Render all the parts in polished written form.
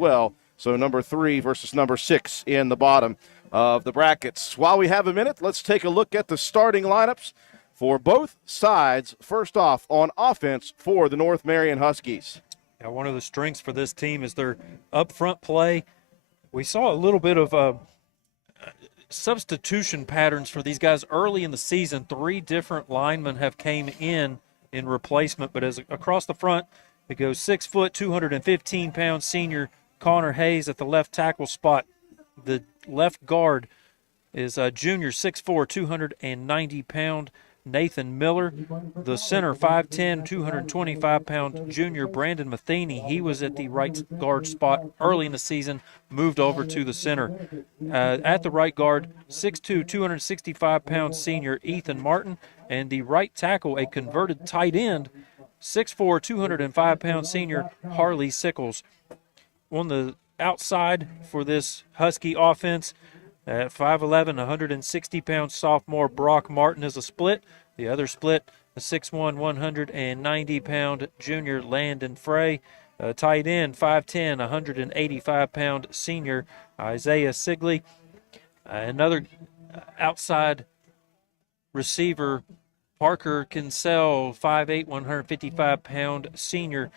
well. So number 3 versus number 6 in the bottom of the brackets. While we have a minute, let's take a look at the starting lineups for both sides. First off, on offense for the North Marion Huskies. Yeah, one of the strengths for this team is their up-front play. We saw a little bit of substitution patterns for these guys early in the season. 3 different linemen have came in replacement, but as across the front, it goes 6 foot, 215-pound senior Connor Hayes at the left tackle spot. The left guard is junior 6'4", 290-pound Nathan Miller. The center, 5'10", 225-pound junior Brandon Matheny. He was at the right guard spot early in the season, moved over to the center. At the right guard, 6'2", 265-pound senior Ethan Martin. And the right tackle, a converted tight end, 6'4", 205-pound senior Harley Sickles. On the outside for this Husky offense, at 5'11", 160-pound sophomore Brock Martin is a split. The other split, a 6'1", 190-pound junior Landon Frey. Tight end, 5'10", 185-pound senior Isaiah Sigley. Another outside receiver, Parker Kinsell, 5'8", 155-pound senior.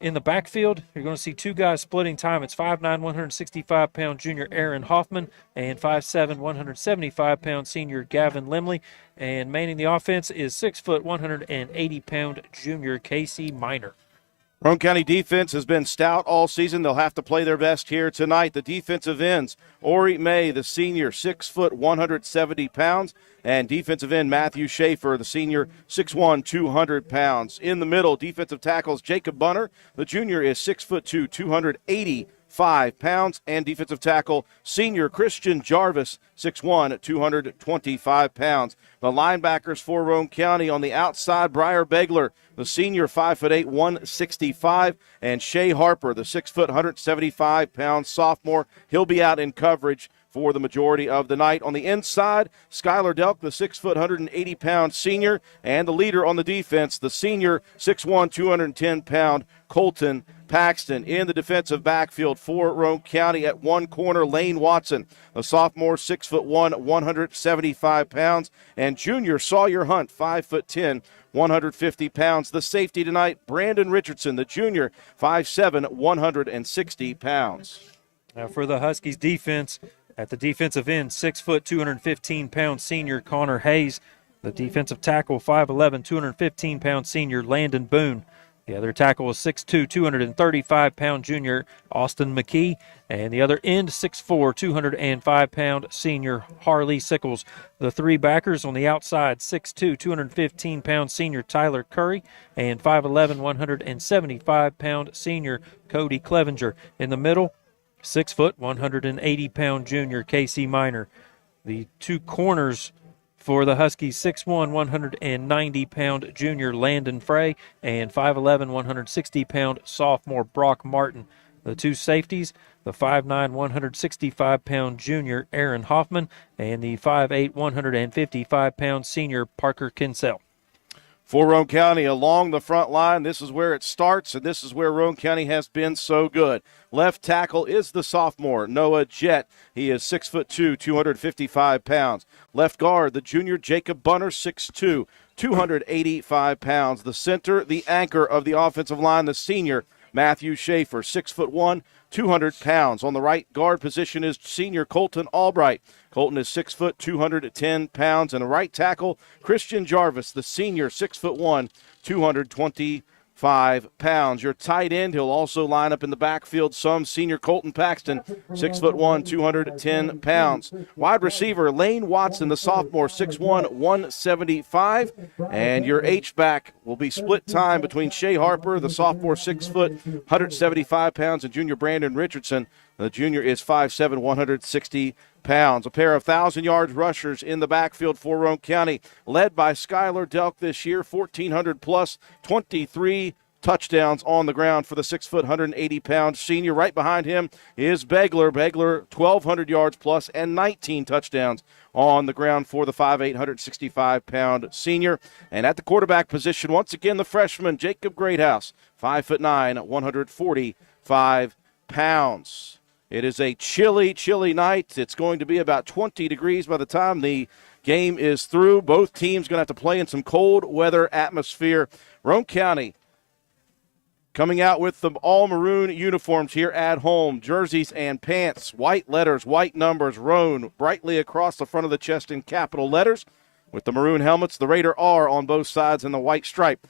In the backfield, you're going to see 2 guys splitting time. It's 5'9", 165-pound junior Aaron Hoffman and 5'7", 175-pound senior Gavin Limley. And manning the offense is 6 foot, 180-pound junior Casey Miner. Roane County defense has been stout all season. They'll have to play their best here tonight. The defensive ends, Ori May, the senior, 6 foot, 170 pounds. And defensive end Matthew Schaefer, the senior, 6'1", 200 pounds. In the middle, defensive tackles Jacob Bunner, the junior, is 6'2", 285 pounds. And defensive tackle senior Christian Jarvis, 6'1", 225 pounds. The linebackers for Roane County on the outside, Briar Begler, the senior, 5'8", 165, and Shea Harper, the 6 foot, 175-pound sophomore. He'll be out in coverage for the majority of the night. On the inside, Skylar Delk, the 6 foot, 180-pound senior, and the leader on the defense, the senior, 6'1", 210-pound Colton Paxton. In the defensive backfield for Roane County at one corner, Lane Watson, the sophomore, 6'1", 175 pounds, and junior Sawyer Hunt, 5'10", 150 pounds. The safety tonight, Brandon Richardson, the junior, 5'7", 160 pounds. Now for the Huskies defense, at the defensive end, 6 foot, 215-pound senior Connor Hayes. The defensive tackle, 5'11", 215-pound senior Landon Boone. The other tackle is 6'2", 235-pound junior Austin McKee. And the other end, 6'4", 205-pound senior Harley Sickles. The 3 backers on the outside, 6'2", 215-pound senior Tyler Curry. And 5'11", 175-pound senior Cody Clevenger. In the middle, 6 foot, 180-pound junior Casey Miner. The 2 corners for the Huskies, 6'1", 190-pound junior Landon Frey and 5'11", 160-pound sophomore Brock Martin. The 2 safeties, the 5'9", 165-pound junior Aaron Hoffman and the 5'8", 155-pound senior Parker Kinsell. For Roane County along the front line, this is where it starts, and this is where Roane County has been so good. Left tackle is the sophomore, Noah Jett. He is 6'2", 255 pounds. Left guard, the junior Jacob Bunner, 6'2", 285 pounds. The center, the anchor of the offensive line, the senior Matthew Schaefer, 6'1", 200 pounds. On the right guard position is senior Colton Albright. Colton is 6 foot, 210 pounds. And a right tackle, Christian Jarvis, the senior, 6'1", 225 pounds. Your tight end, he'll also line up in the backfield some, senior Colton Paxton, 6'1", 210 pounds. Wide receiver, Lane Watson, the sophomore, 6'1", 175. And your H-back will be split time between Shea Harper, the sophomore, 6 foot, 175 pounds, and junior Brandon Richardson. The junior is 5'7", 160 pounds. A pair of 1,000-yard rushers in the backfield for Roane County, led by Skylar Delk this year, 1,400-plus, 23 touchdowns on the ground for the 6 foot, 180-pound senior. Right behind him is Begler. Begler, 1,200 yards plus and 19 touchdowns on the ground for the 5'8", 165-pound senior. And at the quarterback position, once again, the freshman, Jacob Greathouse, 5'9", 145 pounds. It is a chilly, chilly night. It's going to be about 20 degrees by the time the game is through. Both teams going to have to play in some cold weather atmosphere. Roane County coming out with the all-maroon uniforms here at home, jerseys and pants, white letters, white numbers, Roane brightly across the front of the chest in capital letters. With the maroon helmets, the Raider R on both sides and the white stripe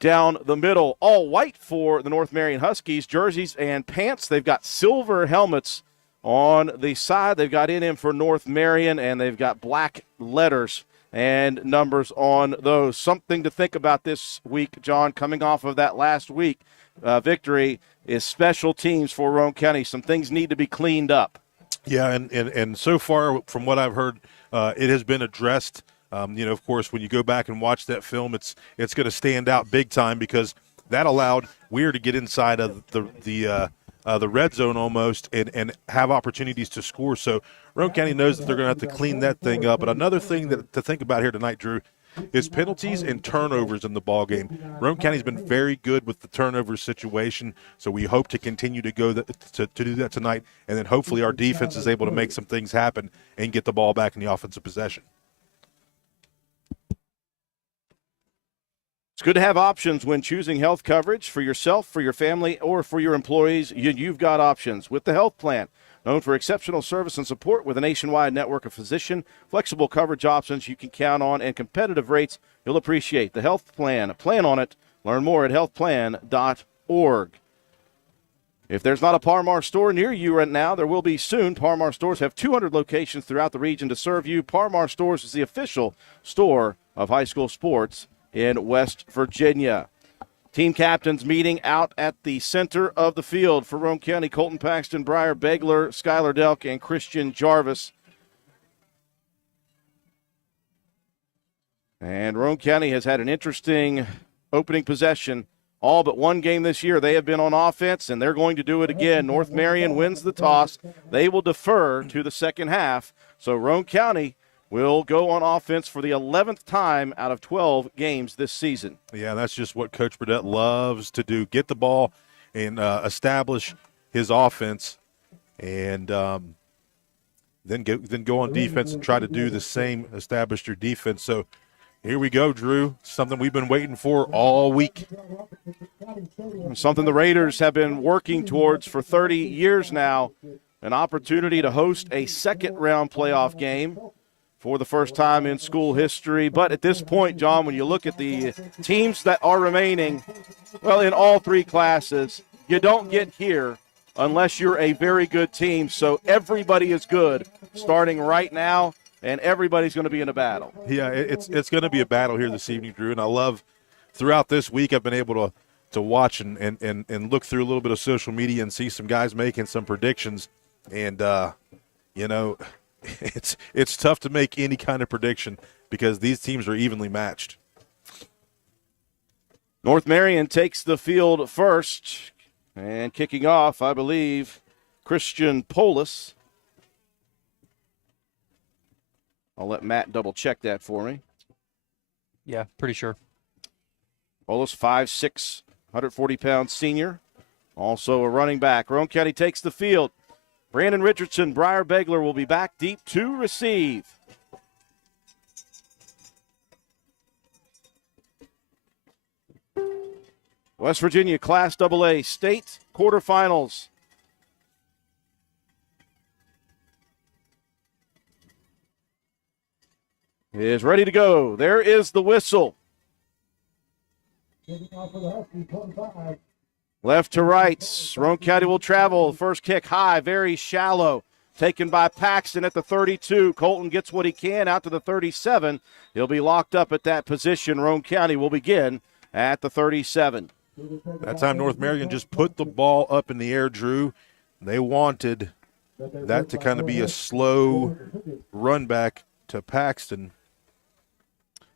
down the middle. All white for the North Marion Huskies, jerseys and pants. They've got silver helmets on the side. They've got NM for North Marion, and they've got black letters and numbers on those. Something to think about this week, John, coming off of that last week victory is special teams for Roane County. Some things need to be cleaned up. Yeah, and so far from what I've heard, it has been addressed. Of course, when you go back and watch that film, it's going to stand out big time because that allowed Weir to get inside of the red zone almost and have opportunities to score. So Roane County knows that they're going to have to clean that thing up. But another thing to think about here tonight, Drew, is penalties and turnovers in the ball game. Roane County's been very good with the turnover situation, so we hope to continue to go to do that tonight, and then hopefully our defense is able to make some things happen and get the ball back in the offensive possession. It's good to have options when choosing health coverage for yourself, for your family, or for your employees. You've got options with the health plan. Known for exceptional service and support with a nationwide network of physician, flexible coverage options you can count on, and competitive rates you'll appreciate. The health plan. Plan on it. Learn more at healthplan.org. If there's not a Parmar store near you right now, there will be soon. Parmar stores have 200 locations throughout the region to serve you. Parmar stores is the official store of high school sports in West Virginia. Team captains meeting out at the center of the field for Roane County. Colton Paxton, Briar Begler, Skylar Delk, and Christian Jarvis. And Roane County has had an interesting opening possession. All but one game this year, they have been on offense, and they're going to do it again. North Marion wins the toss. They will defer to the second half. So Roane County will go on offense for the 11th time out of 12 games this season. Yeah, that's just what Coach Burdett loves to do, get the ball and establish his offense, and then go on defense and try to do the same, establish your defense. So here we go, Drew, something we've been waiting for all week. Something the Raiders have been working towards for 30 years now, an opportunity to host a second-round playoff game for the first time in school history. But at this point, John, when you look at the teams that are remaining, well, in all three classes, you don't get here unless you're a very good team. So everybody is good starting right now, and everybody's going to be in a battle. Yeah, it's going to be a battle here this evening, Drew. And I love throughout this week I've been able to watch and look through a little bit of social media and see some guys making some predictions. And, It's tough to make any kind of prediction because these teams are evenly matched. North Marion takes the field first, and kicking off, I believe, Christian Polis. I'll let Matt double-check that for me. Yeah, pretty sure. Polis, 5'6", 140-pound senior, also a running back. Roane County takes the field. Brandon Richardson, Briar Begler will be back deep to receive. West Virginia Class AA state quarterfinals. Is ready to go. There is the whistle. Left to right, Roane County will travel. First kick high, very shallow. Taken by Paxton at the 32. Colton gets what he can out to the 37. He'll be locked up at that position. Roane County will begin at the 37. That time North Marion just put the ball up in the air, Drew. They wanted that to kind of be a slow run back to Paxton.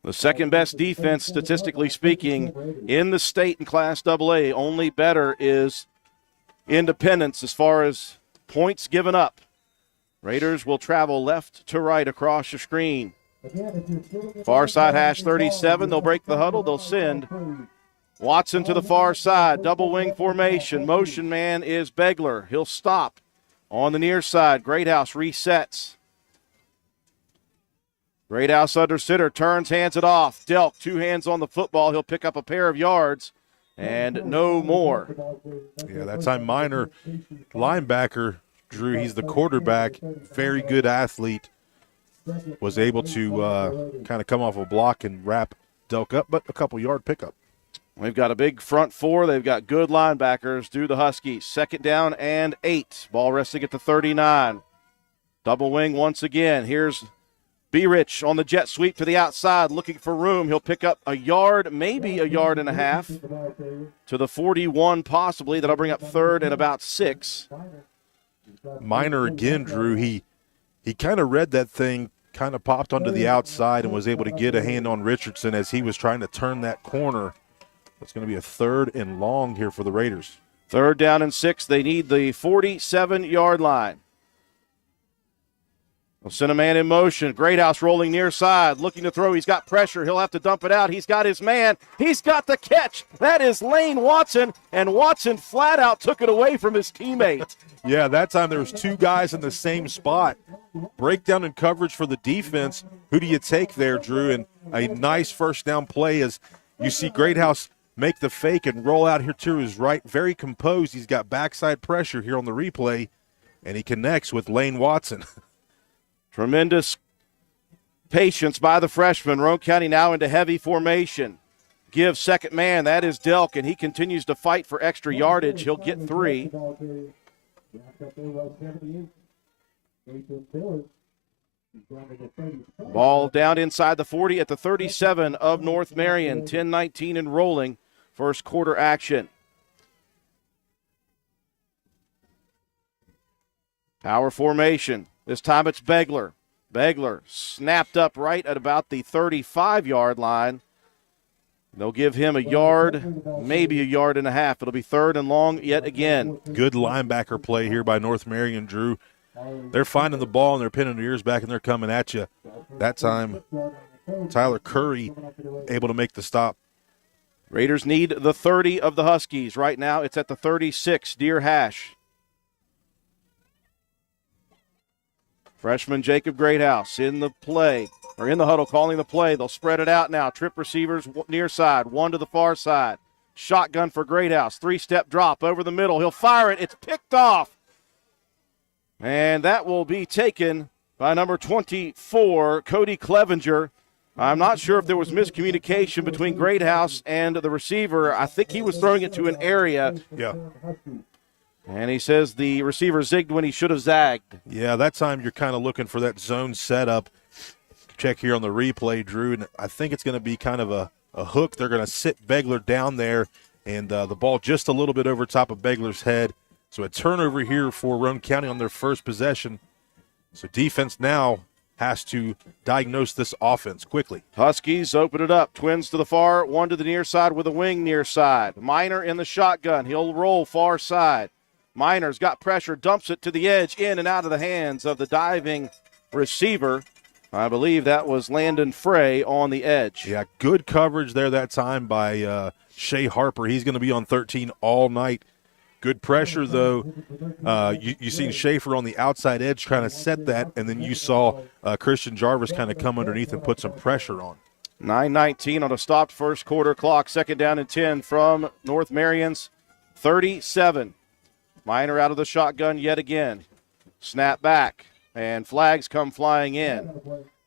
The second best defense, statistically speaking, in the state in Class AA. Only better is Independence as far as points given up. Raiders will travel left to right across the screen. Far side hash 37. They'll break the huddle. They'll send Watson to the far side, double wing formation. Motion man is Begler. He'll stop on the near side. Greathouse resets. Greathouse under center, turns, hands it off. Delk, 2 hands on the football. He'll pick up a pair of yards and no more. Yeah, that time Minor, linebacker, Drew, he's the quarterback, very good athlete, was able to kind of come off a block and wrap Delk up, but a couple-yard pickup. We've got a big front four. They've got good linebackers. Do the Huskies. 2nd down and 8. Ball resting at the 39. Double wing once again. Here's B-Rich on the jet sweep to the outside, looking for room. He'll pick up a yard, maybe a yard and a half, to the 41 possibly. That'll bring up 3rd and about 6. Minor again, Drew, he kind of read that thing, kind of popped onto the outside and was able to get a hand on Richardson as he was trying to turn that corner. It's going to be a 3rd and long here for the Raiders. 3rd down and 6. They need the 47-yard line. They'll send a man in motion. Greathouse rolling near side, looking to throw. He's got pressure. He'll have to dump it out. He's got his man. He's got the catch. That is Lane Watson, and Watson flat out took it away from his teammate. Yeah, that time there was 2 guys in the same spot. Breakdown and coverage for the defense. Who do you take there, Drew? And a nice 1st down play as you see Greathouse make the fake and roll out here to his right. Very composed. He's got backside pressure here on the replay, and he connects with Lane Watson. Tremendous patience by the freshman. Roane County now into heavy formation. Gives 2nd man. That is Delk, and he continues to fight for extra yardage. He'll get 3. Ball down inside the 40 at the 37 of North Marion. 10-19 and rolling. 1st quarter action. Power formation. This time it's Begler. Begler snapped up right at about the 35-yard line. They'll give him a yard, maybe a yard and a half. It'll be 3rd and long yet again. Good linebacker play here by North Marion, Drew. They're finding the ball, and they're pinning their ears back, and they're coming at you. That time, Tyler Curry able to make the stop. Raiders need the 30 of the Huskies. Right now it's at the 36, Deer Hash. Freshman Jacob Greathouse in the play, or in the huddle calling the play. They'll spread it out now. Trip receivers near side, 1 to the far side. Shotgun for Greathouse. 3-step drop over the middle. He'll fire it. It's picked off. And that will be taken by number 24, Cody Clevenger. I'm not sure if there was miscommunication between Greathouse and the receiver. I think he was throwing it to an area. Yeah. And he says the receiver zigged when he should have zagged. Yeah, that time you're kind of looking for that zone setup. Check here on the replay, Drew, and I think it's going to be kind of a hook. They're going to sit Begler down there, and the ball just a little bit over top of Begler's head. So a turnover here for Roane County on their 1st possession. So defense now has to diagnose this offense quickly. Huskies open it up. Twins to the far, 1 to the near side with a wing near side. Minor in the shotgun. He'll roll far side. Minor's got pressure, dumps it to the edge, in and out of the hands of the diving receiver. I believe that was Landon Frey on the edge. Yeah, good coverage there that time by Shea Harper. He's going to be on 13 all night. Good pressure, though. You seen Schaefer on the outside edge trying to set that, and then you saw Christian Jarvis kind of come underneath and put some pressure on. 9:19 on a stopped 1st quarter clock. 2nd down and 10 from North Marion's 37. Minor out of the shotgun yet again. Snap back, and flags come flying in.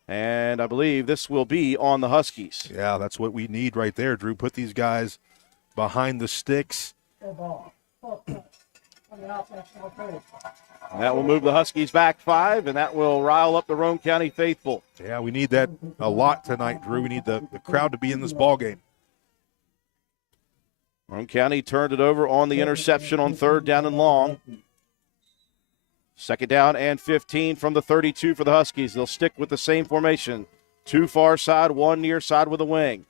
And I believe this will be on the Huskies. Yeah, that's what we need right there, Drew. Put these guys behind the sticks. That will move the Huskies back 5, and that will rile up the Roane County faithful. Yeah, we need that a lot tonight, Drew. We need the crowd to be in this ball game. Roane County turned it over on the interception on 3rd down and long. 2nd down and 15 from the 32 for the Huskies. They'll stick with the same formation. 2 far side, 1 near side with a wing.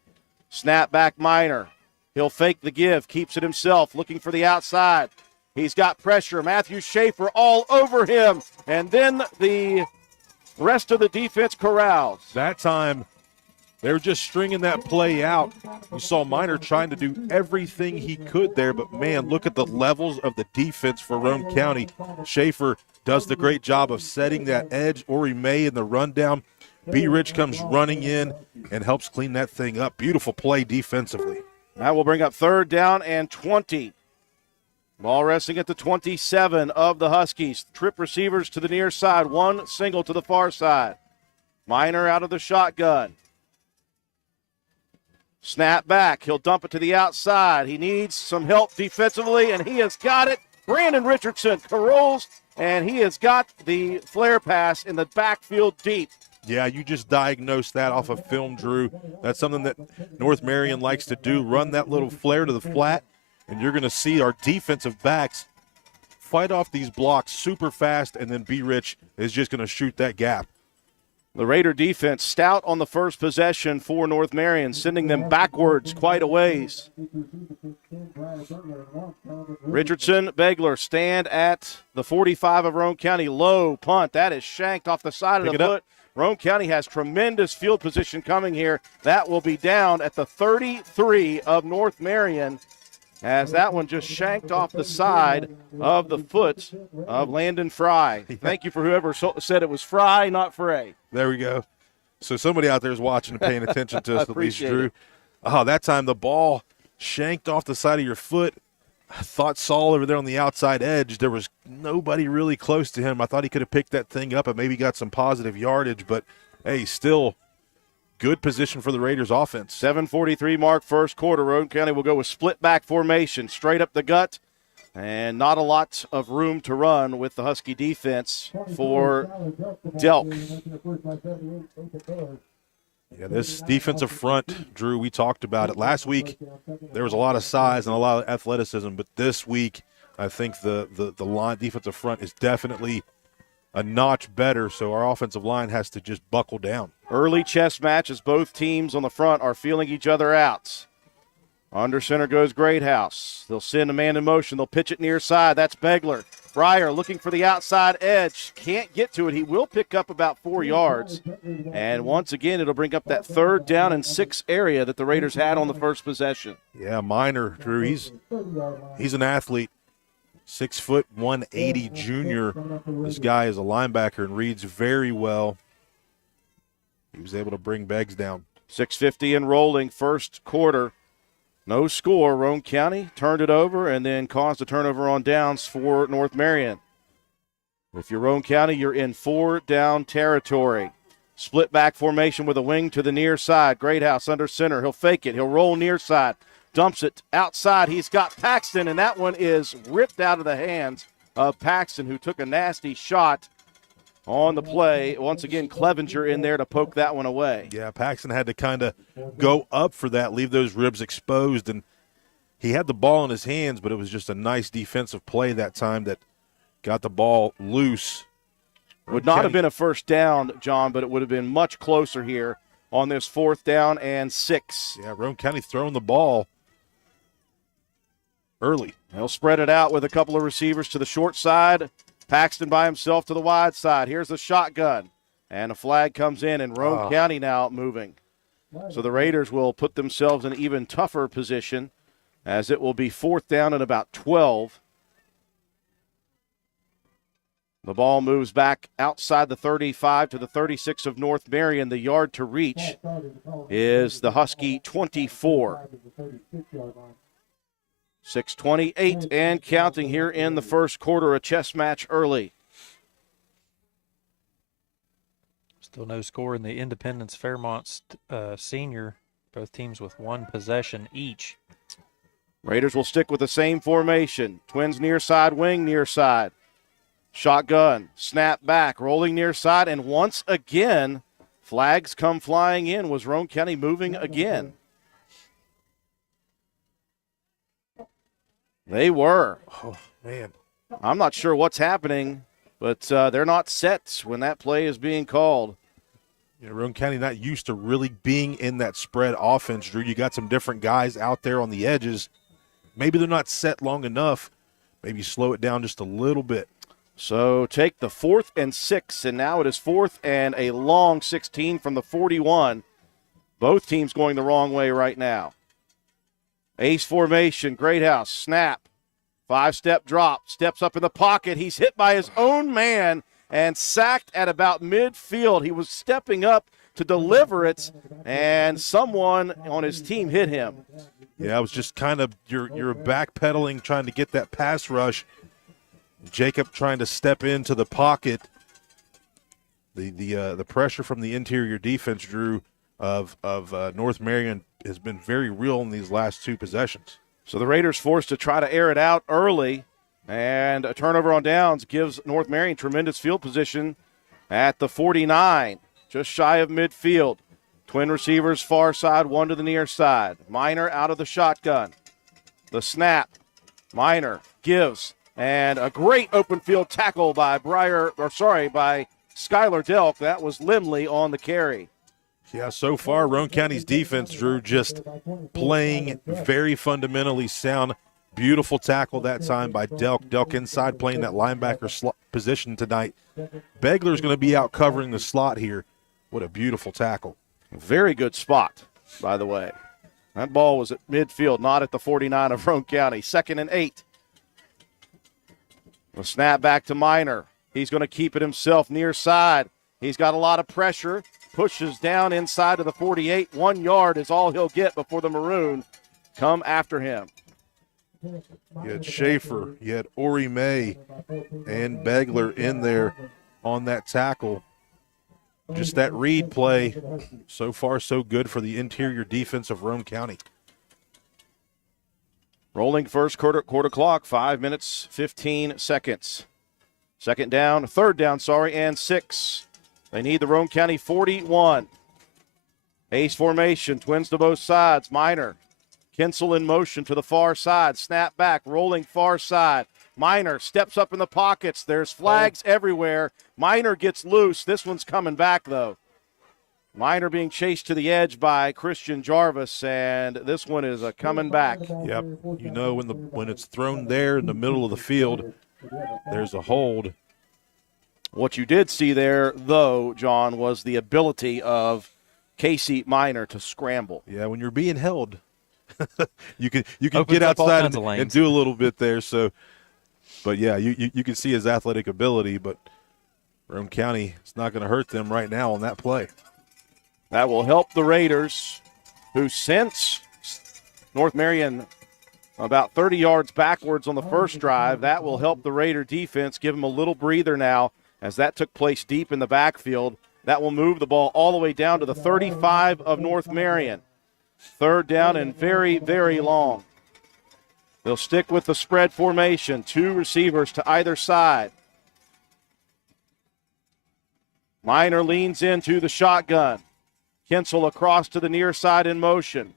Snap back Minor. He'll fake the give, keeps it himself, looking for the outside. He's got pressure. Matthew Schaefer all over him. And then the rest of the defense corrals. That time, They were just stringing that play out. You saw Minor trying to do everything he could there, but, man, look at the levels of the defense for Roane County. Schaefer does the great job of setting that edge. Ori May in the rundown. B. Rich comes running in and helps clean that thing up. Beautiful play defensively. That will bring up 3rd down and 20. Ball resting at the 27 of the Huskies. Trip receivers to the near side, one single to the far side. Minor out of the shotgun. Snap back. He'll dump it to the outside. He needs some help defensively, and he has got it. Brandon Richardson carols, and he has got the flare pass in the backfield deep. Yeah, you just diagnosed that off of film, Drew. That's something that North Marion likes to do, run that little flare to the flat, and you're going to see our defensive backs fight off these blocks super fast, and then B. Rich is just going to shoot that gap. The Raider defense stout on the first possession for North Marion, sending them backwards quite a ways. Richardson, Begler stand at the 45 of Roane County. Low punt. That is shanked off the side of the foot. Roane County has tremendous field position coming here. That will be down at the 33 of North Marion, as that one just shanked off the side of the foot of Landon Fry. Thank you for whoever said it was Fry, not Frey. There we go. So somebody out there is watching and paying attention to us, at least, Drew. Oh, that time the ball shanked off the side of your foot. I thought Saul over there on the outside edge, there was nobody really close to him. I thought he could have picked that thing up and maybe got some positive yardage, but, hey, still good position for the Raiders offense. 7:43 mark, first quarter. Roane County will go with split back formation, straight up the gut, and not a lot of room to run with the Husky defense for Delk. Yeah, this defensive front, Drew, we talked about it. Last week there was a lot of size and a lot of athleticism, but this week I think the line defensive front is definitely a notch better, so our offensive line has to just buckle down. Early chess match as both teams on the front are feeling each other out. Under center goes Greathouse. They'll send a man in motion. They'll pitch it near side. That's Begler. Fryer looking for the outside edge. Can't get to it. He will pick up about 4 yards. And once again, it'll bring up that 3rd down and 6 area that the Raiders had on the first possession. Yeah, Minor, Drew, he's an athlete. 6 foot 180 junior. This guy is a linebacker and reads very well. He was able to bring Beggs down. 6:50 and rolling, first quarter. No score. Roane County turned it over and then caused a turnover on downs for North Marion. If you're Roane County, you're in 4-down territory. Split back formation with a wing to the near side. Greathouse under center. He'll fake it. He'll roll near side. Dumps it outside. He's got Paxton, and that one is ripped out of the hands of Paxton, who took a nasty shot on the play. Once again, Clevenger in there to poke that one away. Yeah, Paxton had to kind of go up for that, leave those ribs exposed, and he had the ball in his hands, but it was just a nice defensive play that time that got the ball loose. Would not have been a first down, John, but it would have been much closer here on this 4th down and 6. Yeah, Roane County throwing the ball early. They'll spread it out with a couple of receivers to the short side. Paxton by himself to the wide side. Here's the shotgun. And a flag comes in, and Roane County now moving. So the Raiders will put themselves in an even tougher position, as it will be 4th down and about 12. The ball moves back outside the 35 to the 36 of North Marion. The yard to reach is the Husky 24. 6:28 and counting here in the first quarter. A chess match early. Still no score in the Independence Fairmont senior. Both teams with 1 possession each. Raiders will stick with the same formation. Twins near side, wing near side. Shotgun, snap back, rolling near side, and once again, flags come flying in. Was Roane County moving again? They were. Oh, man. I'm not sure what's happening, but they're not set when that play is being called. You know, Roane County not used to really being in that spread offense, Drew. You got some different guys out there on the edges. Maybe they're not set long enough. Maybe slow it down just a little bit. So take the 4th and 6, and now it is 4th and a long 16 from the 41. Both teams going the wrong way right now. Ace formation, Greathouse, snap. 5-step drop, steps up in the pocket. He's hit by his own man and sacked at about midfield. He was stepping up to deliver it, and someone on his team hit him. Yeah, it was just kind of you're backpedaling, trying to get that pass rush. Jacob trying to step into the pocket. The pressure from the interior defense, Drew, of North Marion has been very real in these last two possessions. So the Raiders forced to try to air it out early, and a turnover on downs gives North Marion tremendous field position at the 49, just shy of midfield. Twin receivers far side, one to the near side. Minor out of the shotgun. The snap. Minor gives, and a great open field tackle by Skylar Delk. That was Limley on the carry. Yeah, so far, Roane County's defense, Drew, just playing very fundamentally sound. Beautiful tackle that time by Delk. Delk inside playing that linebacker position tonight. Begler's going to be out covering the slot here. What a beautiful tackle. Very good spot, by the way. That ball was at midfield, not at the 49 of Roane County. 2nd and 8. The snap back to Minor. He's going to keep it himself near side. He's got a lot of pressure. Pushes down inside of the 48. 1 yard is all he'll get before the Maroon come after him. You had Schaefer, you had Ori May, and Begler in there on that tackle. Just that read play, so far so good for the interior defense of Roane County. Rolling first quarter clock, 5 minutes, 15 seconds. Third down, and 6. They need the Roane County 41. Ace formation, twins to both sides. Minor, Kinsel in motion to the far side. Snap back, rolling far side. Minor steps up in the pockets. There's flags everywhere. Minor gets loose. This one's coming back, though. Minor being chased to the edge by Christian Jarvis, and this one is coming back. Yep. You know when it's thrown there in the middle of the field, there's a hold. What you did see there, though, John, was the ability of Casey Minor to scramble. Yeah, when you're being held, you can Opens get outside and do a little bit there. So, but yeah, you can see his athletic ability. But Roane County, it's not going to hurt them right now on that play. That will help the Raiders, who since North Marion about 30 yards backwards on the first drive, that will help the Raider defense, give them a little breather now. As that took place deep in the backfield, that will move the ball all the way down to the 35 of North Marion. 3rd down and very, very long. They'll stick with the spread formation. 2 receivers to either side. Minor leans into the shotgun. Kinsel across to the near side in motion.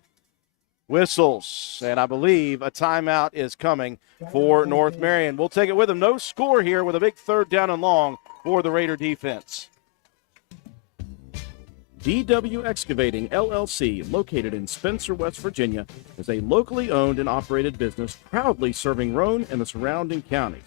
Whistles, and I believe a timeout is coming for North Marion. We'll take it with them. No score here with a big 3rd down and long for the Raider defense. DW Excavating, LLC, located in Spencer, West Virginia, is a locally owned and operated business proudly serving Roane and the surrounding counties.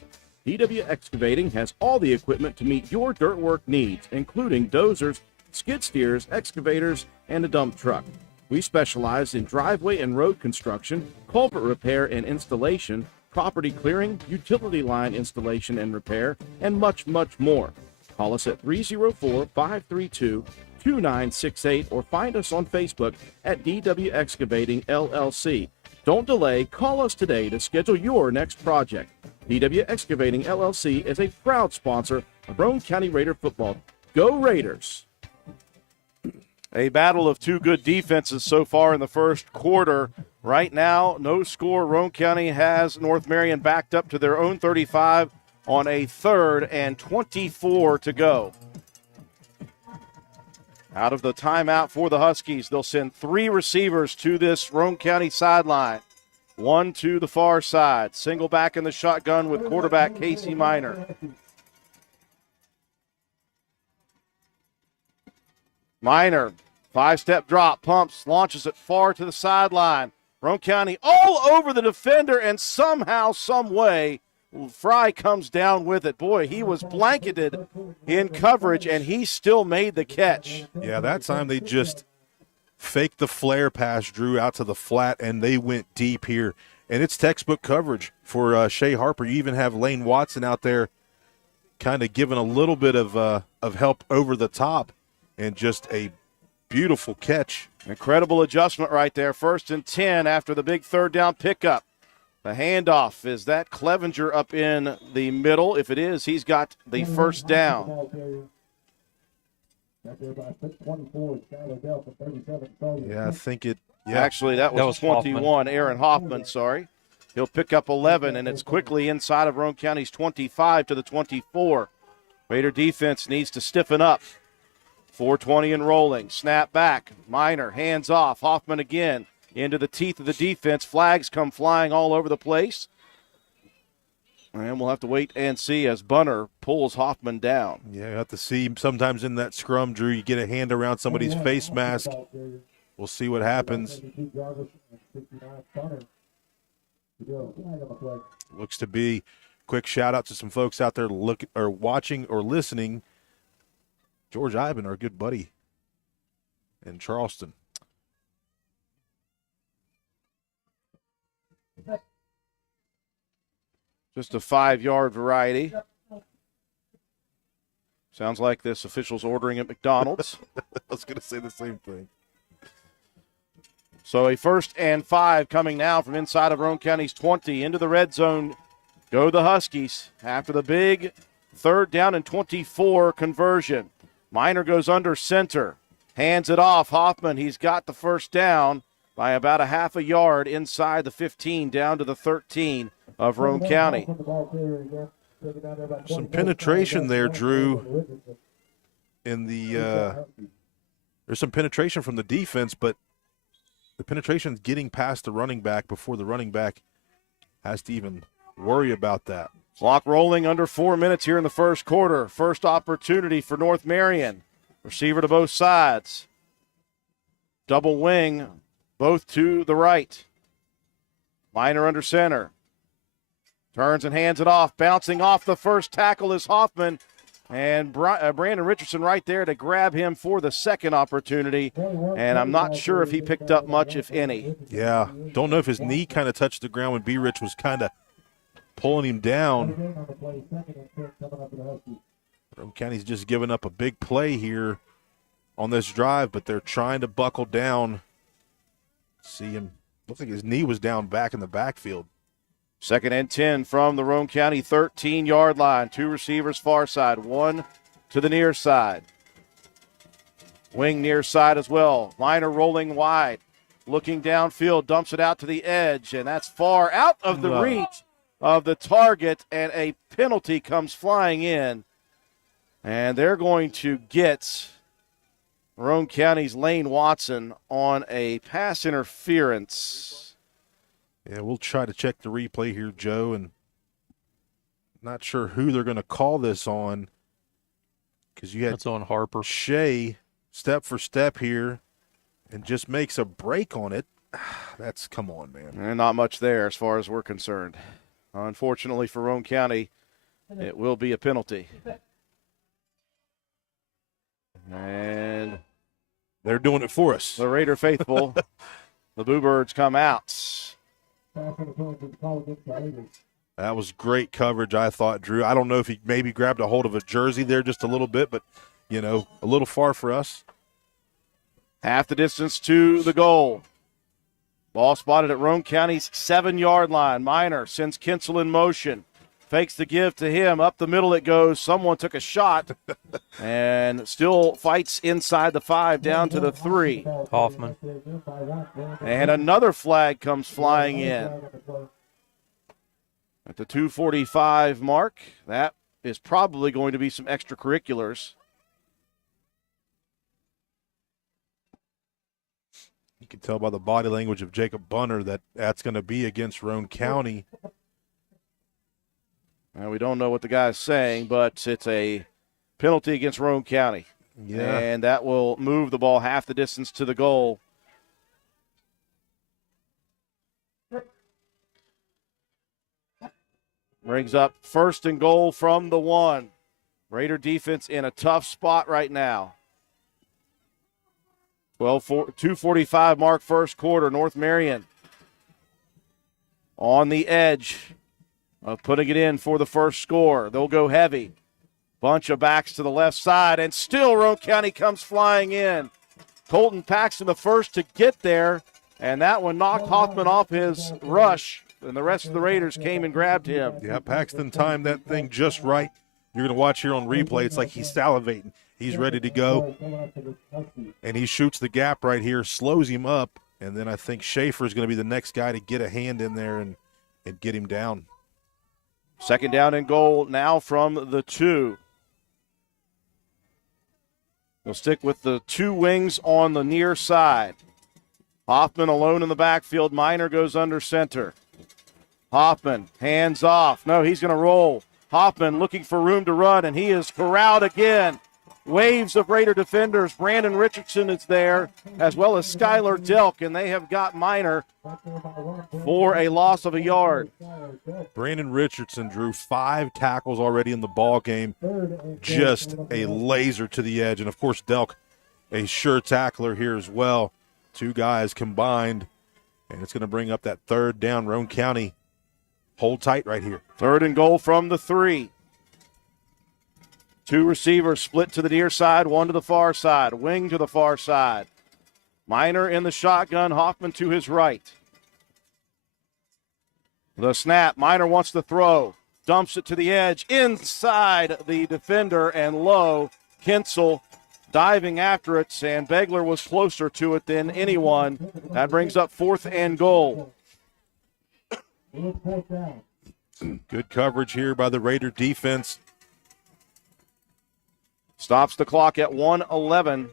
DW Excavating has all the equipment to meet your dirt work needs, including dozers, skid steers, excavators, and a dump truck. We specialize in driveway and road construction, culvert repair and installation, property clearing, utility line installation and repair, and much, much more. Call us at 304-532-2968 or find us on Facebook at DW Excavating LLC. Don't delay, call us today to schedule your next project. DW Excavating LLC is a proud sponsor of Roane County Raider football. Go Raiders! A battle of 2 good defenses so far in the first quarter. Right now, no score. Roane County has North Marion backed up to their own 35 on a 3rd and 24 to go. Out of the timeout for the Huskies, they'll send 3 receivers to this Roane County sideline. 1 to the far side. Single back in the shotgun with quarterback Casey Minor. Minor, 5-step drop, pumps, launches it far to the sideline. Roane County all over the defender, and somehow, some way, Fry comes down with it. Boy, he was blanketed in coverage, and he still made the catch. Yeah, that time they just faked the flare pass, Drew, out to the flat, and they went deep here. And it's textbook coverage for Shea Harper. You even have Lane Watson out there kind of giving a little bit of help over the top, and just a beautiful catch. Incredible adjustment right there. 1st and 10 after the big third down pickup. The handoff, is that Clevenger up in the middle? If it is, he's got the first down. Yeah, I think it. Yeah, Actually, that was 21. Hoffman. Aaron Hoffman, sorry. He'll pick up 11, and it's quickly inside of Roane County's 25 to the 24. Raider defense needs to stiffen up. 4:20 and rolling. Snap back. Minor, hands off. Hoffman again into the teeth of the defense. Flags come flying all over the place. And we'll have to wait and see as Bunner pulls Hoffman down. Yeah, you have to see sometimes in that scrum, Drew, you get a hand around somebody's face mask. We'll see what happens. Looks to be. Quick shout out to some folks out there watching or listening. George Ivan, our good buddy in Charleston. Just a 5-yard variety. Sounds like this official's ordering at McDonald's. I was going to say the same thing. So a 1st and 5 coming now from inside of Roane County's 20 into the red zone. Go the Huskies after the big 3rd down and 24 conversion. Minor goes under center. Hands it off. Hoffman, he's got the first down by about a half a yard inside the 15 down to the 13 of Roane County. Some penetration there, Drew. In the there's some penetration from the defense, but the penetration is getting past the running back before the running back has to even worry about that. Clock rolling, under 4 minutes here in the first quarter. First opportunity for North Marion. Receiver to both sides. Double wing, both to the right. Minor under center. Turns and hands it off. Bouncing off the first tackle is Hoffman. And Brandon Richardson right there to grab him for the second opportunity. And I'm not sure if he picked up much, if any. Yeah, don't know if his knee kind of touched the ground when B-Rich was kind of pulling him down. Roane County's just giving up a big play here on this drive, but they're trying to buckle down. See him. Looks like his knee was down back in the backfield. 2nd and 10 from the Roane County 13-yard line. 2 receivers far side, 1 to the near side. Wing near side as well. Minor rolling wide. Looking downfield, dumps it out to the edge, and that's far out of the reach of the target, and a penalty comes flying in. And they're going to get Roane County's Lane Watson on a pass interference. Yeah, we'll try to check the replay here, Joe, and not sure who they're going to call this on, because you had That's on Harper. Shea step for step here and just makes a break on it. That's, come on, man. And not much there as far as we're concerned. Unfortunately for Roane County, it will be a penalty. And they're doing it for us. the Raider faithful, the Bluebirds come out. That was great coverage, I thought, Drew. I don't know if he maybe grabbed a hold of a jersey there just a little bit, but, you know, a little far for us. Half the distance to the goal. Ball spotted at Roane County's 7-yard line. Minor sends Kinsel in motion. Fakes the give to him. Up the middle it goes. Someone took a shot and still fights inside the 5 down to the 3. Hoffman. And another flag comes flying in. At the 2:45 mark, that is probably going to be some extracurriculars. You can tell by the body language of Jacob Bunner that that's going to be against Roane County. Now, we don't know what the guy's saying, but it's a penalty against Roane County. Yeah. And that will move the ball half the distance to the goal. Brings up 1st and goal from the 1. Raider defense in a tough spot right now. 2:45 mark first quarter. North Marion on the edge of putting it in for the first score. They'll go heavy. Bunch of backs to the left side, and still Roane County comes flying in. Colton Paxton the first to get there, and that one knocked Hoffman off his rush, and the rest of the Raiders came and grabbed him. Yeah, Paxton timed that thing just right. You're going to watch here on replay. It's like he's salivating. He's ready to go, and he shoots the gap right here, slows him up, and then I think Schaefer is going to be the next guy to get a hand in there and get him down. Second down and goal now from the 2. They'll stick with the 2 wings on the near side. Hoffman alone in the backfield. Minor goes under center. Hoffman, hands off. No, he's going to roll. Hoffman looking for room to run, and he is corralled again. Waves of Raider defenders. Brandon Richardson is there, as well as Skylar Delk, and they have got Minor for a loss of a yard. Brandon Richardson drew 5 tackles already in the ball game. Just a laser to the edge. And, of course, Delk, a sure tackler here as well. 2 guys combined, and it's going to bring up that third down. Roane County, hold tight right here. Third and goal from the 3. 2 receivers split to the near side, 1 to the far side, wing to the far side. Minor in the shotgun, Hoffman to his right. The snap, Minor wants to throw, dumps it to the edge, inside the defender and low. Kinsel diving after it, and Begler was closer to it than anyone. That brings up 4th and goal. Good coverage here by the Raider defense. Stops the clock at 1:11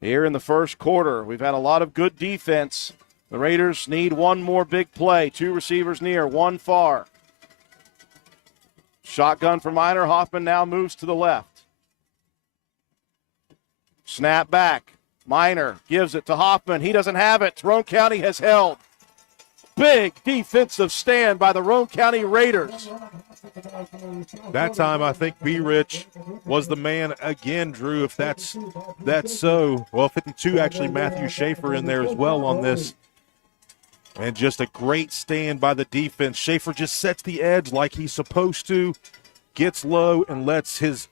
here in the first quarter. We've had a lot of good defense. The Raiders need one more big play. 2 receivers near, 1 far. Shotgun for Minor. Hoffman now moves to the left. Snap back. Minor gives it to Hoffman. He doesn't have it. Roane County has held. Big defensive stand by the Roane County Raiders. That time, I think B. Rich was the man again, Drew, if that's so. Well, 52, actually, Matthew Schaefer in there as well on this. And just a great stand by the defense. Schaefer just sets the edge like he's supposed to, gets low, and lets his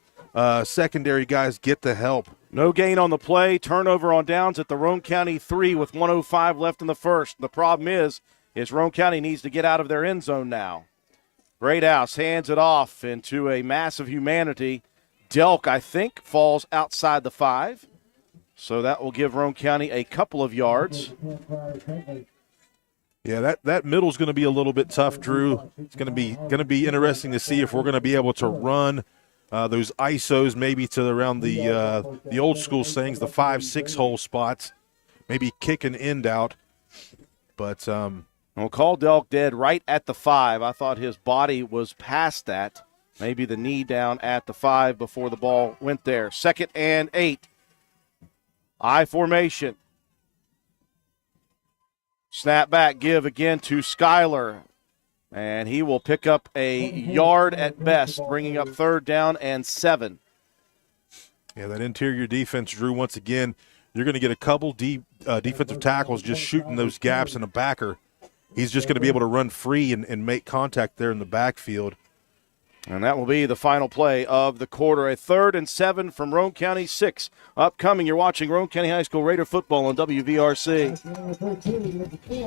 secondary guys get the help. No gain on the play. Turnover on downs at the Roane County 3 with 1:05 left in the first. The problem is Roane County needs to get out of their end zone now. Greathouse hands it off into a mass of humanity. Delk, I think, falls outside the 5. So that will give Roane County a couple of yards. Yeah, that middle's going to be a little bit tough, Drew. It's going to be interesting to see if we're going to be able to run those ISOs maybe to around the old school things, the 5-6 hole spots, maybe kick an end out. But we'll call Delk dead right at the 5. I thought his body was past that. Maybe the knee down at the 5 before the ball went there. 2nd and 8. I formation. Snap back, give again to Skyler. And he will pick up a yard at best, bringing up 3rd down and 7. Yeah, that interior defense, Drew, once again, you're going to get a couple defensive tackles just shooting those gaps in a backer. He's just going to be able to run free and make contact there in the backfield. And that will be the final play of the quarter. A 3rd and 7 from Roane County 6. Upcoming, you're watching Roane County High School Raider football on WVRC.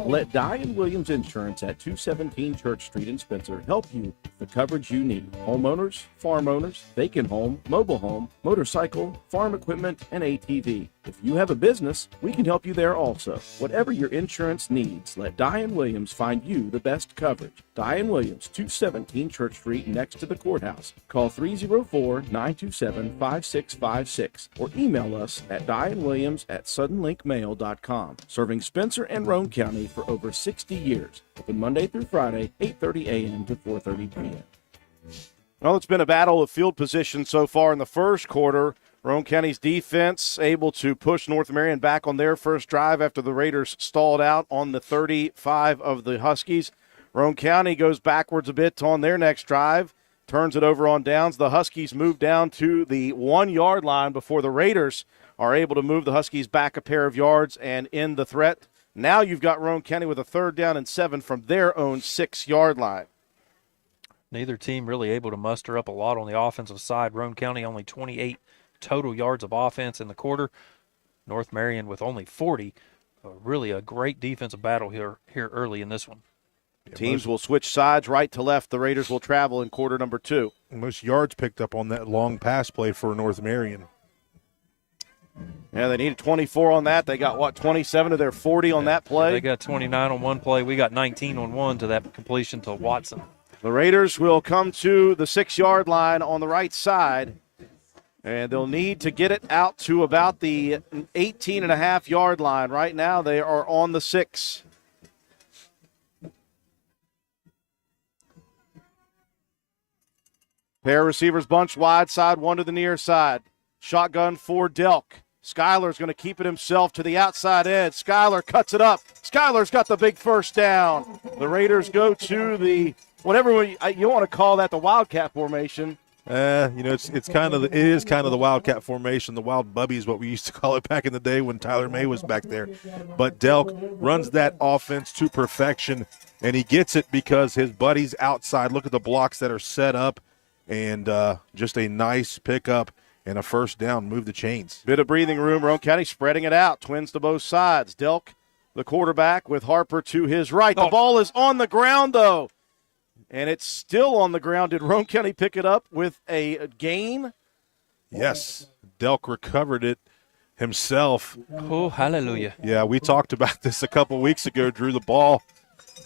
Let Diane Williams Insurance at 217 Church Street in Spencer help you with the coverage you need. Homeowners, farm owners, vacant home, mobile home, motorcycle, farm equipment, and ATV. If you have a business, we can help you there also. Whatever your insurance needs, let Diane Williams find you the best coverage. Diane Williams, 217 Church Street, next to the courthouse. Call 304-927-5656 or email us at dianewilliams@suddenlinkmail.com. Serving Spencer and Roane County for over 60 years. Open Monday through Friday, 8:30 a.m. to 4:30 p.m. Well, it's been a battle of field position so far in the first quarter. Roane County's defense able to push North Marion back on their first drive after the Raiders stalled out on the 35 of the Huskies. Roane County goes backwards a bit on their next drive, turns it over on downs. The Huskies move down to the 1-yard line before the Raiders are able to move the Huskies back a pair of yards and end the threat. Now you've got Roane County with a 3rd down and 7 from their own 6-yard line. Neither team really able to muster up a lot on the offensive side. Roane County only 28 total yards of offense in the quarter. North Marion with only 40. Really a great defensive battle here early in this one. Teams will switch sides right to left. The Raiders will travel in quarter number 2. Most yards picked up on that long pass play for North Marion. Yeah, they needed 24 on that. They got, 27 of their 40 on that play? They got 29 on one play. We got 19 on one to that completion to Watson. The Raiders will come to the 6-yard line on the right side, and they'll need to get it out to about the 18.5-yard line. Right now they are on the 6. Pair of receivers bunched wide side, one to the near side. Shotgun for Delk. Skyler's going to keep it himself to the outside edge. Skyler cuts it up. Skyler's got the big 1st down. The Raiders go to the, whatever you want to call that, the Wildcat formation. It is kind of the Wildcat formation. The Wild Bubby is what we used to call it back in the day when Tyler May was back there. But Delk runs that offense to perfection, and he gets it because his buddy's outside. Look at the blocks that are set up, and just a nice pickup and a 1st down. Move the chains. Bit of breathing room. Roane County spreading it out. Twins to both sides. Delk, the quarterback, with Harper to his right. The ball is on the ground, though. And it's still on the ground. Did Roane County pick it up with a gain? Yes. Delk recovered it himself. Oh, hallelujah. Yeah, we talked about this a couple weeks ago, Drew. The ball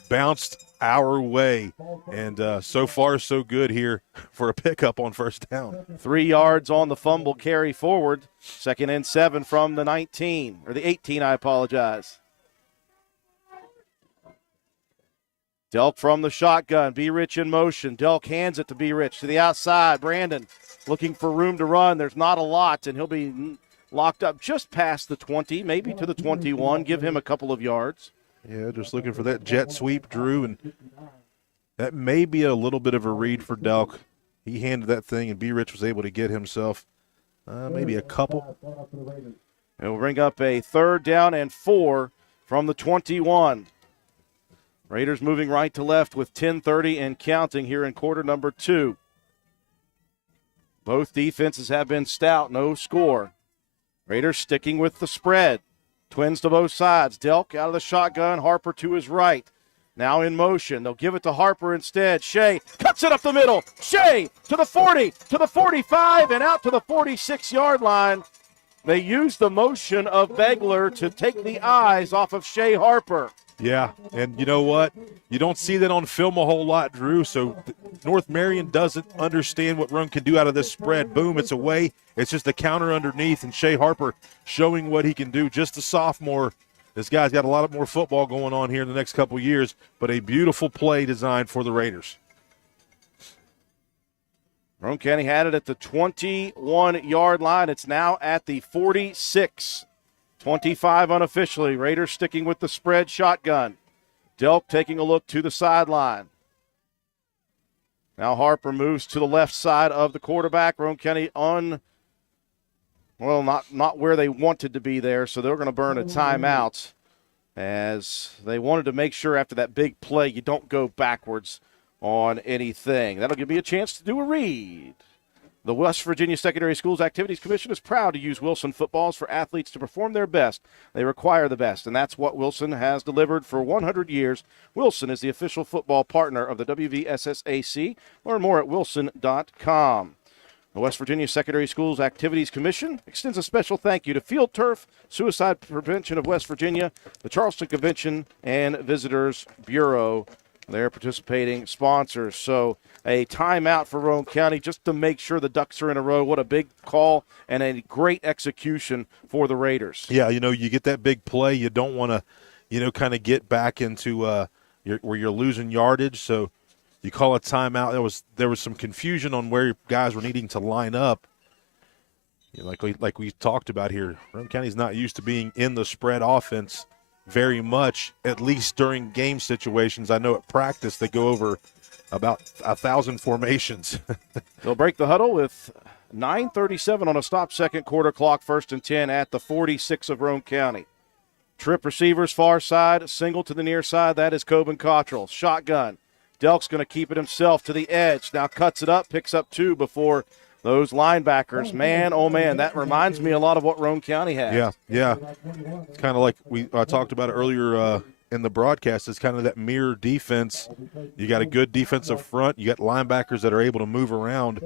bounced our way. And so far, so good here for a pickup on 1st down. 3 yards on the fumble carry forward. 2nd and 7 from the 19, or the 18, I apologize. Delk from the shotgun. Be Rich in motion. Delk hands it to Be Rich to the outside. Brandon looking for room to run. There's not a lot, and he'll be locked up just past the 20, maybe to the 21. Give him a couple of yards. Yeah, just looking for that jet sweep, Drew, and that may be a little bit of a read for Delk. He handed that thing, and B. Rich was able to get himself maybe a couple. It will bring up a 3rd down and 4 from the 21. Raiders moving right to left with 10:30 and counting here in quarter number 2. Both defenses have been stout, no score. Raiders sticking with the spread. Twins to both sides. Delk out of the shotgun. Harper to his right. Now in motion. They'll give it to Harper instead. Shea cuts it up the middle. Shea to the 40, to the 45, and out to the 46-yard line. They use the motion of Begler to take the eyes off of Shea Harper. Yeah, and you know what? You don't see that on film a whole lot, Drew, so North Marion doesn't understand what Roane can do out of this spread. Boom, it's away. It's just a counter underneath, and Shea Harper showing what he can do. Just a sophomore. This guy's got a lot more football going on here in the next couple years, but a beautiful play designed for the Raiders. Roane County had it at the 21-yard line. It's now at the 46. 25 unofficially. Raiders sticking with the spread shotgun. Delk taking a look to the sideline. Now Harper moves to the left side of the quarterback. Roane County not where they wanted to be there, so they're going to burn a timeout as they wanted to make sure after that big play you don't go backwards on anything. That'll give me a chance to do a read. The West Virginia Secondary Schools Activities Commission is proud to use Wilson footballs for athletes to perform their best. They require the best, and that's what Wilson has delivered for 100 years. Wilson is the official football partner of the WVSSAC. Learn more at wilson.com. The West Virginia Secondary Schools Activities Commission extends a special thank you to Field Turf, Suicide Prevention of West Virginia, the Charleston Convention, and Visitors Bureau. They're participating sponsors. So a timeout for Roane County just to make sure the Ducks are in a row. What a big call and a great execution for the Raiders. Yeah, you get that big play. You don't want to, kind of get back into where you're losing yardage. So you call a timeout. There was some confusion on where guys were needing to line up. Like we talked about here, Roane County's not used to being in the spread offense very much, at least during game situations. I know at practice they go over about 1,000 formations. They'll break the huddle with 9:37 on a stop, second quarter clock, 1st and 10 at the 46 of Roane County. Trip receivers far side, single to the near side. That is Coben Cottrell. Shotgun. Delk's going to keep it himself to the edge. Now cuts it up, picks up 2 before those linebackers. Man, oh man, that reminds me a lot of what Roane County had. Yeah. It's kind of like I talked about it earlier in the broadcast. It's kind of that mirror defense. You got a good defensive front. You got linebackers that are able to move around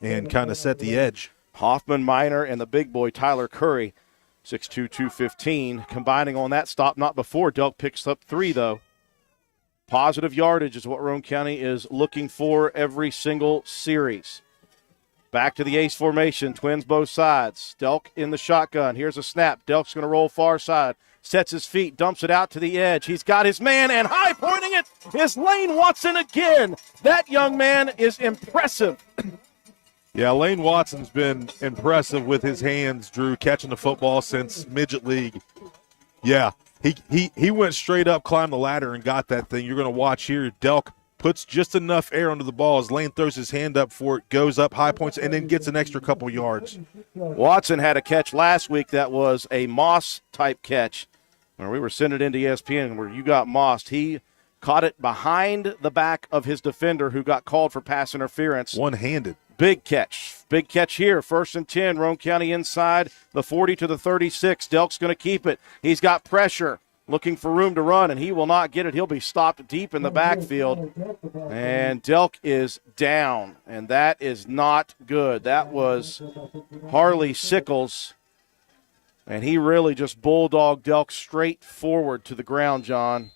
and kind of set the edge. Hoffman, Minor, and the big boy Tyler Curry, 6'2", 215, combining on that stop. Not before. Delk picks up 3, though. Positive yardage is what Roane County is looking for every single series. Back to the ace formation, twins both sides. Delk in the shotgun. Here's a snap. Delk's going to roll far side. Sets his feet, dumps it out to the edge. He's got his man, and high pointing it is Lane Watson again. That young man is impressive. Yeah, Lane Watson's been impressive with his hands, Drew, catching the football since midget league. Yeah, he went straight up, climbed the ladder, and got that thing. You're going to watch here. Delk puts just enough air under the ball as Lane throws his hand up for it, goes up, high points, and then gets an extra couple yards. Watson had a catch last week that was a Moss-type catch where we were sending it into ESPN where you got mossed. He caught it behind the back of his defender who got called for pass interference. One-handed. Big catch. Big catch here. 1st and 10. Roane County inside the 40 to the 36. Delk's going to keep it. He's got pressure. Looking for room to run, and he will not get it. He'll be stopped deep in the backfield. And Delk is down, and that is not good. That was Harley Sickles, and he really just bulldogged Delk straight forward to the ground, John.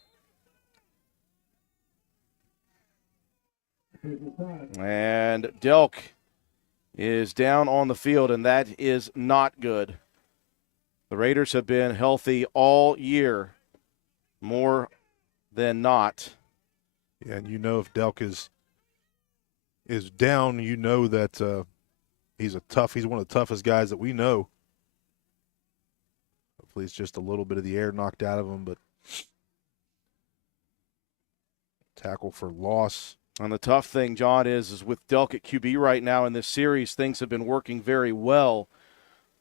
And Delk is down on the field, and that is not good. The Raiders have been healthy all year. More than not. Yeah, and you know if Delk is down, you know that he's one of the toughest guys that we know. Hopefully it's just a little bit of the air knocked out of him, but tackle for loss. And the tough thing, John, is with Delk at QB right now in this series, things have been working very well.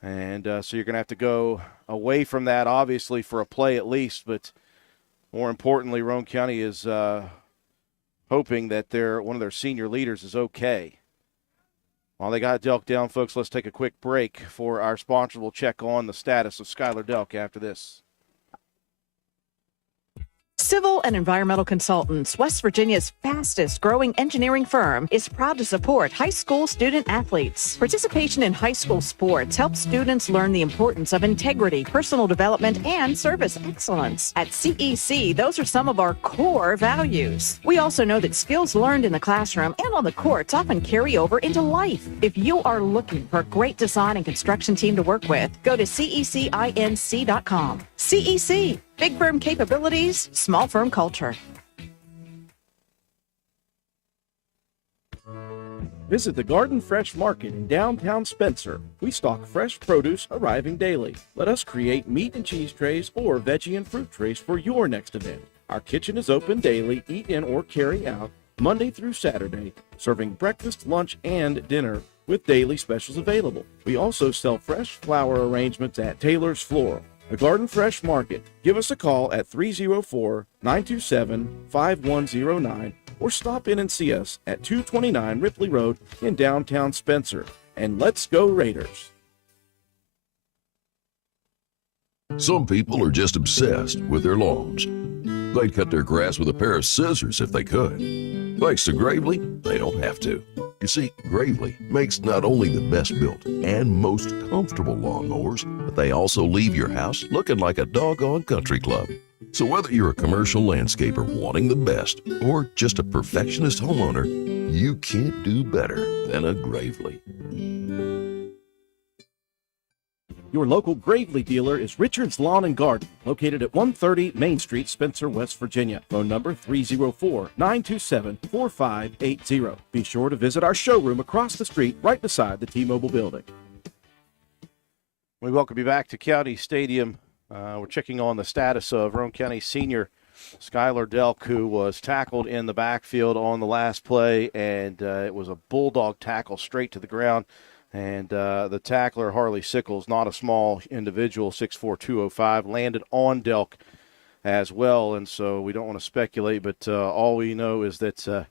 And so you're going to have to go away from that, obviously, for a play at least, but more importantly, Roane County is hoping that one of their senior leaders is okay. While they got Delk down, folks, let's take a quick break for our sponsor. We'll check on the status of Skylar Delk after this. Civil and Environmental Consultants, West Virginia's fastest growing engineering firm, is proud to support high school student athletes. Participation in high school sports helps students learn the importance of integrity, personal development, and service excellence. At CEC, those are some of our core values. We also know that skills learned in the classroom and on the courts often carry over into life. If you are looking for a great design and construction team to work with, go to cecinc.com. CEC. Big firm capabilities, small firm culture. Visit the Garden Fresh Market in downtown Spencer. We stock fresh produce arriving daily. Let us create meat and cheese trays or veggie and fruit trays for your next event. Our kitchen is open daily, eat in or carry out, Monday through Saturday, serving breakfast, lunch, and dinner with daily specials available. We also sell fresh flower arrangements at Taylor's Floral. The Garden Fresh Market. Give us a call at 304-927-5109 or stop in and see us at 229 Ripley Road in downtown Spencer. And let's go Raiders! Some people are just obsessed with their lawns. They'd cut their grass with a pair of scissors if they could. Thanks to Gravely, they don't have to. You see, Gravely makes not only the best built and most comfortable lawnmowers, but they also leave your house looking like a doggone country club. So whether you're a commercial landscaper wanting the best or just a perfectionist homeowner, you can't do better than a Gravely. Your local Gravely dealer is Richard's Lawn and Garden, located at 130 Main Street, Spencer, West Virginia. Phone number 304-927-4580. Be sure to visit our showroom across the street right beside the T-Mobile building. We welcome you back to County Stadium. We're checking on the status of Roane County senior Skylar Delk, who was tackled in the backfield on the last play, and it was a bulldog tackle straight to the ground. And the tackler, Harley Sickles, not a small individual, 6'4", 205, landed on Delk as well. And so we don't want to speculate, but all we know is that,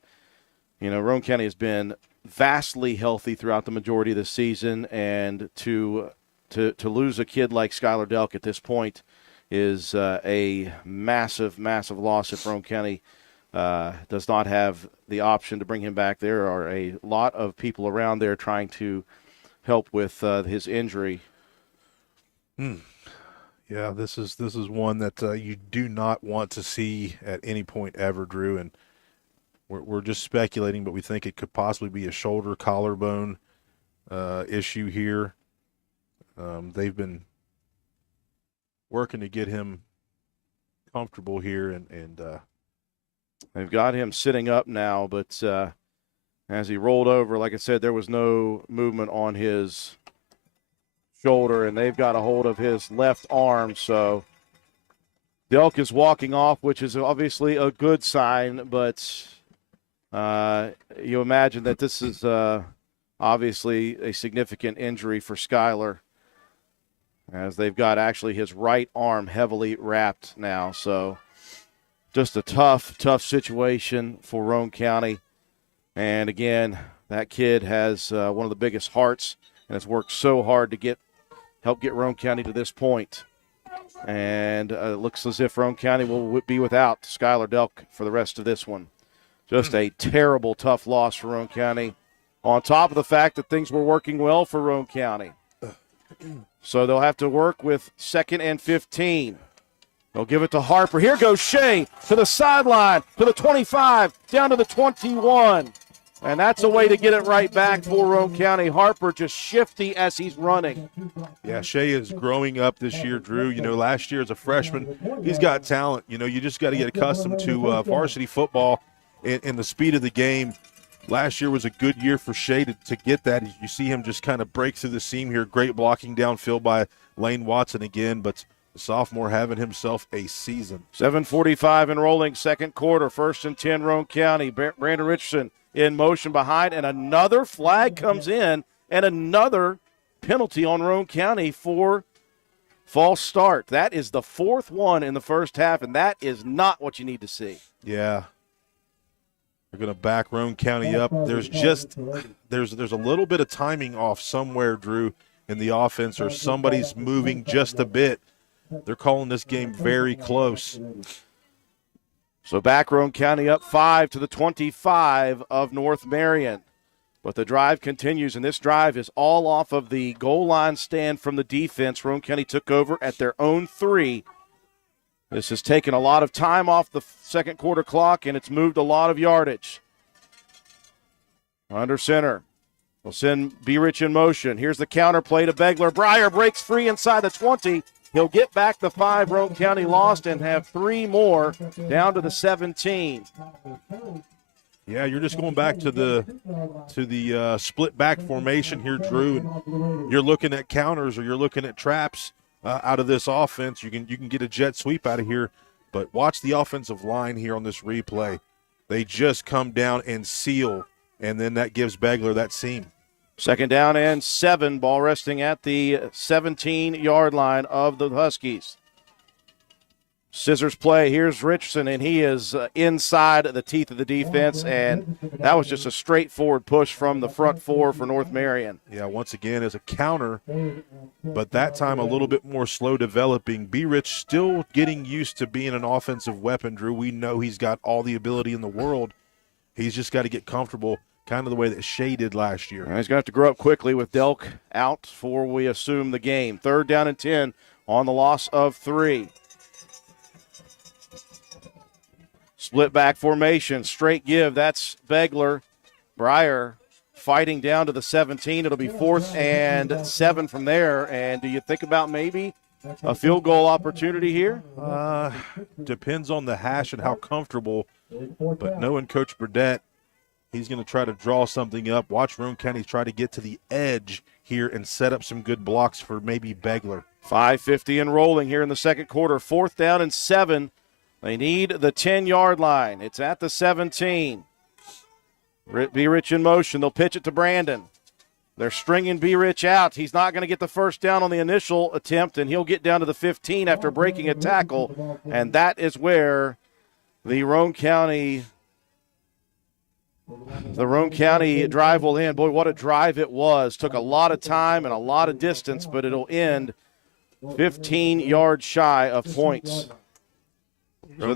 Roane County has been vastly healthy throughout the majority of the season. And to lose a kid like Skylar Delk at this point is a massive, massive loss if Roane County does not have the option to bring him back. There are a lot of people around there trying to help with his injury. Yeah, this is one that you do not want to see at any point ever, Drew. And we're just speculating, but we think it could possibly be a shoulder collarbone issue here. They've been working to get him comfortable here, and they've got him sitting up now, but as he rolled over, like I said, there was no movement on his shoulder, and they've got a hold of his left arm. So Delk is walking off, which is obviously a good sign, but you imagine that this is obviously a significant injury for Skylar, as they've got actually his right arm heavily wrapped now. So just a tough situation for Roane County. And again, that kid has one of the biggest hearts and has worked so hard to help get Roane County to this point. And it looks as if Roane County will be without Skylar Delk for the rest of this one. Just a terrible, tough loss for Roane County, on top of the fact that things were working well for Roane County. So they'll have to work with 2nd and 15. They'll give it to Harper. Here goes Shea to the sideline, to the 25, down to the 21. And that's a way to get it right back for Roane County. Harper just shifty as he's running. Yeah, Shea is growing up this year, Drew. Last year as a freshman, he's got talent. You just got to get accustomed to varsity football and the speed of the game. Last year was a good year for Shea to get that. You see him just kind of break through the seam here. Great blocking downfield by Lane Watson again, but the sophomore having himself a season. 7:45 and rolling, second quarter, 1st and 10, Roane County. Brandon Richardson in motion behind, and another flag comes in, and another penalty on Roane County for false start. That is the 4th one in the first half, and that is not what you need to see. Yeah. They're going to back Roane County up. There's a little bit of timing off somewhere, Drew, in the offense, or somebody's moving just a bit. They're calling this game very close. So back Roane County up 5 to the 25 of North Marion. But the drive continues, and this drive is all off of the goal line stand from the defense. Roane County took over at their own 3. This has taken a lot of time off the second quarter clock, and it's moved a lot of yardage. Under center. We'll send B. Rich in motion. Here's the counter play to Begler. Breyer breaks free inside the 20. He'll get back the 5 Roane County lost and have 3 more down to the 17. Yeah, you're just going back to the split back formation here, Drew. And you're looking at counters, or you're looking at traps out of this offense. You can get a jet sweep out of here, but watch the offensive line here on this replay. They just come down and seal, and then that gives Begler that seam. 2nd down and 7, ball resting at the 17-yard line of the Huskies. Scissors play. Here's Richardson, and he is inside the teeth of the defense, and that was just a straightforward push from the front 4 for North Marion. Yeah, once again as a counter, but that time a little bit more slow developing. B. Rich still getting used to being an offensive weapon, Drew. We know he's got all the ability in the world. He's just got to get comfortable, kind of the way that Shea did last year. And he's going to have to grow up quickly with Delk out for, we assume, the game. 3rd down and 10 on the loss of 3. Split back formation, straight give. That's Begler. Breyer fighting down to the 17. It'll be 4th and 7 from there. And do you think about maybe a field goal opportunity here? Depends on the hash and how comfortable. But knowing Coach Burdett, he's going to try to draw something up. Watch Roane County try to get to the edge here and set up some good blocks for maybe Begler. 5:50 and rolling here in the second quarter. 4th down and 7. They need the 10-yard line. It's at the 17. Be Rich in motion. They'll pitch it to Brandon. They're stringing B. Rich out. He's not going to get the first down on the initial attempt, and he'll get down to the 15 after breaking a tackle. And that is where the Roane County drive will end. Boy, what a drive it was. Took a lot of time and a lot of distance, but it'll end 15 yards shy of points. So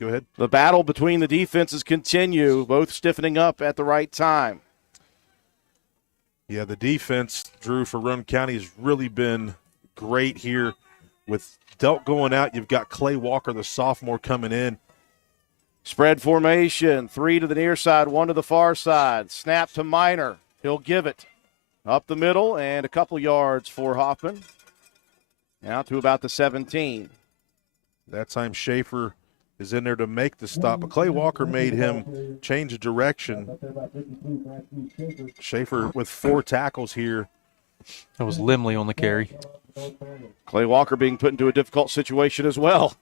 Go ahead. The battle between the defenses continue, both stiffening up at the right time. Yeah, the defense, Drew, for Roane County has really been great here. With Delk going out, you've got Clay Walker, the sophomore, coming in. Spread formation, 3 to the near side, 1 to the far side. Snap to Minor. He'll give it up the middle and a couple yards for Hoffman. Out to about the 17. That time Schaefer is in there to make the stop, but Clay Walker made him change of direction. Schaefer with 4 tackles here. That was Limley on the carry. Clay Walker being put into a difficult situation as well.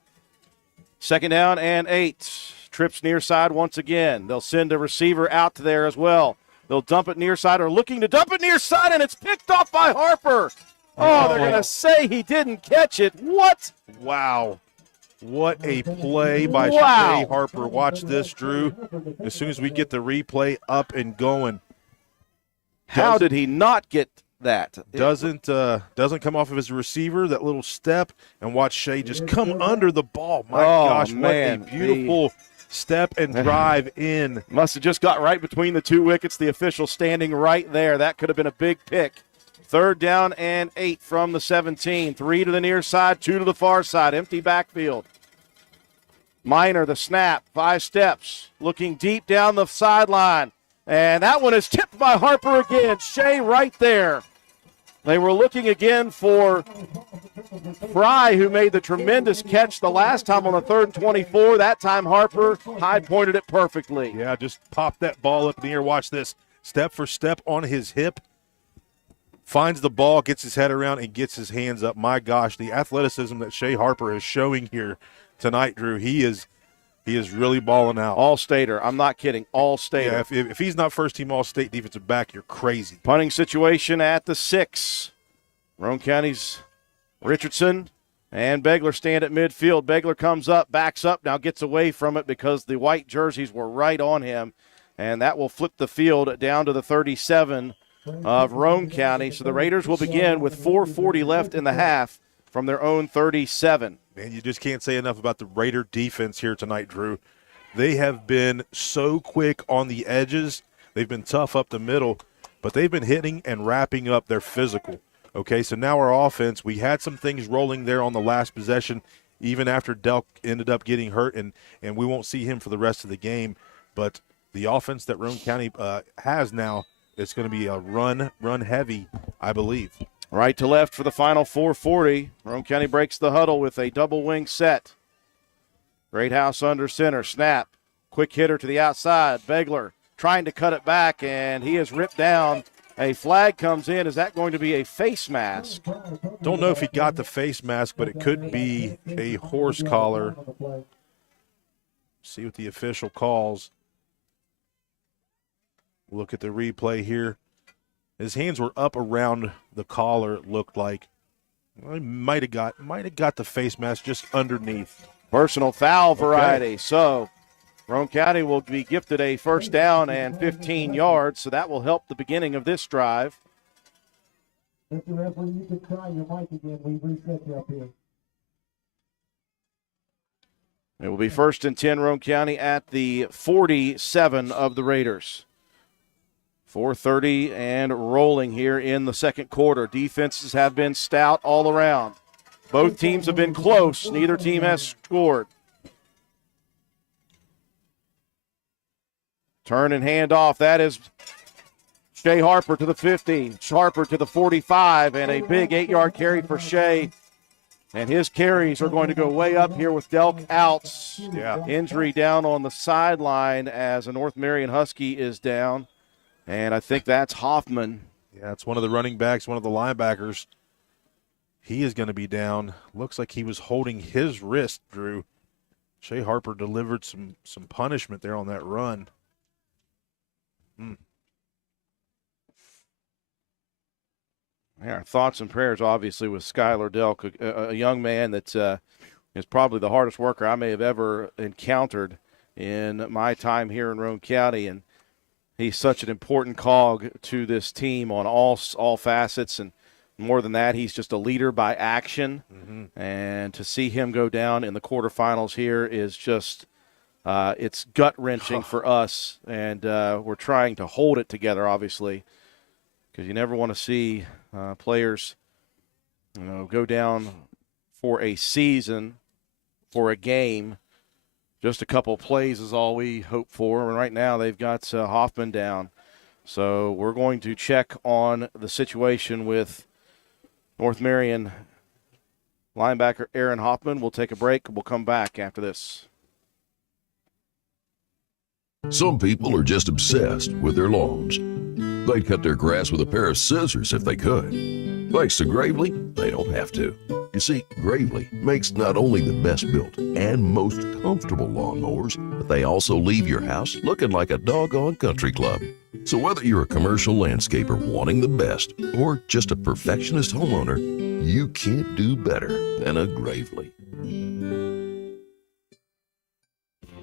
2nd down and 8. Trips near side once again. They'll send a receiver out there as well. They'll dump it near side or looking to dump it near side, and it's picked off by Harper. Oh, they're going to say he didn't catch it. What? Wow. What a play by Shea Harper. Watch this, Drew. As soon as we get the replay up and going. How did he not get that? Doesn't come off of his receiver, that little step, and watch Shea just come under the ball. My gosh, man. What a beautiful step and drive in. Must have just got right between the 2 wickets. The official standing right there. That could have been a big pick. 3rd down and 8 from the 17. 3 to the near side, 2 to the far side. Empty backfield. Minor, the snap, 5 steps. Looking deep down the sideline. And that one is tipped by Harper again. Shea right there. They were looking again for Fry, who made the tremendous catch the last time on the 3rd and 24. That time Harper high-pointed it perfectly. Yeah, just popped that ball up in the air. Watch this. Step for step on his hip. Finds the ball, gets his head around, and gets his hands up. My gosh, the athleticism that Shea Harper is showing here tonight, Drew, he is really balling out. All-Stater. I'm not kidding. All-Stater. Yeah, if he's not first-team All-State defensive back, you're crazy. Punting situation at the 6. Roane County's Richardson and Begler stand at midfield. Begler comes up, backs up, now gets away from it because the white jerseys were right on him, and that will flip the field down to the 37 of Roane County. So the Raiders will begin with 4:40 left in the half from their own 37. Man, you just can't say enough about the Raider defense here tonight, Drew. They have been so quick on the edges. They've been tough up the middle, but they've been hitting and wrapping up their physical. Okay, so now our offense, we had some things rolling there on the last possession, even after Delk ended up getting hurt, and we won't see him for the rest of the game. But the offense that Roane County has now, it's going to be a run heavy, I believe. Right to left for the final 4:40. Roane County breaks the huddle with a double wing set. Greathouse under center. Snap. Quick hitter to the outside. Begler trying to cut it back, and he is ripped down. A flag comes in. Is that going to be a face mask? Don't know if he got the face mask, but it could be a horse collar. See what the official calls. Look at the replay here. His hands were up around the collar, it looked like. Well, he might have got the face mask just underneath. Personal foul variety. Okay. So Roane County will be gifted a first down and 15 yards, so that will help the beginning of this drive. Mr. Referee, you can try your mic again. We reset you up here. It will be 1st and 10 Roane County at the 47 of the Raiders. 4:30 and rolling here in the second quarter. Defenses have been stout all around. Both teams have been close. Neither team has scored. Turn and hand off. That is Shea Harper to the 50. Harper to the 45, and a big 8-yard carry for Shea. And his carries are going to go way up here with Delk out. Yeah. Injury down on the sideline as a North Marion Husky is down. And I think that's Hoffman. Yeah, it's one of the running backs, one of the linebackers. He is going to be down. Looks like he was holding his wrist, Drew. Shea Harper delivered some punishment there on that run. Our thoughts and prayers, obviously, with Skylar Delk, a young man that is probably the hardest worker I may have ever encountered in my time here in Roane County, and he's such an important cog to this team on all facets, and more than that, he's just a leader by action. Mm-hmm. And to see him go down in the quarterfinals here is just it's gut-wrenching for us, and we're trying to hold it together, obviously, because you never want to see players go down for a season, for a game. Just a couple plays is all we hope for, and right now they've got Hoffman down. So we're going to check on the situation with North Marion linebacker Aaron Hoffman. We'll take a break. We'll come back after this. Some people are just obsessed with their lawns. They'd cut their grass with a pair of scissors if they could. Thanks to Gravely, they don't have to. You see, Gravely makes not only the best built and most comfortable lawnmowers, but they also leave your house looking like a doggone country club. So whether you're a commercial landscaper wanting the best or just a perfectionist homeowner, you can't do better than a Gravely.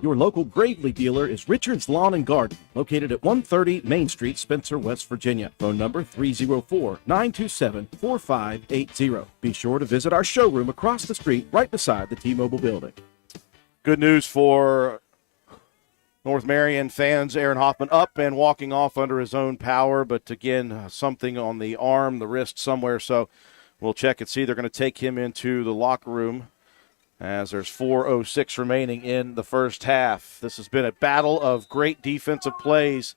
Your local Gravely dealer is Richard's Lawn and Garden, located at 130 Main Street, Spencer, West Virginia. Phone number 304-927-4580. Be sure to visit our showroom across the street right beside the T-Mobile building. Good news for North Marion fans. Aaron Hoffman up and walking off under his own power, but again, something on the arm, the wrist somewhere, so we'll check and see. They're going to take him into the locker room as there's 4:06 remaining in the first half. This has been a battle of great defensive plays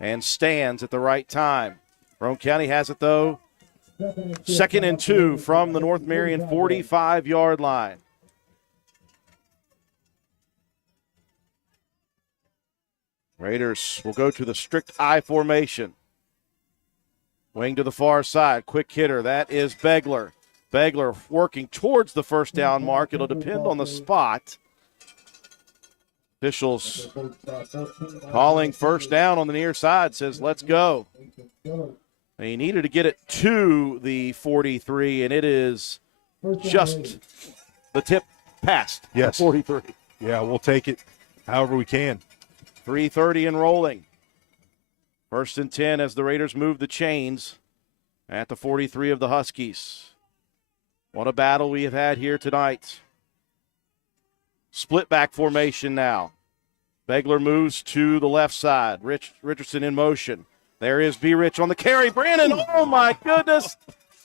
and stands at the right time. Roane County has it, though. 2nd and 2 from the North Marion 45-yard line. Raiders will go to the strict I formation. Wing to the far side. Quick hitter. That is Begler. Begler working towards the first down mark. It'll depend on the spot. Officials calling first down on the near side, says let's go. He needed to get it to the 43, and it is just the tip past. Yes. 43. Yeah, we'll take it however we can. 3:30 and rolling. 1st and 10 as the Raiders move the chains at the 43 of the Huskies. What a battle we have had here tonight. Split back formation now. Begler moves to the left side. Richardson in motion. There is B. Rich on the carry. Brandon, oh my goodness.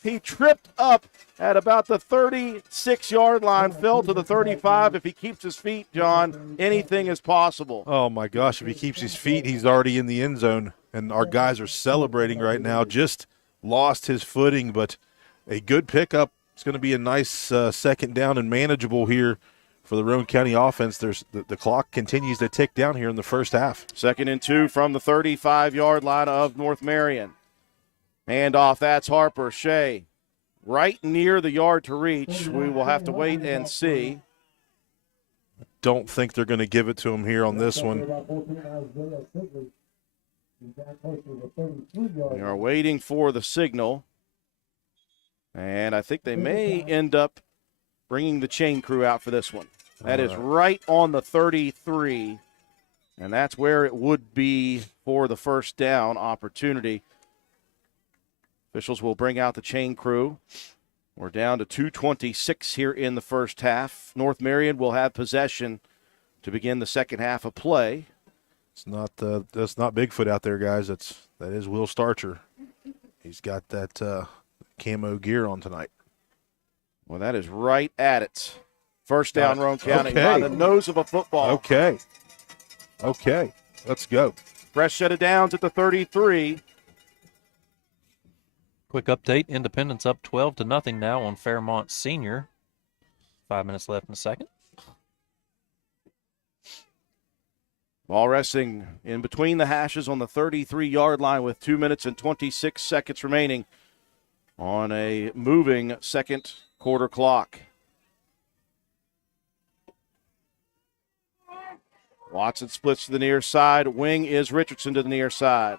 He tripped up at about the 36-yard line, fell to the 35. If he keeps his feet, John, anything is possible. Oh, my gosh. If he keeps his feet, he's already in the end zone. And our guys are celebrating right now. Just lost his footing, but a good pickup. It's going to be a nice second down and manageable here for the Roane County offense. The clock continues to tick down here in the first half. 2nd and 2 from the 35-yard line of North Marion. Handoff, that's Harper. Shea right near the yard to reach. We will have to wait and see. Don't think they're going to give it to him here on this one. We are waiting for the signal. And I think they may end up bringing the chain crew out for this one. That is right on the 33, and that's where it would be for the first down opportunity. Officials will bring out the chain crew. We're down to 2:26 here in the first half. North Marion will have possession to begin the second half of play. It's not that's not Bigfoot out there, guys. That is Will Starcher. He's got that camo gear on tonight. Well, that is right at it. First down, Roane County, by the nose of a football. Okay, let's go. Fresh set of downs at the 33. Quick update, Independence up 12-0 now on Fairmont Senior. 5 minutes left in the second. Ball resting in between the hashes on the 33-yard line with 2 minutes and 26 seconds remaining on a moving second quarter clock. Watson splits to the near side. Wing is Richardson to the near side.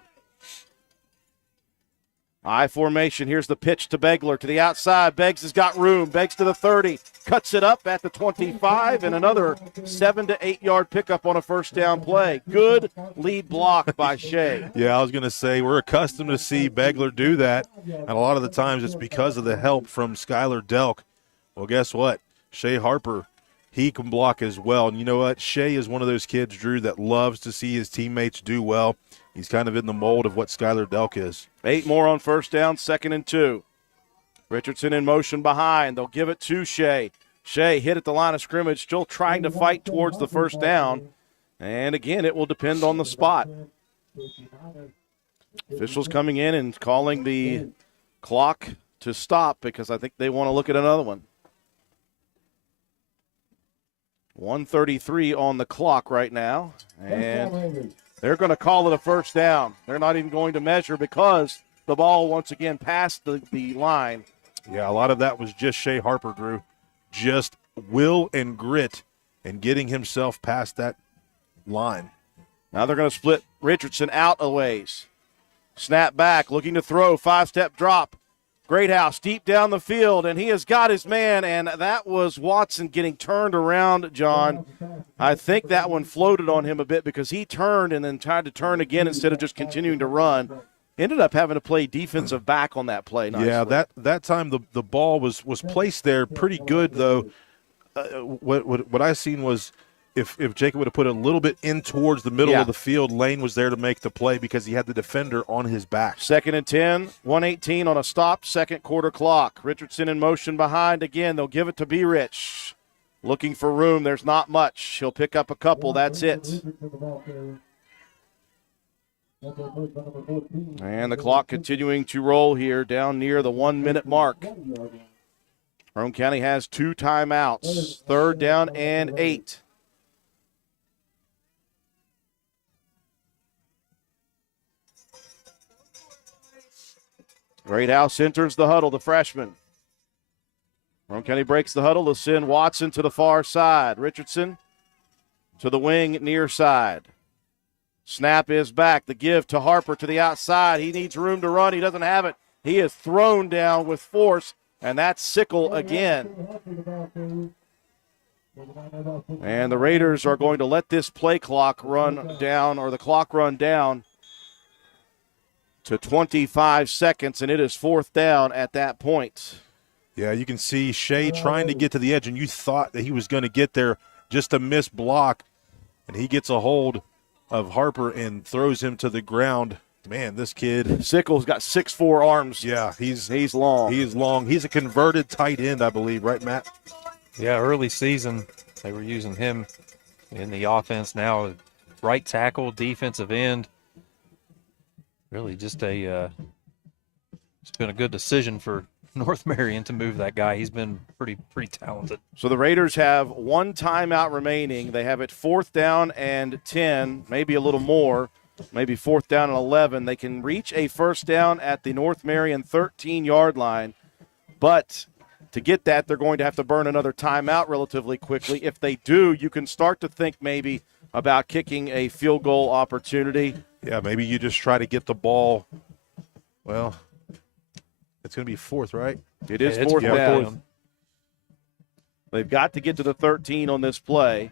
I formation. Here's the pitch to Begler to the outside. Beggs has got room. Beggs to the 30. Cuts it up at the 25, and another 7 to 8 yard pickup on a first down play. Good lead block by Shea. Yeah, I was going to say we're accustomed to see Begler do that, and a lot of the times it's because of the help from Skylar Delk. Well, guess what? Shea Harper, he can block as well. And you know what? Shea is one of those kids, Drew, that loves to see his teammates do well. He's kind of in the mold of what Skylar Delk is. 8 more on first down, 2nd and 2. Richardson in motion behind. They'll give it to Shea. Shea hit at the line of scrimmage, still trying to fight towards the first down. And again, it will depend on the spot. Officials coming in and calling the clock to stop because I think they want to look at another one. 1:33 on the clock right now. And they're going to call it a first down. They're not even going to measure because the ball once again passed the line. Yeah, a lot of that was just Shea Harper, Drew. Just will and grit and getting himself past that line. Now they're going to split Richardson out a ways. Snap back, looking to throw, 5-step drop. Greathouse deep down the field, and he has got his man, and that was Watson getting turned around, John. I think that one floated on him a bit because he turned and then tried to turn again instead of just continuing to run. Ended up having to play defensive back on that play. Nicely. Yeah, that time the ball was placed there pretty good, though. What I seen was if Jacob would have put it a little bit in towards the middle of the field, Lane was there to make the play because he had the defender on his back. 2nd and 10, 1:18 on a stop, second quarter clock. Richardson in motion behind again. They'll give it to B-Rich. Looking for room. There's not much. He'll pick up a couple. That's it. And the clock continuing to roll here down near the 1 minute mark. Roane County has 2 timeouts. 3rd down and 8. Greathouse enters the huddle, the freshman. Roane County breaks the huddle. They'll send Watson to the far side. Richardson to the wing near side. Snap is back. The give to Harper to the outside. He needs room to run. He doesn't have it. He is thrown down with force, and that's Sickle again. And the Raiders are going to let this play clock run down, or the clock run down to 25 seconds, and it is 4th down at that point. Yeah, you can see Shea trying to get to the edge, and you thought that he was going to get there, just a missed block, and he gets a hold of Harper and throws him to the ground. Man, this kid. Sickle's got 6'4" arms. Yeah, he's long. He is long. He's a converted tight end, I believe, right, Matt? Yeah, early season they were using him in the offense. Now right tackle, defensive end. Really just it's been a good decision for North Marion to move that guy. He's been pretty talented. So the Raiders have 1 timeout remaining. They have it 4th down and 10, maybe a little more, maybe 4th down and 11. They can reach a first down at the North Marion 13-yard line, but to get that, they're going to have to burn another timeout relatively quickly. If they do, you can start to think maybe about kicking a field goal opportunity. Yeah, maybe you just try to get the ball. Well, it's going to be 4th, right? It is Yeah, 4th it's down. 4th. They've got to get to the 13 on this play.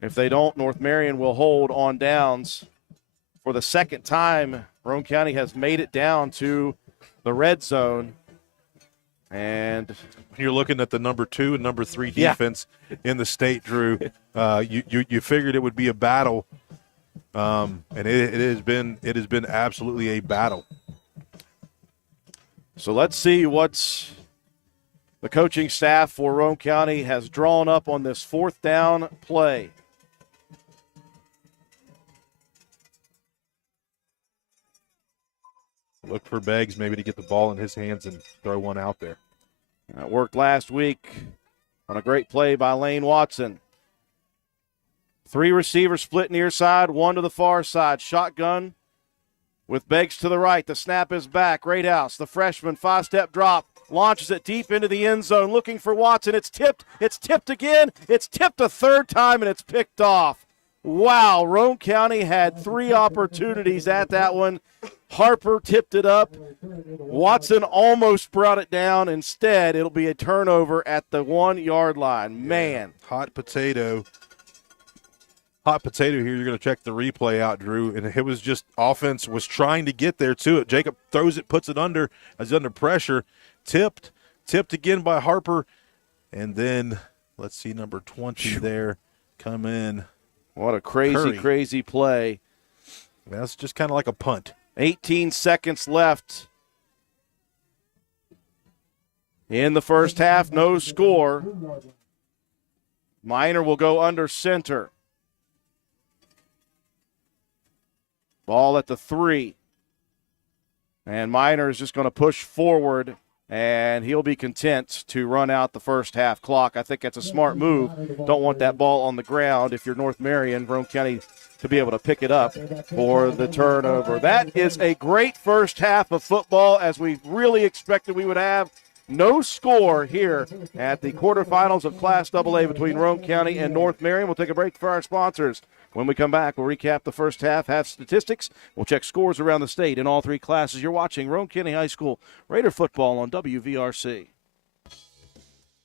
If they don't, North Marion will hold on downs. For the second time, Roane County has made it down to the red zone. And you're looking at the number 2 and number 3 defense in the state, Drew. You figured it would be a battle, and it has been absolutely a battle. So let's see what's the coaching staff for Roane County has drawn up on this 4th down play. Look for Beggs maybe to get the ball in his hands and throw one out there. That worked last week on a great play by Lane Watson. 3 receivers split near side, 1 to the far side. Shotgun with Beggs to the right. The snap is back. Greathouse, the freshman, 5-step drop. Launches it deep into the end zone, looking for Watson. It's tipped. It's tipped again. It's tipped a 3rd time, and it's picked off. Wow, Roane County had 3 opportunities at that one. Harper tipped it up. Watson almost brought it down. Instead, it'll be a turnover at the 1-yard line. Man. Hot potato here. You're going to check the replay out, Drew, and it was just offense was trying to get there to it. Jacob throws it, puts it under, as under pressure, tipped again by Harper, and then let's see number 20 there come in. What a crazy play. That's just kind of like a punt. 18 seconds left in the first half. No score. Minor will go under center. Ball at the 3. And Minor is just going to push forward, and he'll be content to run out the first half clock. I think that's a smart move. Don't want that ball on the ground if you're North Marion, Roane County, to be able to pick it up for the turnover. That is a great first half of football, as we really expected we would have. No score here at the quarterfinals of Class AA between Roane County and North Marion. We'll take a break for our sponsors. When we come back, we'll recap the first half, have statistics. We'll check scores around the state in all 3 classes. You're watching Roane County High School Raider football on WVRC.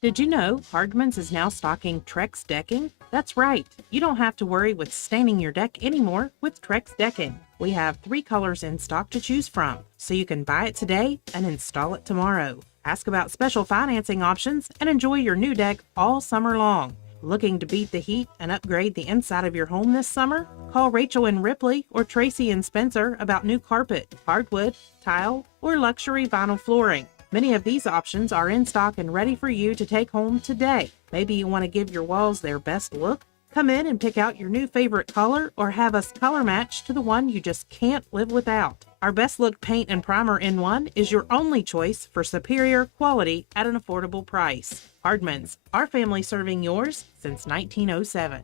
Did you know Hardman's is now stocking Trex decking? That's right. You don't have to worry with staining your deck anymore with Trex decking. We have 3 colors in stock to choose from, so you can buy it today and install it tomorrow. Ask about special financing options and enjoy your new deck all summer long. Looking to beat the heat and upgrade the inside of your home this summer? Call Rachel and Ripley or Tracy and Spencer about new carpet, hardwood, tile, or luxury vinyl flooring. Many of these options are in stock and ready for you to take home today. Maybe you want to give your walls their best look? Come in and pick out your new favorite color or have us color match to the one you just can't live without. Our Best Look Paint and Primer in One is your only choice for superior quality at an affordable price. Hardman's, our family serving yours since 1907.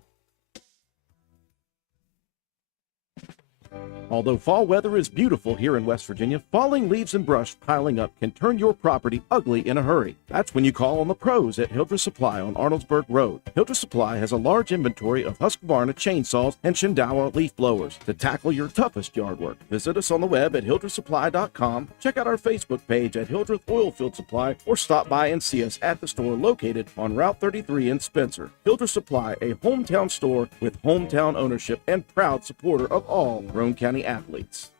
Although fall weather is beautiful here in West Virginia, falling leaves and brush piling up can turn your property ugly in a hurry. That's when you call on the pros at Hildreth Supply on Arnoldsburg Road. Hildreth Supply has a large inventory of Husqvarna chainsaws and Shindawa leaf blowers to tackle your toughest yard work. Visit us on the web at hildrethsupply.com, check out our Facebook page at Hildreth Oilfield Supply, or stop by and see us at the store located on Route 33 in Spencer. Hildreth Supply, a hometown store with hometown ownership and proud supporter of all Roane County athletes.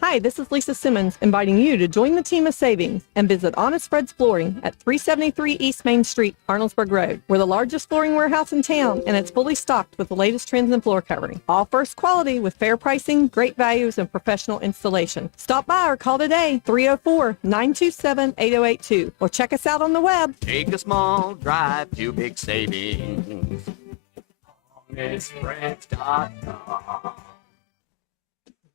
Hi, this is Lisa Simmons inviting you to join the team of savings and visit Honest Fred's Flooring at 373 East Main Street, Arnoldsburg Road. We're the largest flooring warehouse in town, and it's fully stocked with the latest trends in floor covering. All first quality with fair pricing, great values, and professional installation. Stop by or call today, 304-927-8082, or check us out on the web. Take a small drive to big savings. HonestFreds.com.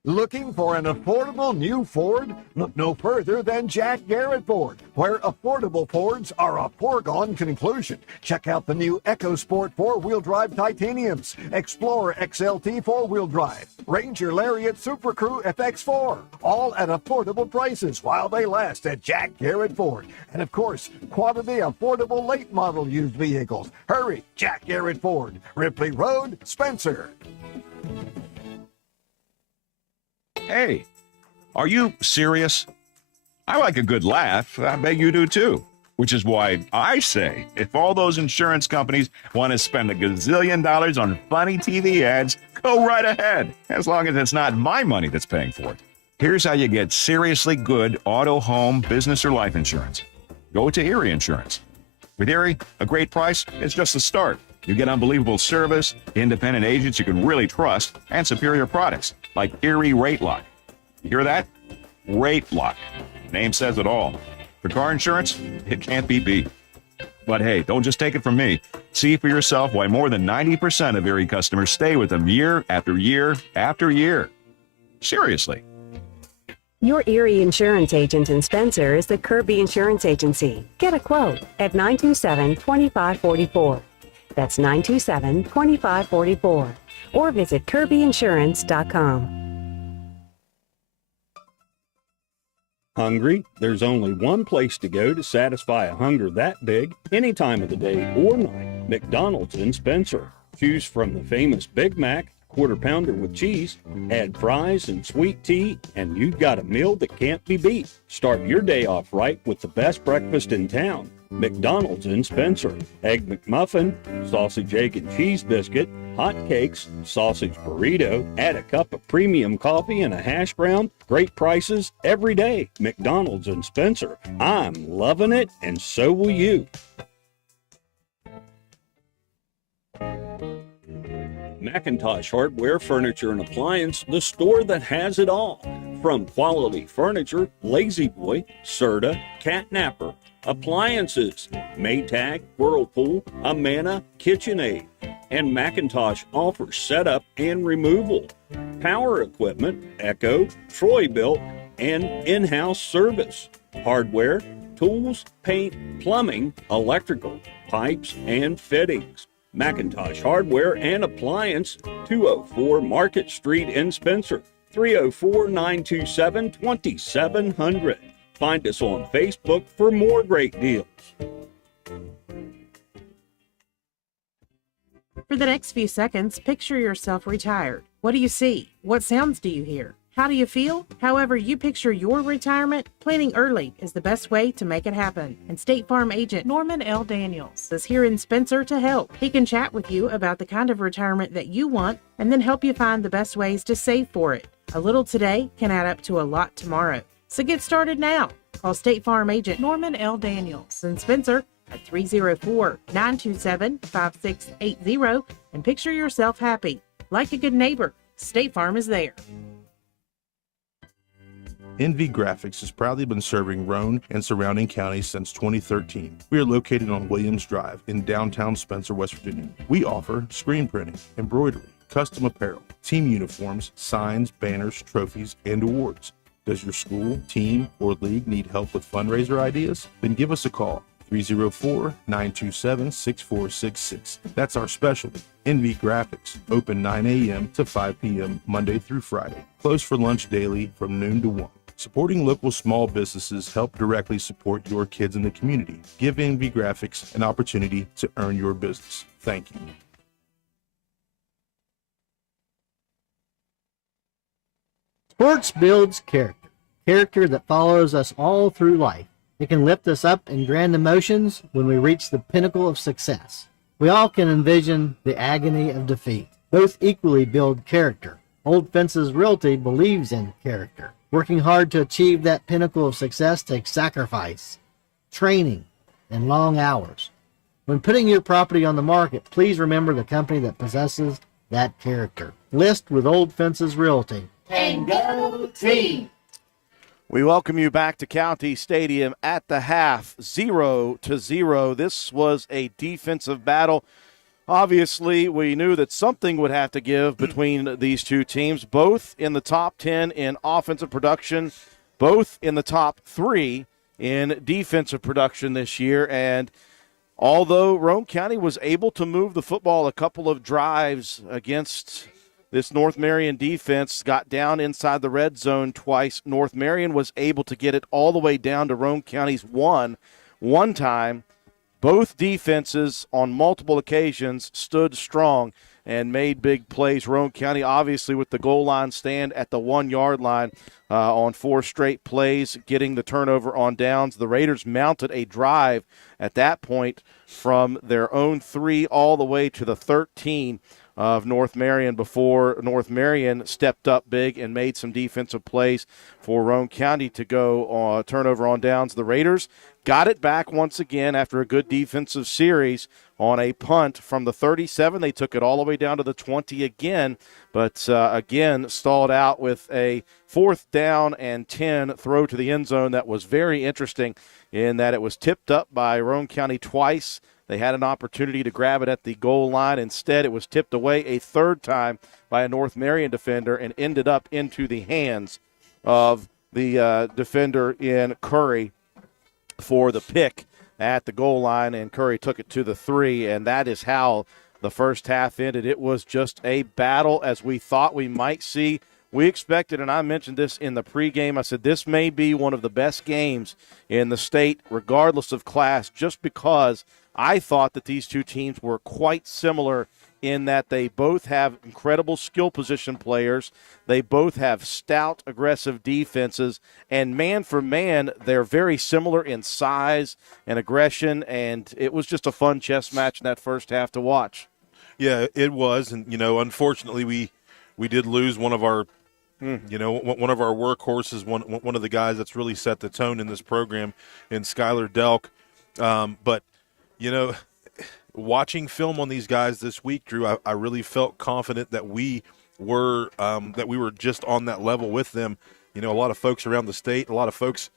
Looking for an affordable new Ford? Look no further than Jack Garrett Ford, where affordable Fords are a foregone conclusion. Check out the new EcoSport 4-wheel drive titaniums, Explorer XLT 4-wheel drive, Ranger Lariat Super Crew FX4, all at affordable prices while they last at Jack Garrett Ford. And of course, quality affordable late model used vehicles. Hurry, Jack Garrett Ford, Ripley Road, Spencer. Hey, are you serious? I like a good laugh. I bet you do too. Which is why I say, if all those insurance companies want to spend $1 gazillion on funny TV ads, go right ahead, as long as it's not my money that's paying for it. Here's how you get seriously good auto, home, business, or life insurance. Go to Erie Insurance. With Erie, a great price is just the start. You get unbelievable service, independent agents you can really trust, and superior products like Erie Rate Lock. You hear that? Rate Lock. Name says it all. For car insurance, it can't be beat. But hey, don't just take it from me. See for yourself why more than 90% of Erie customers stay with them year after year after year. Seriously. Your Erie insurance agent in Spencer is the Kirby Insurance Agency. Get a quote at 927-2544. That's 927-2544. Or visit kirbyinsurance.com. Hungry? There's only one place to go to satisfy a hunger that big, any time of the day or night. McDonald's in Spencer. Choose from the famous Big Mac, quarter pounder with cheese, add fries and sweet tea, and you've got a meal that can't be beat. Start your day off right with the best breakfast in town. McDonald's in Spencer. Egg McMuffin, sausage, egg, and cheese biscuit, hot cakes, sausage burrito, add a cup of premium coffee and a hash brown. Great prices every day. McDonald's in Spencer. I'm loving it, and so will you. McIntosh Hardware, Furniture, and Appliance, the store that has it all. From quality furniture, Lazy Boy, Serta, Catnapper, appliances, Maytag, Whirlpool, Amana, KitchenAid, and McIntosh offers setup and removal, power equipment, Echo, Troy-Bilt, and in-house service, hardware, tools, paint, plumbing, electrical, pipes, and fittings. McIntosh Hardware and Appliance, 204 Market Street in Spencer, 304-927-2700. Find us on Facebook for more great deals. For the next few seconds, picture yourself retired. What do you see? What sounds do you hear? How do you feel? However you picture your retirement, planning early is the best way to make it happen. And State Farm agent Norman L. Daniels is here in Spencer to help. He can chat with you about the kind of retirement that you want and then help you find the best ways to save for it. A little today can add up to a lot tomorrow. So get started now. Call State Farm agent Norman L. Daniels in Spencer at 304-927-5680 and picture yourself happy. Like a good neighbor, State Farm is there. NV Graphics has proudly been serving Roane and surrounding counties since 2013. We are located on Williams Drive in downtown Spencer, West Virginia. We offer screen printing, embroidery, custom apparel, team uniforms, signs, banners, trophies, and awards. Does your school, team, or league need help with fundraiser ideas? Then give us a call. 304-927-6466. That's our specialty. NV Graphics, open 9 a.m. to 5 p.m. Monday through Friday. Closed for lunch daily from noon to 1. Supporting local small businesses help directly support your kids in the community. Give NV Graphics an opportunity to earn your business. Thank you. Sports builds character. Character that follows us all through life. It can lift us up in grand emotions when we reach the pinnacle of success. We all can envision the agony of defeat. Both equally build character. Old Fences Realty believes in character. Working hard to achieve that pinnacle of success takes sacrifice, training, and long hours. When putting your property on the market, please remember the company that possesses that character. List with Old Fences Realty. And go team! We welcome you back to County Stadium at the half, 0-0. This was a defensive battle. Obviously, we knew that something would have to give between these two teams, both in the top 10 in offensive production, both in the top 3 in defensive production this year. And although Roane County was able to move the football a couple of drives against this North Marion defense, got down inside the red zone twice, North Marion was able to get it all the way down to Roane County's one time. Both defenses on multiple occasions stood strong and made big plays. Roane County obviously with the goal line stand at the 1-yard line on 4 straight plays, getting the turnover on downs. The Raiders mounted a drive at that point from their own 3 all the way to the 13 of North Marion before North Marion stepped up big and made some defensive plays for Roane County to go turnover on downs. The Raiders got it back once again after a good defensive series on a punt from the 37. They took it all the way down to the 20 again, but again stalled out with a 4th down and 10 throw to the end zone that was very interesting in that it was tipped up by Roane County twice. They had an opportunity to grab it at the goal line. Instead, it was tipped away a 3rd time by a North Marion defender and ended up into the hands of the defender in Curry for the pick at the goal line, and Curry took it to the 3, and that is how the first half ended. It was just a battle as we thought we might see. We expected, and I mentioned this in the pregame, I said this may be one of the best games in the state, regardless of class, just because I thought that these two teams were quite similar in that they both have incredible skill position players. They both have stout, aggressive defenses. And man for man, they're very similar in size and aggression. And it was just a fun chess match in that first half to watch. Yeah, it was. And, unfortunately, we did lose one of our one of our workhorses, one of the guys that's really set the tone in this program, in Skylar Delk. But, watching film on these guys this week, Drew, I really felt confident that we were just on that level with them. A lot of folks around the state, a lot of folks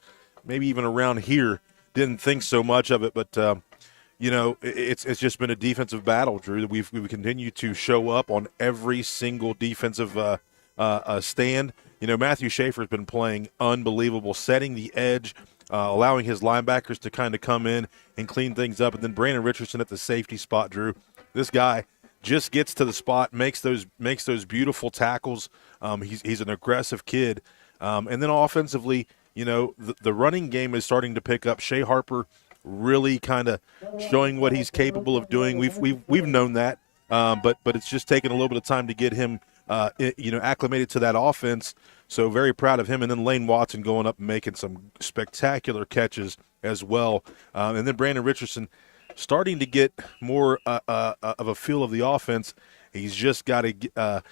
maybe even around here didn't think so much of it, but it's just been a defensive battle, Drew. We've continued to show up on every single defensive stand. Matthew Schaefer's been playing unbelievable, setting the edge, allowing his linebackers to kind of come in and clean things up. And then Brandon Richardson at the safety spot, Drew. This guy just gets to the spot, makes those beautiful tackles. He's an aggressive kid. And then offensively, the running game is starting to pick up. Shea Harper really kind of showing what he's capable of doing. We've known that, but it's just taken a little bit of time to get him acclimated to that offense. So very proud of him. And then Lane Watson going up and making some spectacular catches as well. And then Brandon Richardson starting to get more of a feel of the offense. He's just got to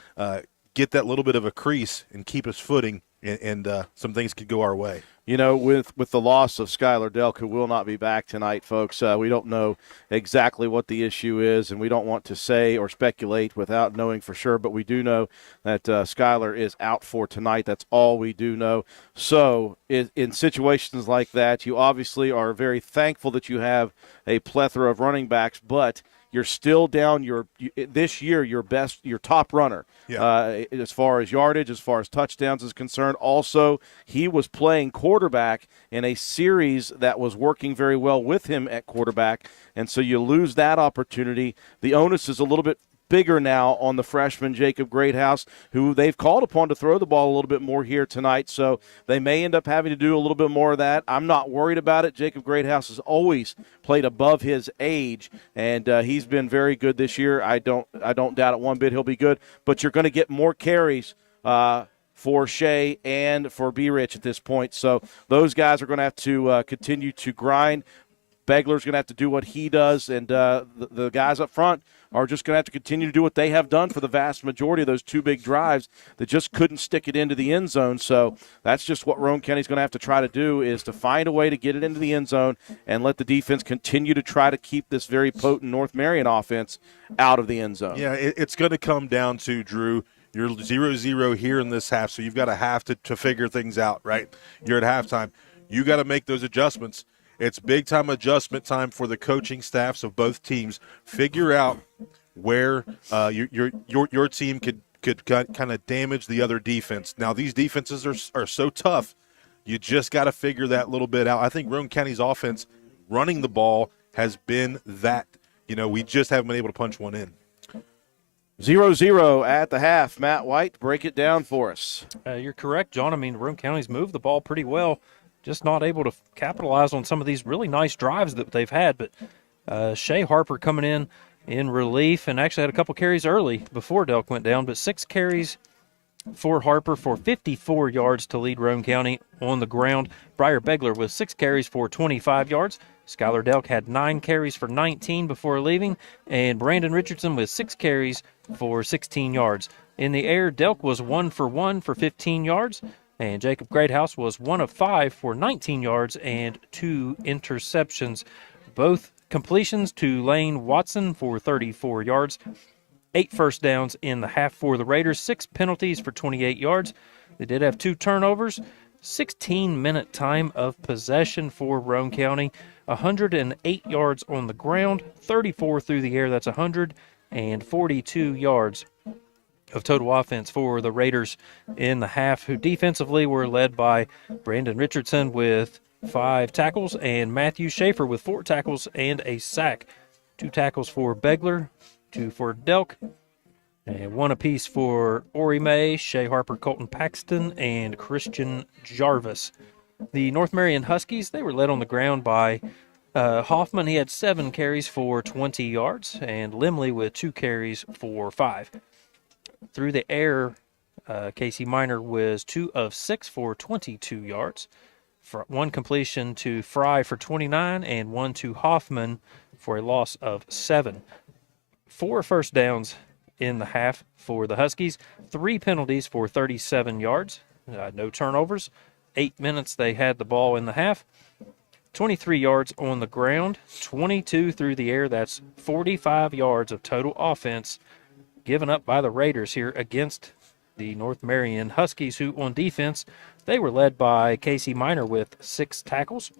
get that little bit of a crease and keep his footing, and some things could go our way. With the loss of Skylar Delk, who will not be back tonight, folks, we don't know exactly what the issue is, and we don't want to say or speculate without knowing for sure, but we do know that Skylar is out for tonight. That's all we do know. So in situations like that, you obviously are very thankful that you have a plethora of running backs, but you're still down this year your top runner. Yeah. As far as yardage, as far as touchdowns is concerned. Also, he was playing quarterback in a series that was working very well with him at quarterback, and so you lose that opportunity. The onus is a little bit bigger now on the freshman Jacob Greathouse, who they've called upon to throw the ball a little bit more here tonight, so they may end up having to do a little bit more of that. I'm not worried about it. Jacob Greathouse has always played above his age, and he's been very good this year. I don't doubt it one bit he'll be good, but you're going to get more carries for Shea and for B-Rich at this point, so those guys are going to have to continue to grind. Begler's going to have to do what he does, and the guys up front are just going to have to continue to do what they have done for the vast majority of those two big drives that just couldn't stick it into the end zone. So that's just what Roane County's going to have to try to do, is to find a way to get it into the end zone and let the defense continue to try to keep this very potent North Marion offense out of the end zone. Yeah, it's going to come down to, Drew, you're 0-0 here in this half, so you've got to have to figure things out, right? You're at halftime. You got to make those adjustments. It's big-time adjustment time for the coaching staffs of both teams. Figure out where your team could kind of damage the other defense. Now, these defenses are so tough. You just got to figure that little bit out. I think Roane County's offense running the ball has been that. We just haven't been able to punch one in. 0-0 at the half. Matt White, break it down for us. You're correct, John. I mean, Roane County's moved the ball pretty well. Just not able to capitalize on some of these really nice drives that they've had. But Shea Harper coming in relief, and actually had a couple carries early before Delk went down, but 6 carries for Harper for 54 yards to lead Roane County on the ground. Briar Begler with 6 carries for 25 yards. Skylar Delk had 9 carries for 19 before leaving, and Brandon Richardson with 6 carries for 16 yards. In the air, Delk was 1 for 1 for 15 yards. And Jacob Greathouse was 1 of 5 for 19 yards and 2 interceptions. Both completions to Lane Watson for 34 yards. 8 first downs in the half for the Raiders. 6 penalties for 28 yards. They did have 2 turnovers. 16-minute time of possession for Roane County. 108 yards on the ground. 34 through the air. That's 142 yards of total offense for the Raiders in the half, who defensively were led by Brandon Richardson with 5 tackles and Matthew Schaefer with 4 tackles and a sack. 2 tackles for Begler, 2 for Delk, and 1 apiece for Ori May, Shea Harper, Colton Paxton, and Christian Jarvis. The North Marion Huskies, they were led on the ground by Hoffman, he had 7 carries for 20 yards, and Limley with 2 carries for 5. Through the air, Casey Minor was 2 of 6 for 22 yards. 1 completion to Fry for 29, and 1 to Hoffman for a loss of 7. 4 first downs in the half for the Huskies, 3 penalties for 37 yards, no turnovers. 8 minutes they had the ball in the half. 23 yards on the ground, 22 through the air. That's 45 yards of total offense given up by the Raiders here against the North Marion Huskies, who on defense, they were led by Casey Minor with 6 tackles.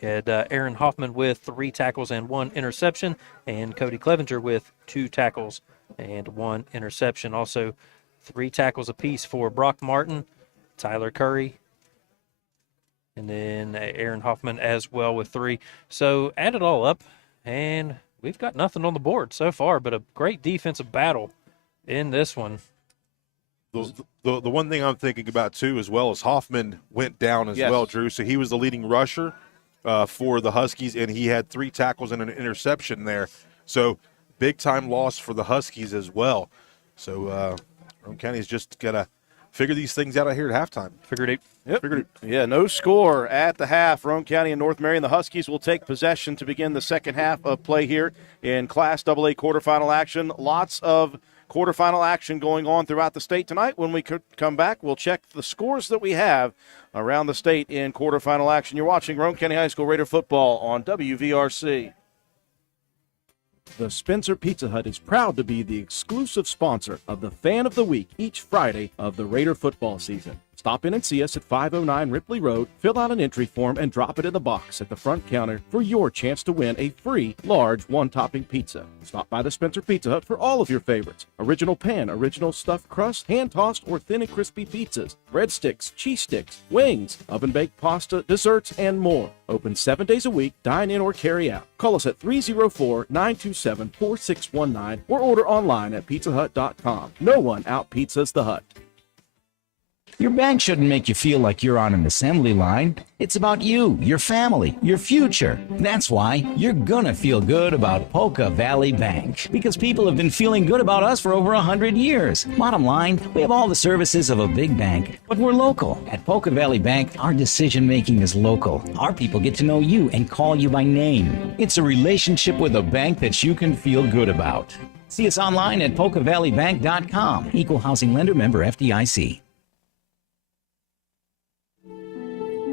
He had Aaron Hoffman with 3 tackles and 1 interception, and Cody Clevenger with 2 tackles and 1 interception. Also, 3 tackles apiece for Brock Martin, Tyler Curry, and then Aaron Hoffman as well with 3. So add it all up, and we've got nothing on the board so far, but a great defensive battle in this one. The one thing I'm thinking about, too, as well, is Hoffman went down as well, Drew. So he was the leading rusher for the Huskies, and he had 3 tackles and an interception there. So big-time loss for the Huskies as well. So Roane County's just got to figure these things out here at halftime. Figured it. Yep. Yeah, no score at the half. Roane County and North Marion. The Huskies will take possession to begin the second half of play here in Class AA quarterfinal action. Lots of quarterfinal action going on throughout the state tonight. When we come back, we'll check the scores that we have around the state in quarterfinal action. You're watching Roane County High School Raider football on WVRC. The Spencer Pizza Hut is proud to be the exclusive sponsor of the Fan of the Week each Friday of the Raider football season. Stop in and see us at 509 Ripley Road, fill out an entry form, and drop it in the box at the front counter for your chance to win a free large one-topping pizza. Stop by the Spencer Pizza Hut for all of your favorites. Original pan, original stuffed crust, hand-tossed or thin and crispy pizzas, breadsticks, cheese sticks, wings, oven-baked pasta, desserts, and more. Open 7 days a week, dine in or carry out. Call us at 304-927-4619 or order online at pizzahut.com. No one out-pizzas the Hut. Your bank shouldn't make you feel like you're on an assembly line. It's about you, your family, your future. That's why you're gonna feel good about Polka Valley Bank, because people have been feeling good about us for over 100 years. Bottom line, we have all the services of a big bank, but we're local. At Polka Valley Bank, our decision-making is local. Our people get to know you and call you by name. It's a relationship with a bank that you can feel good about. See us online at polkavalleybank.com. Equal housing lender, member FDIC.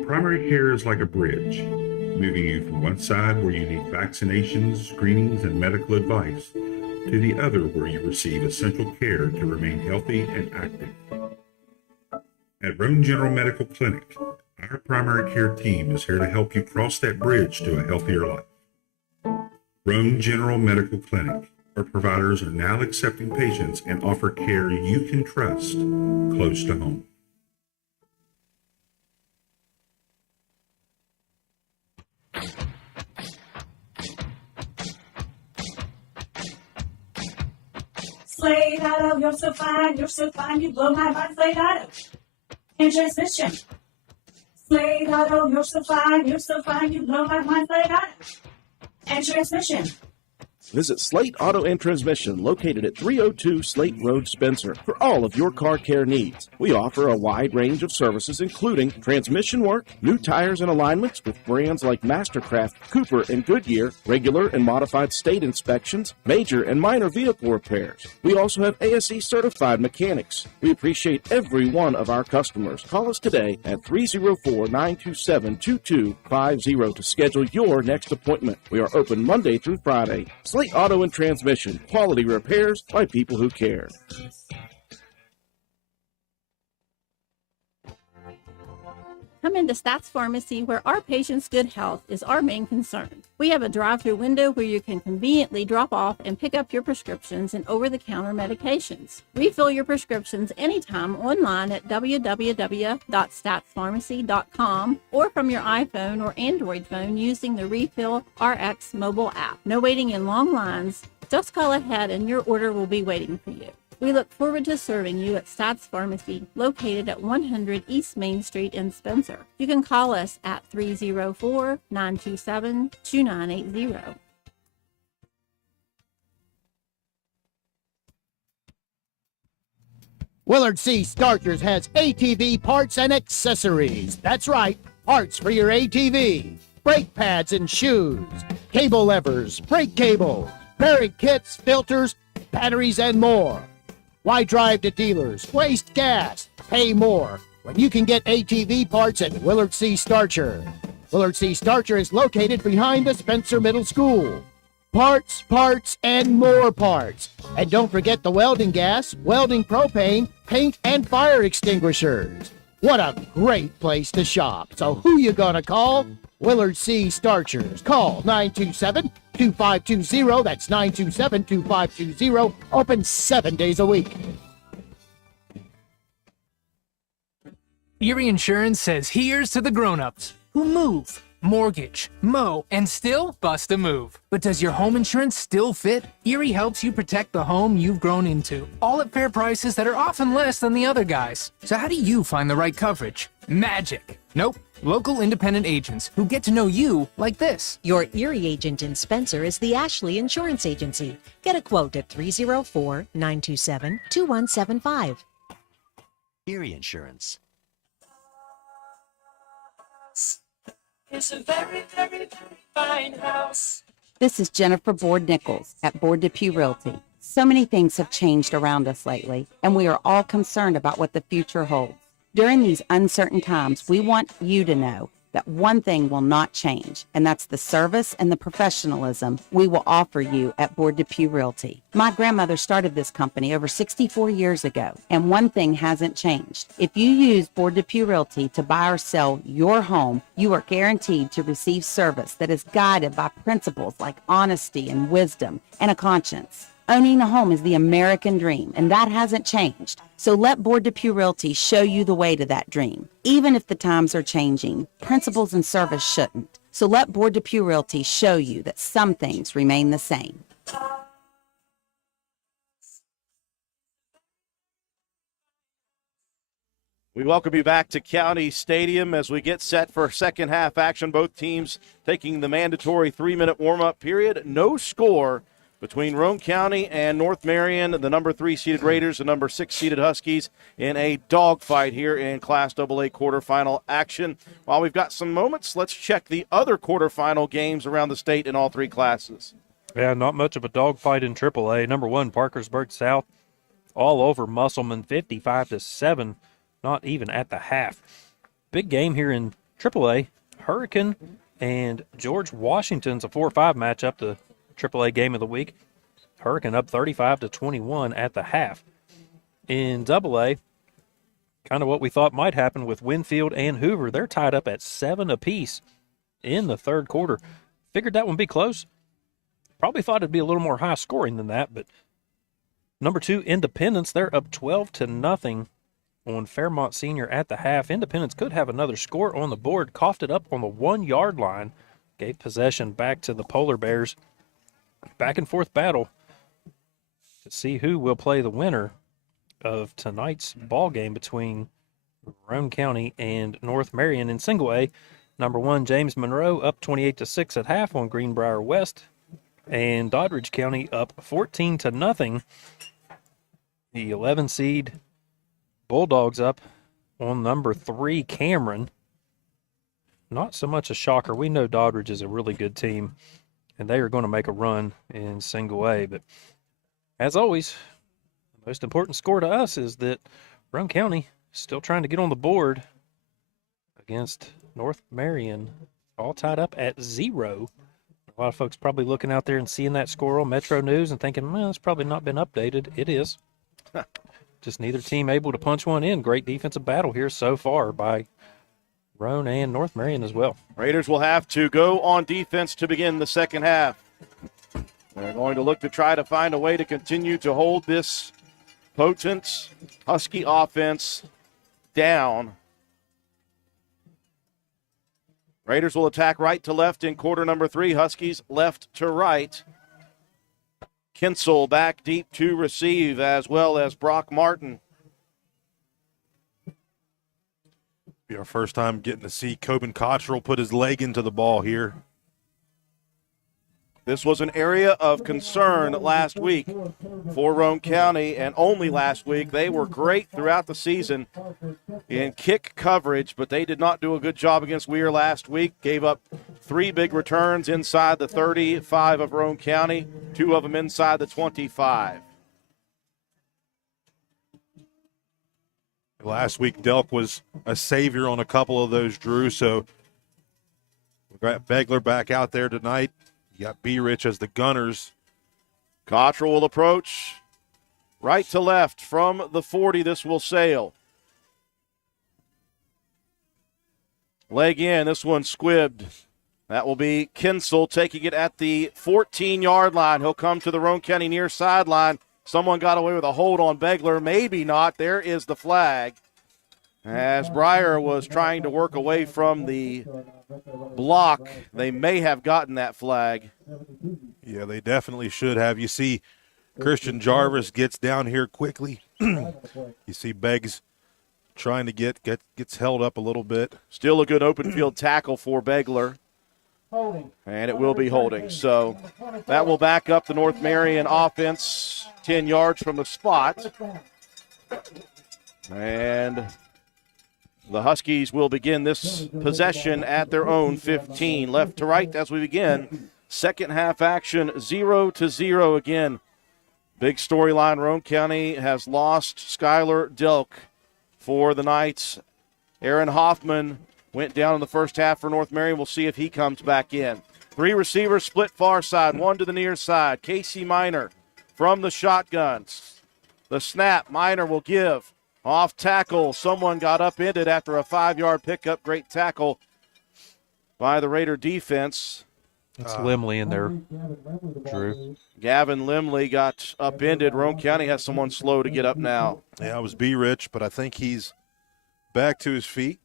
Primary care is like a bridge, moving you from one side where you need vaccinations, screenings, and medical advice to the other where you receive essential care to remain healthy and active. At Roane General Medical Clinic, our primary care team is here to help you cross that bridge to a healthier life. Roane General Medical Clinic, our providers are now accepting patients and offer care you can trust close to home. Slade Auto, you're so fine, you blow my mind, Slade Auto. And transmission. Slade Auto, you're so fine, you blow my mind, Slade Auto. And transmission. Visit Slate Auto and Transmission, located at 302 Slate Road, Spencer, for all of your car care needs. We offer a wide range of services, including transmission work, new tires and alignments with brands like Mastercraft, Cooper, and Goodyear, regular and modified state inspections, major and minor vehicle repairs. We also have ASE certified mechanics. We appreciate every one of our customers. Call us today at 304-927-2250 to schedule your next appointment. We are open Monday through Friday. Slate Auto and Transmission, quality repairs by people who care. Come into Stats Pharmacy, where our patients' good health is our main concern. We have a drive-through window where you can conveniently drop off and pick up your prescriptions and over-the-counter medications. Refill your prescriptions anytime online at www.statspharmacy.com or from your iPhone or Android phone using the Refill RX mobile app. No waiting in long lines. Just call ahead and your order will be waiting for you. We look forward to serving you at Stats Pharmacy, located at 100 East Main Street in Spencer. You can call us at 304-927-2980. Willard C. Starchers has ATV parts and accessories. That's right, parts for your ATV. Brake pads and shoes, cable levers, brake cables, bearing kits, filters, batteries, and more. Why drive to dealers, waste gas, pay more when you can get ATV parts at Willard C. Starcher? Willard C. Starcher is located behind the Spencer Middle School. Parts, parts, and more parts. And don't forget the welding gas, welding propane, paint, and fire extinguishers. What a great place to shop. So who you gonna call? Willard C. Starchers. Call 927-2520. That's 927-2520. Open 7 days a week. Erie Insurance says here's to the grown-ups who move, mortgage, mow, and still bust a move. But does your home insurance still fit? Erie helps you protect the home you've grown into, all at fair prices that are often less than the other guys. So how do you find the right coverage? Magic. Nope. Local independent agents who get to know you like this. Your Erie agent in Spencer is the Ashley Insurance Agency. Get a quote at 304-927-2175. Erie Insurance. It's a very, very, very fine house. This is Jennifer Board Nichols at Board Depew Realty. So many things have changed around us lately, and we are all concerned about what the future holds. During these uncertain times, we want you to know that one thing will not change, and that's the service and the professionalism we will offer you at Board Depew Realty. My grandmother started this company over 64 years ago, and one thing hasn't changed. If you use Board Depew Realty to buy or sell your home, you are guaranteed to receive service that is guided by principles like honesty and wisdom and a conscience. Owning a home is the American dream, and that hasn't changed. So let Board Depew Realty show you the way to that dream. Even if the times are changing, principles and service shouldn't. So let Board Depew Realty show you that some things remain the same. We welcome you back to County Stadium as we get set for second half action. Both teams taking the mandatory 3-minute warm-up period. No score between Roane County and North Marion, the number 3 seeded Raiders, the number 6 seeded Huskies, in a dogfight here in Class AA quarterfinal action. While we've got some moments, let's check the other quarterfinal games around the state in all 3 classes. Yeah, not much of a dogfight in AAA. Number 1, Parkersburg South, all over Musselman, 55-7, not even at the half. Big game here in AAA. Hurricane and George Washington's a 4-5 matchup, the AAA game of the week. Hurricane up 35-21 at the half. In AA, kind of what we thought might happen with Winfield and Hoover. They're tied up at 7 apiece in the third quarter. Figured that one would be close. Probably thought it'd be a little more high scoring than that, but number 2, Independence, they're up 12-0 on Fairmont Senior at the half. Independence could have another score on the board, coughed it up on the 1-yard line, gave possession back to the Polar Bears. Back and forth battle to see who will play the winner of tonight's ball game between Roane County and North Marion. In single A, number 1, James Monroe up 28-6 at half on Greenbrier West, and Doddridge County up 14-0. The 11 seed Bulldogs up on number 3, Cameron. Not so much a shocker. We know Doddridge is a really good team, and they are going to make a run in single A. But as always, the most important score to us is that Roane County is still trying to get on the board against North Marion, all tied up at 0. A lot of folks probably looking out there and seeing that score on Metro News and thinking, well, it's probably not been updated. It is. Just neither team able to punch one in. Great defensive battle here so far by Roane and North Marion as well. Raiders will have to go on defense to begin the second half. They're going to look to try to find a way to continue to hold this potent Husky offense down. Raiders will attack right to left in quarter number 3. Huskies left to right. Kinsel back deep to receive, as well as Brock Martin. Be our first time getting to see Coben Cottrell put his leg into the ball here. This was an area of concern last week for Roane County, and only last week. They were great throughout the season in kick coverage, but they did not do a good job against Weir last week. Gave up 3 big returns inside the 35 of Roane County, 2 of them inside the 25. Last week, Delk was a savior on a couple of those, Drew, so we've got Begler back out there tonight. You got B-Rich as the gunners. Cottrell will approach right to left from the 40. This will sail. Leg in. This one squibbed. That will be Kinsel taking it at the 14-yard line. He'll come to the Roane County near sideline. Someone got away with a hold on Begler. Maybe not. There is the flag. As Breyer was trying to work away from the block, they may have gotten that flag. Yeah, they definitely should have. You see Christian Jarvis gets down here quickly. You see Beggs trying to gets held up a little bit. Still a good open field tackle for Begler. And it will be holding. So that will back up the North Marion offense 10 yards from the spot. And the Huskies will begin this possession at their own 15. Left to right as we begin. Second half action, 0-0 again. Big storyline, Roane County has lost Skylar Delk for the Knights. Aaron Hoffman went down in the first half for North Marion. We'll see if he comes back in. 3 receivers split far side, 1 to the near side. Casey Miner from the shotgun. The snap, Miner will give. Off tackle, someone got upended after a 5-yard pickup. Great tackle by the Raider defense. It's Limley in there, Drew. Gavin Limley got upended. Roane County has someone slow to get up now. Yeah, it was B-Rich, but I think he's back to his feet.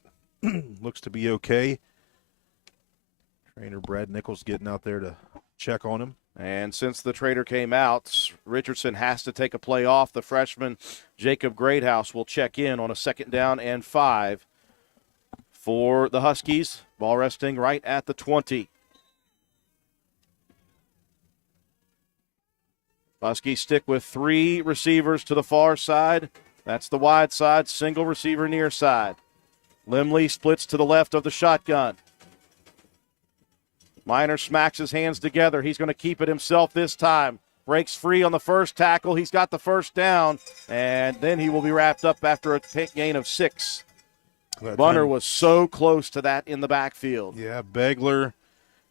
Looks to be okay. Trainer Brad Nichols getting out there to check on him. And since the trader came out, Richardson has to take a play off. The freshman Jacob Greathouse will check in on a 2nd down and 5 for the Huskies. Ball resting right at the 20. Huskies stick with 3 receivers to the far side. That's the wide side, single receiver near side. Limley splits to the left of the shotgun. Miner smacks his hands together. He's going to keep it himself this time. Breaks free on the first tackle. He's got the first down, and then he will be wrapped up after a gain of 6. Bunner was so close to that in the backfield. Yeah, Begler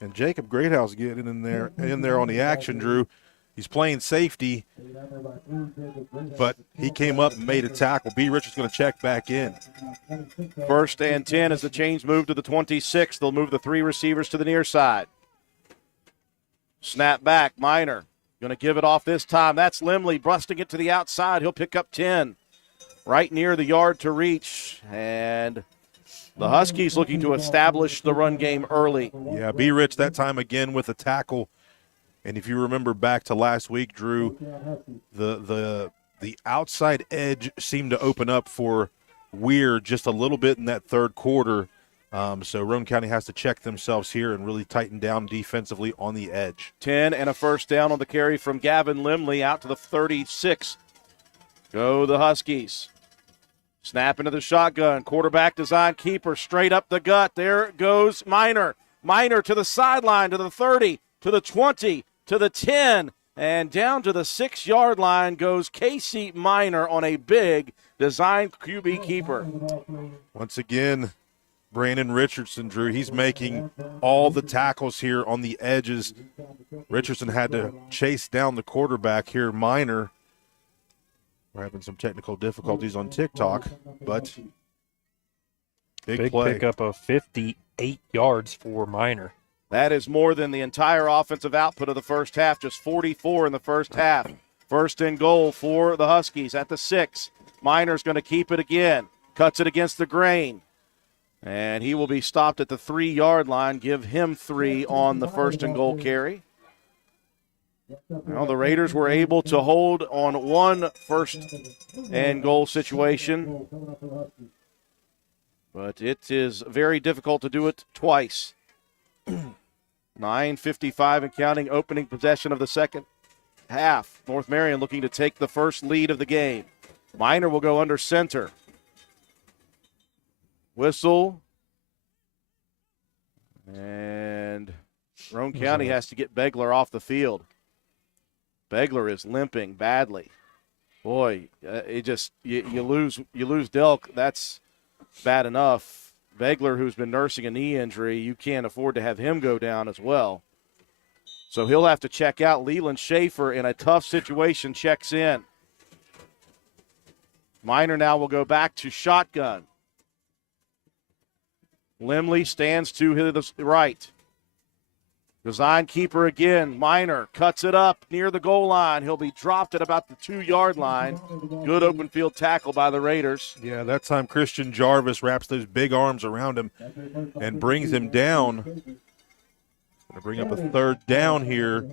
and Jacob Greathouse getting in there on the action, Drew. He's playing safety, but he came up and made a tackle. B. Richards going to check back in. 1st and 10 as the chains move to the 26. They'll move the 3 receivers to the near side. Snap back, Miner. Going to give it off this time. That's Limley busting it to the outside. He'll pick up 10. Right near the yard to reach. And the Huskies looking to establish the run game early. Yeah, B. Rich that time again with a tackle. And if you remember back to last week, Drew, the outside edge seemed to open up for Weir just a little bit in that 3rd quarter. So Roane County has to check themselves here and really tighten down defensively on the edge. 10 and a 1st down on the carry from Gavin Limley out to the 36. Go the Huskies. Snap into the shotgun. Quarterback design, keeper straight up the gut. There goes Miner. Miner to the sideline, to the 30, to the 20. To the 10, and down to the 6-yard line goes Casey Miner on a big design QB keeper. Once again, Brandon Richardson, Drew, he's making all the tackles here on the edges. Richardson had to chase down the quarterback here, Miner. We're having some technical difficulties on TikTok, but big play. Pickup of 58 yards for Miner. That is more than the entire offensive output of the first half, just 44 in the first half. 1st and goal for the Huskies at the 6. Miner's going to keep it again. Cuts it against the grain. And he will be stopped at the 3-yard line. Give him 3 on the 1st and goal carry. Well, the Raiders were able to hold on one first and goal situation, but it is very difficult to do it twice. 9:55 and counting, opening possession of the second half. North Marion looking to take the first lead of the game. Minor will go under center. Whistle. And Roane County has to get Begler off the field. Begler is limping badly. Boy, you lose Delk. That's bad enough. Begler, who's been nursing a knee injury, you can't afford to have him go down as well. So he'll have to check out. Leland Schaefer in a tough situation checks in. Minor now will go back to shotgun. Limley stands to his right. Design keeper again. Minor cuts it up near the goal line. He'll be dropped at about the 2-yard line. Good open field tackle by the Raiders. Yeah, that time Christian Jarvis wraps those big arms around him and brings him down. Going to bring up a third down here.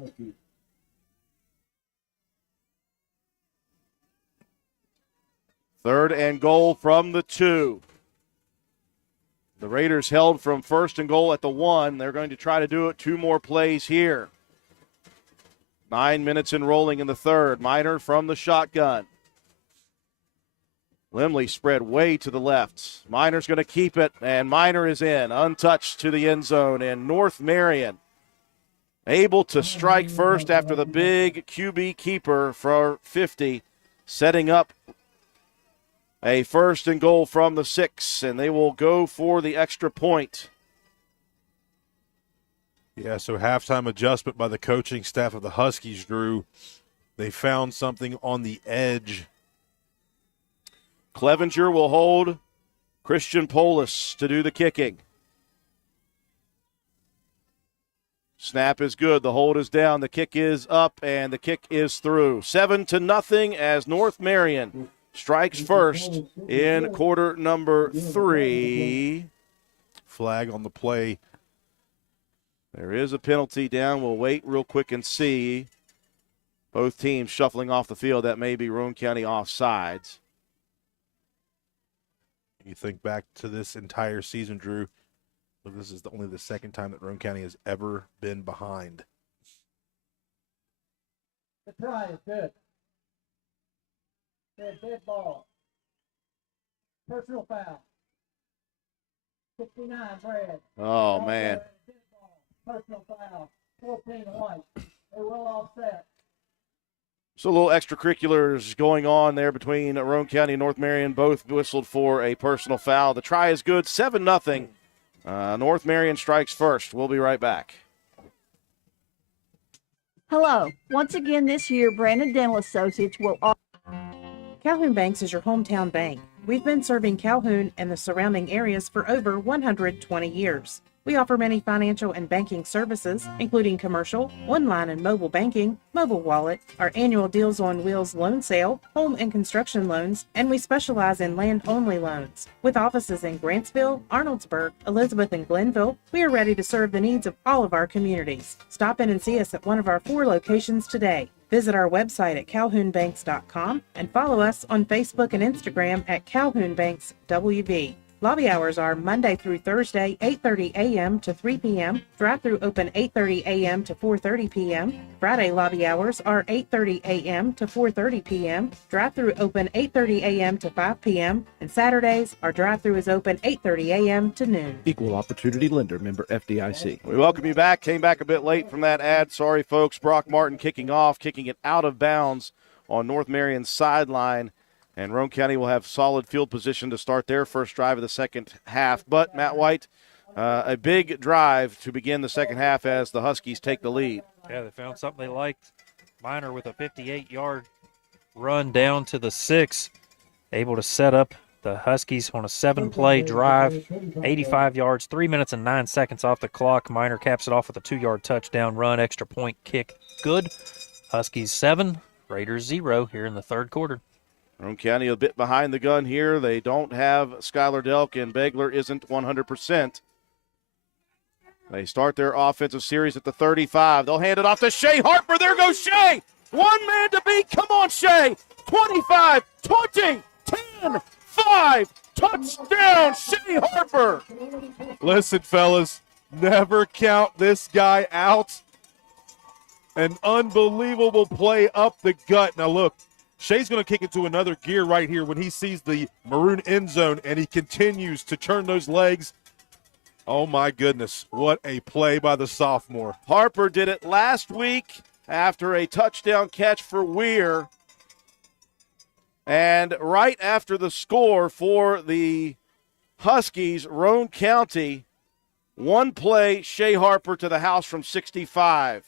Third and goal from the 2. The Raiders held from first and goal at the 1. They're going to try to do it 2 more plays here. 9 minutes in rolling in the third. Minor from the shotgun. Limley spread way to the left. Minor's going to keep it, and Minor is in, untouched to the end zone. And North Marion able to strike first after the big QB keeper for 50, setting up a first and goal from the 6, and they will go for the extra point. Yeah, so halftime adjustment by the coaching staff of the Huskies, Drew. They found something on the edge. Clevenger will hold Christian Polis to do the kicking. Snap is good. The hold is down. The kick is up, and the kick is through. 7-0 as North Marion strikes first in quarter number 3. Flag on the play. There is a penalty down. We'll wait real quick and see. Both teams shuffling off the field. That may be Roane County offsides. You think back to this entire season, Drew. Look, this is only the second time that Roane County has ever been behind. The try is good. Dead ball. Personal foul. 69, Brad. Oh, man. Personal foul. 14 white. They will offset. So a little extracurriculars going on there between Roane County and North Marion. Both whistled for a personal foul. The try is good. 7-0. North Marion strikes first. We'll be right back. Hello. Once again this year, Brandon Dental Associates will Calhoun Banks is your hometown bank. We've been serving Calhoun and the surrounding areas for over 120 years. We offer many financial and banking services, including commercial, online and mobile banking, mobile wallet, our annual Deals on Wheels loan sale, home and construction loans, and we specialize in land-only loans. With offices in Grantsville, Arnoldsburg, Elizabeth, and Glenville, we are ready to serve the needs of all of our communities. Stop in and see us at one of our 4 locations today. Visit our website at calhounbanks.com and follow us on Facebook and Instagram at Calhoun Banks WV. Lobby hours are Monday through Thursday, 8:30 a.m. to 3 p.m. Drive-through open 8:30 a.m. to 4:30 p.m. Friday lobby hours are 8:30 a.m. to 4:30 p.m. Drive-through open 8:30 a.m. to 5 p.m. And Saturdays, our drive-through is open 8:30 a.m. to noon. Equal opportunity lender, member FDIC. We welcome you back. Came back a bit late from that ad. Sorry, folks. Brock Martin kicking off, kicking it out of bounds on North Marion's sideline. And Roane County will have solid field position to start their first drive of the second half. But, Matt White, a big drive to begin the second half as the Huskies take the lead. Yeah, they found something they liked. Minor with a 58-yard run down to the 6, able to set up the Huskies on a 7-play drive, 85 yards, 3 minutes and 9 seconds off the clock. Minor caps it off with a 2-yard touchdown run, extra point kick good. Huskies 7, Raiders 0 here in the third quarter. Roane County a bit behind the gun here. They don't have Skylar Delk, and Begler isn't 100%. They start their offensive series at the 35. They'll hand it off to Shea Harper. There goes Shea. One man to beat. Come on, Shea. 25, 20, 10, 5. Touchdown, Shea Harper. Listen, fellas, never count this guy out. An unbelievable play up the gut. Now, look, Shea's going to kick it to another gear right here when he sees the maroon end zone, and he continues to turn those legs. Oh, my goodness. What a play by the sophomore. Harper did it last week after a touchdown catch for Weir. And right after the score for the Huskies, Roane County, one play, Shea Harper to the house from 65.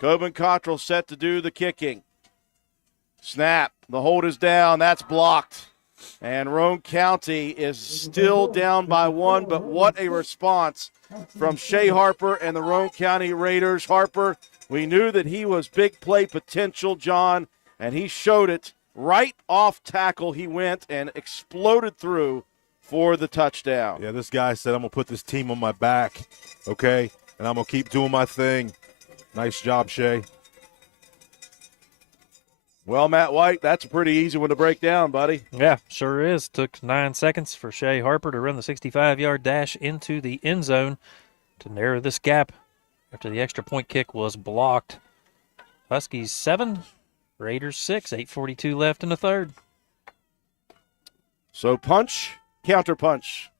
Coben Cottrell set to do the kicking. Snap. The hold is down. That's blocked. And Roane County is still down by one, but what a response from Shea Harper and the Roane County Raiders. Harper, we knew that he was big play potential, John, and he showed it. Right off tackle he went and exploded through for the touchdown. Yeah, this guy said, I'm going to put this team on my back, okay, and I'm going to keep doing my thing. Nice job, Shea. Well, Matt White, that's a pretty easy one to break down, buddy. Yeah, sure is. Took 9 seconds for Shea Harper to run the 65-yard dash into the end zone to narrow this gap after the extra point kick was blocked. Huskies 7, Raiders 6, 8:42 left in the third. So punch, counter punch.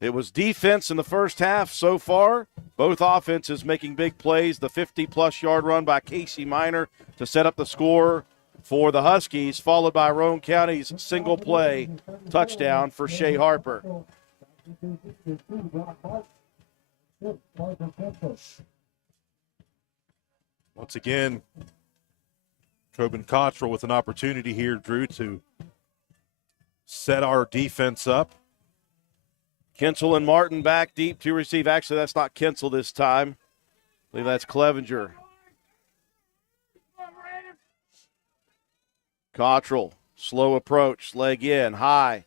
It was defense in the first half so far. Both offenses making big plays. The 50-plus yard run by Casey Minor to set up the score for the Huskies, followed by Roane County's single play touchdown for Shea Harper. Once again, Coben Cottrell with an opportunity here, Drew, to set our defense up. Kinsel and Martin back deep to receive. Actually, that's not Kinsel this time. I believe that's Clevenger. Cottrell, slow approach, leg in, high,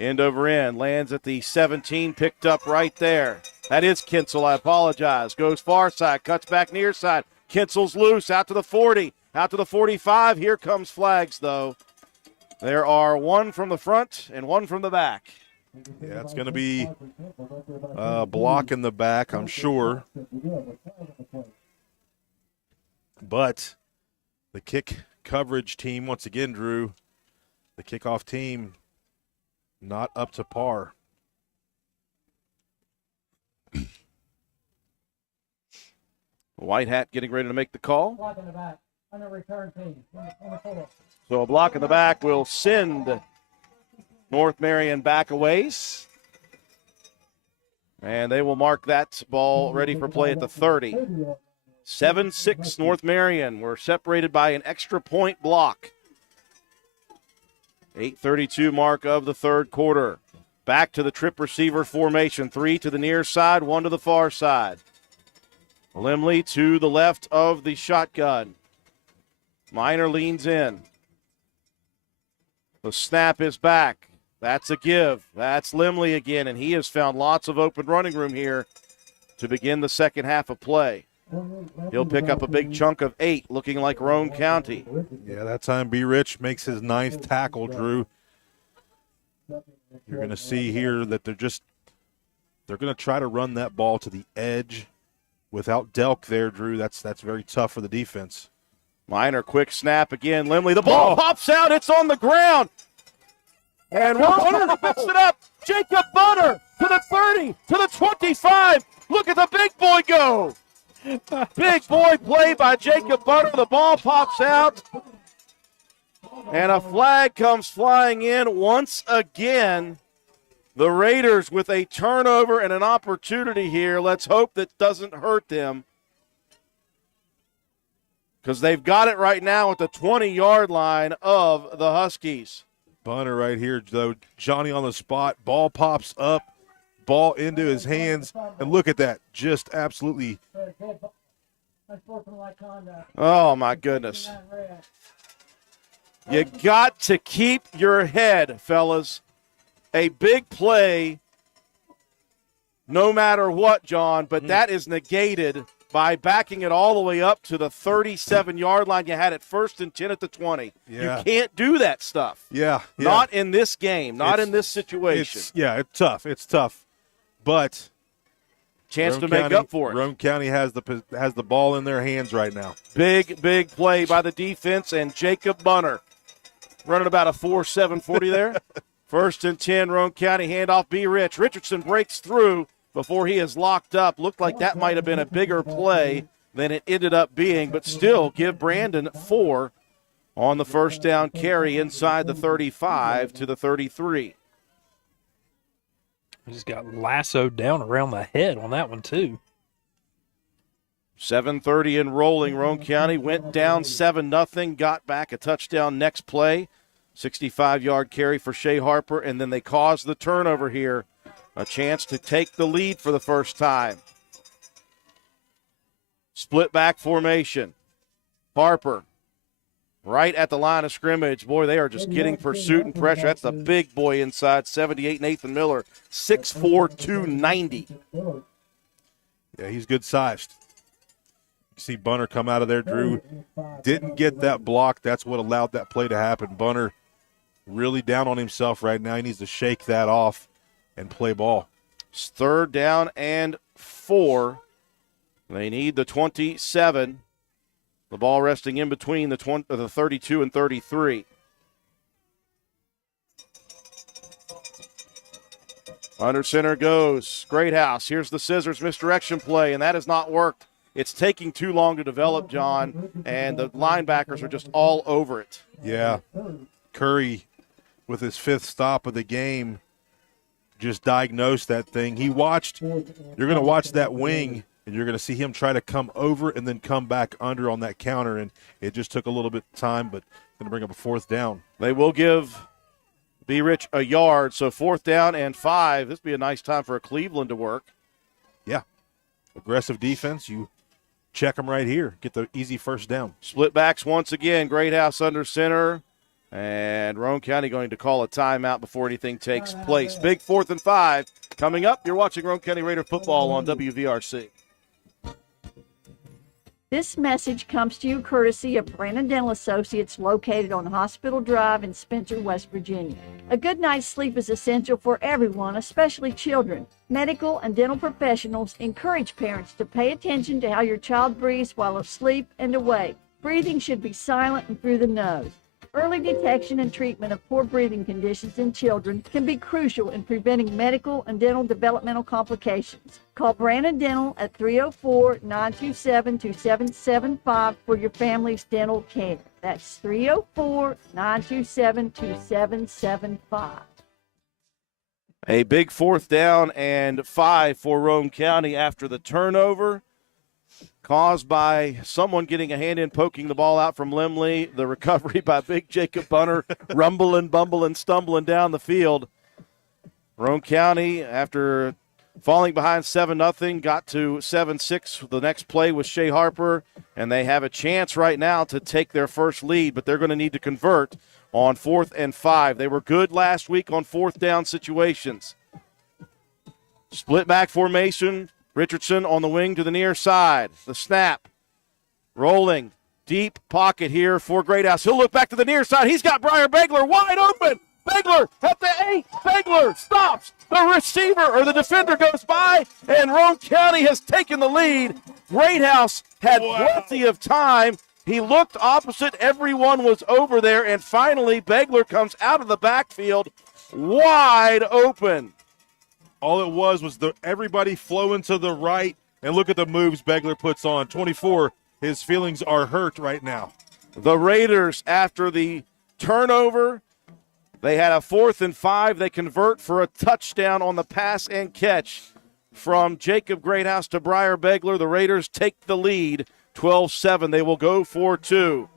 end over end, lands at the 17, picked up right there. That is Kinsel, I apologize. Goes far side, cuts back near side. Kinsel's loose, out to the 40, out to the 45. Here comes flags, though. There are one from the front and one from the back. Yeah, it's going to be a block in the back, I'm sure. But the kick coverage team, once again, Drew, the kickoff team, not up to par. White Hat getting ready to make the call. Block in the back. Under return team. 24. So a block in the back will send North Marion back a ways. And they will mark that ball ready for play at the 30. 7-6 North Marion. We're separated by an extra point block. 8:32 mark of the third quarter. Back to the trip receiver formation. 3 to the near side, 1 to the far side. Limley to the left of the shotgun. Minor leans in. The snap is back. That's a give. That's Limley again, and he has found lots of open running room here to begin the second half of play. He'll pick up a big chunk of 8, looking like Roane County. Yeah, that time B. Rich makes his 9th tackle, Drew. You're going to see here that they're going to try to run that ball to the edge without Delk there, Drew. That's very tough for the defense. Minor, quick snap again. Limley, the ball pops out. It's on the ground. And Bunner picks it up. Jacob Bunner to the 30, to the 25. Look at the big boy go. Big boy play by Jacob Bunner. The ball pops out. And a flag comes flying in once again. The Raiders with a turnover and an opportunity here. Let's hope that doesn't hurt them, because they've got it right now at the 20-yard line of the Huskies. Bunner right here, though. Johnny on the spot. Ball pops up. Ball into his hands. And look at that. Just absolutely. Oh, my goodness. You got to keep your head, fellas. A big play no matter what, John, but that is negated by backing it all the way up to the 37-yard line. You had it 1st and 10 at the 20. Yeah. You can't do that stuff. Yeah. Not in this game, not in this situation. It's tough. It's tough. But chance Roane to make County, up for it. Roane County has the ball in their hands right now. Big play by the defense, and Jacob Bunner running about a 4.7 40 there. 1st and 10, Roane County, handoff B. Richardson breaks through before he is locked up. Looked like that might have been a bigger play than it ended up being, but still give Brandon 4 on the first down carry inside the 35 to the 33. He just got lassoed down around the head on that one, too. 7:30 and rolling. Roane County went down 7-0, got back a touchdown next play. 65-yard carry for Shea Harper, and then they caused the turnover here. A chance to take the lead for the first time. Split back formation. Harper right at the line of scrimmage. Boy, they are just getting pursuit and pressure. That's the big boy inside, 78, Nathan Miller, 6'4", 290. Yeah, he's good sized. You see Bunner come out of there. Drew didn't get that block. That's what allowed that play to happen. Bunner really down on himself right now. He needs to shake that off and play ball. It's 3rd down and 4. They need the 27. The ball resting in between the 32 and 33. Under center goes Greathouse. Here's the scissors misdirection play, and that has not worked. It's taking too long to develop, John, and the linebackers are just all over it. Yeah. Curry, with his 5th stop of the game, just diagnosed that thing. You're going to watch that wing, and you're going to see him try to come over and then come back under on that counter, and it just took a little bit of time, but going to bring up a 4th down. They will give B. Rich a yard, so 4th down and 5. This would be a nice time for a Cleveland to work. Yeah. Aggressive defense. You check them right here. Get the easy 1st down. Split backs once again. Greathouse under center. And Roane County going to call a timeout before anything takes place. Big 4th and 5 coming up. You're watching Roane County Raider football on WVRC. This message comes to you courtesy of Brandon Dental Associates located on Hospital Drive in Spencer, West Virginia. A good night's sleep is essential for everyone, especially children. Medical and dental professionals encourage parents to pay attention to how your child breathes while asleep and awake. Breathing should be silent and through the nose. Early detection and treatment of poor breathing conditions in children can be crucial in preventing medical and dental developmental complications. Call Brandon Dental at 304-927-2775 for your family's dental care. That's 304-927-2775. A big 4th down and 5 for Roane County after the turnover caused by someone getting a hand in, poking the ball out from Limley. The recovery by big Jacob Bunner, rumbling, bumbling, stumbling down the field. Roane County, after falling behind 7-0, got to 7-6. The next play was Shea Harper, and they have a chance right now to take their first lead, but they're going to need to convert on 4th and 5. They were good last week on 4th down situations. Split back formation. Richardson on the wing to the near side. The snap. Rolling. Deep pocket here for Greathouse. He'll look back to the near side. He's got Briar Begler wide open. Begler at the 8. Begler stops. The receiver or the defender goes by, and Roane County has taken the lead. Greathouse had plenty of time. He looked opposite. Everyone was over there, and finally Begler comes out of the backfield wide open. All it was everybody flowing to the right, and look at the moves Begler puts on. 24, his feelings are hurt right now. The Raiders, after the turnover, they had a 4th and 5. They convert for a touchdown on the pass and catch from Jacob Greathouse to Briar Begler. The Raiders take the lead, 12-7. They will go for 2.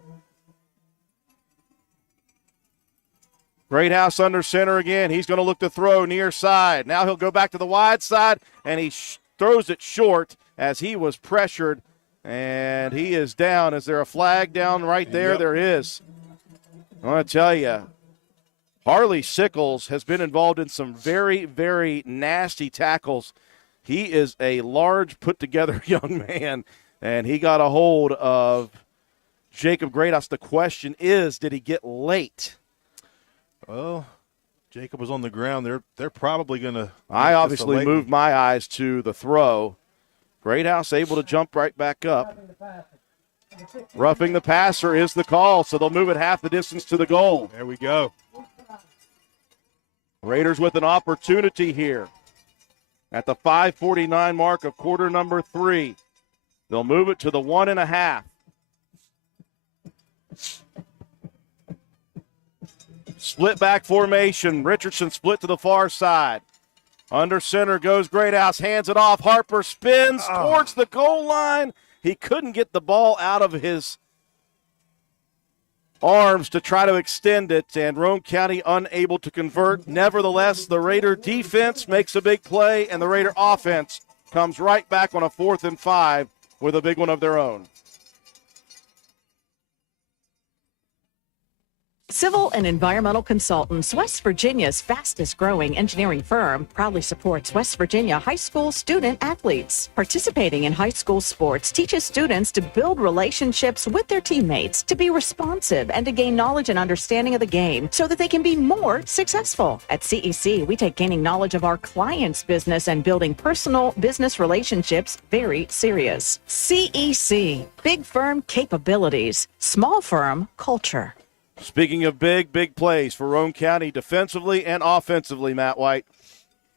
Greathouse under center again. He's going to look to throw near side. Now he'll go back to the wide side, and he throws it short as he was pressured, and he is down. Is there a flag down right there? Yep. There is. I want to tell you, Harley Sickles has been involved in some very, very nasty tackles He is a large, put-together young man, and he got a hold of Jacob Greathouse. The question is, did he get late? Well, Jacob was on the ground. They're probably going to. I obviously moved my eyes to the throw. Greathouse able to jump right back up. Roughing the passer is the call, so they'll move it half the distance to the goal. There we go. Raiders with an opportunity here at the 5:49 mark of quarter number 3. They'll move it to the 1.5. Split back formation. Richardson split to the far side. Under center goes Greathouse, hands it off. Harper spins towards the goal line. He couldn't get the ball out of his arms to try to extend it, and Roane County unable to convert. Nevertheless, the Raider defense makes a big play, and the Raider offense comes right back on a 4th and 5 with a big one of their own. Civil and Environmental Consultants, West Virginia's fastest growing engineering firm, proudly supports West Virginia high school student athletes. Participating in high school sports teaches students to build relationships with their teammates, to be responsive, and to gain knowledge and understanding of the game so that they can be more successful. At CEC, we take gaining knowledge of our clients' business and building personal business relationships very serious. CEC, big firm capabilities, small firm culture. Speaking of big plays for Roane County defensively and offensively, Matt White.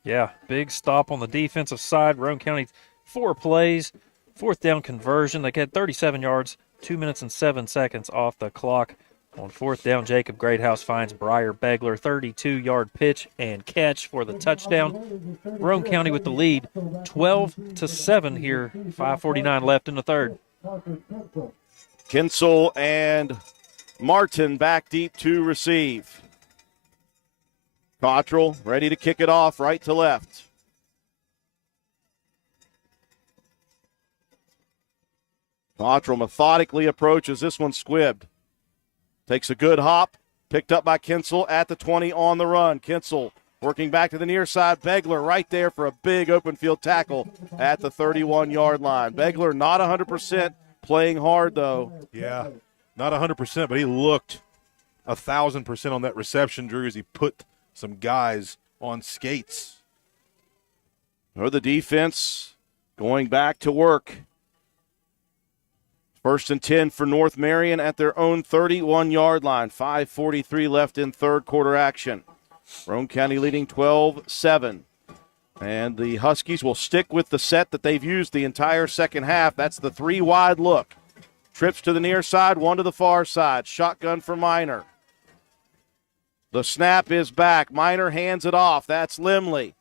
Yeah, big stop on the defensive side. Roane County, 4 plays, 4th down conversion. They get 37 yards, 2 minutes and 7 seconds off the clock. On 4th down, Jacob Greathouse finds Briar Begler, 32-yard pitch and catch for the touchdown. Roane County with the lead, 12-7 here, 5:49 left in the third. Kinsel and Martin back deep to receive. Cottrell ready to kick it off right to left. Cottrell methodically approaches. This one squibbed. Takes a good hop. Picked up by Kinsel at the 20 on the run. Kinsel working back to the near side. Begler right there for a big open field tackle at the 31-yard line. Begler not 100%, playing hard though. Yeah. Not 100%, but he looked 1,000% on that reception, Drew, as he put some guys on skates. Or the defense going back to work. 1st and 10 for North Marion at their own 31-yard line. 5:43 left in third quarter action. Roane County leading 12-7. And the Huskies will stick with the set that they've used the entire second half. That's the 3-wide look. Trips to the near side, 1 to the far side. Shotgun for Minor. The snap is back. Minor hands it off. That's Limley.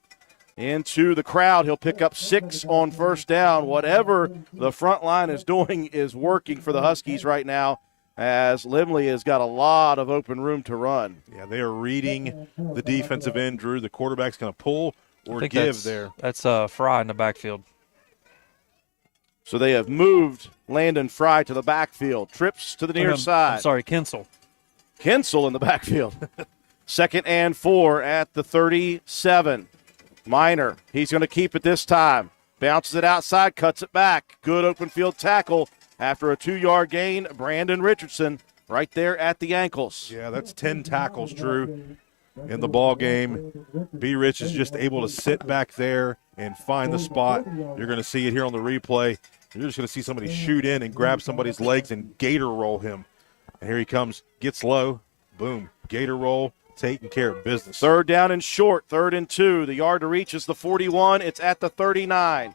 Into the crowd. He'll pick up 6 on 1st down. Whatever the front line is doing is working for the Huskies right now, as Limley has got a lot of open room to run. Yeah, they are reading the defensive end, Drew. The quarterback's going to pull or give there. That's Fry in the backfield. So they have moved Landon Fry to the backfield. Trips to the near side. I'm sorry, Kinsel. Kinsel in the backfield. 2nd and 4 at the 37. Minor, he's going to keep it this time. Bounces it outside, cuts it back. Good open field tackle after a 2-yard gain. Brandon Richardson right there at the ankles. Yeah, that's 10 tackles, Drew, in the ball game. B. Rich is just able to sit back there and find the spot. You're going to see it here on the replay. You're just going to see somebody shoot in and grab somebody's legs and gator roll him. And here he comes, gets low, boom, gator roll, taking care of business. 3rd down and short, 3rd and 2. The yard to reach is the 41. It's at the 39.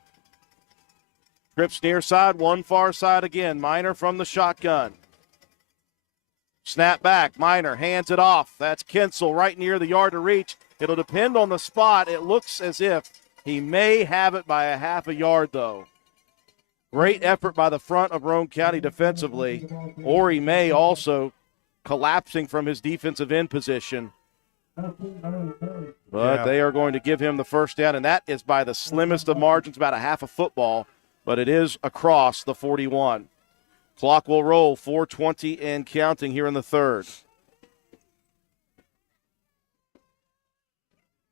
Trips near side, 1 far side again. Minor from the shotgun. Snap back, Minor hands it off. That's Kinsel right near the yard to reach. It'll depend on the spot. It looks as if he may have it by a half a yard, though. Great effort by the front of Roane County defensively. Or he may also collapsing from his defensive end position. But they are going to give him the 1st down, and that is by the slimmest of margins, about a half a football, but it is across the 41. Clock will roll, 4:20 and counting here in the 3rd.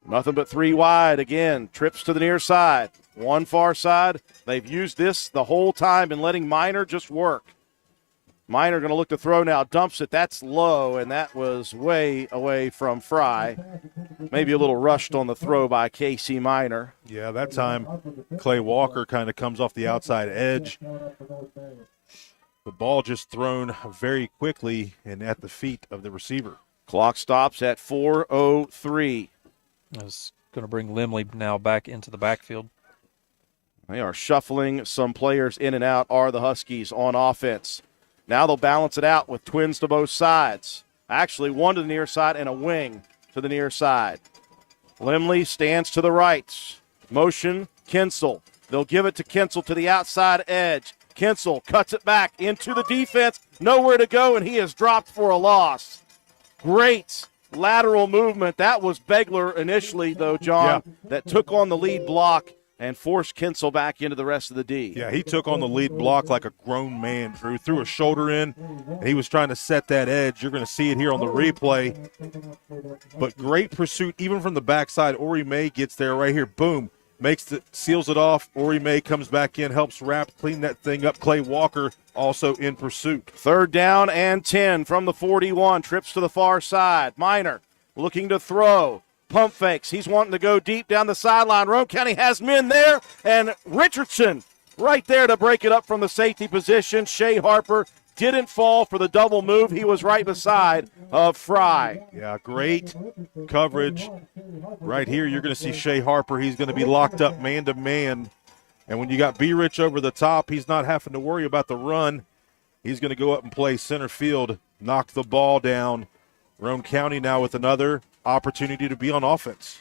Nothing but 3 wide again. Trips to the near side. One far side. They've used this the whole time and letting Minor just work. Minor going to look to throw now. Dumps it. That's low, and that was way away from Fry. Maybe a little rushed on the throw by Casey Minor. Yeah, that time Clay Walker kind of comes off the outside edge. The ball just thrown very quickly and at the feet of the receiver. Clock stops at 4:03. I was going to bring Limley now back into the backfield. They are shuffling some players in and out, are the Huskies on offense. Now they'll balance it out with twins to both sides. Actually, one to the near side and a wing to the near side. Limley stands to the right. Motion, Kinsel. They'll give it to Kinsel to the outside edge. Kinsel cuts it back into the defense. Nowhere to go, and he is dropped for a loss. Great lateral movement. That was Begler initially, though, John, that took on the lead block and forced Kinsel back into the rest of the D. Yeah, he took on the lead block like a grown man, Drew. Threw a shoulder in, and he was trying to set that edge. You're going to see it here on the replay. But great pursuit, even from the backside. Ori May gets there right here. Boom. Seals it off. Ori May comes back in, helps wrap, clean that thing up. Clay Walker also in pursuit. 3rd down and 10 from the 41. Trips to the far side. Minor looking to throw. Pump fakes. He's wanting to go deep down the sideline. Roane County has men there, and Richardson right there to break it up from the safety position. Shea Harper didn't fall for the double move. He was right beside of Fry. Yeah, great coverage. Right here, you're going to see Shea Harper. He's going to be locked up man-to-man. And when you got B-Rich over the top, he's not having to worry about the run. He's going to go up and play center field, knock the ball down. Roane County now with another opportunity to be on offense.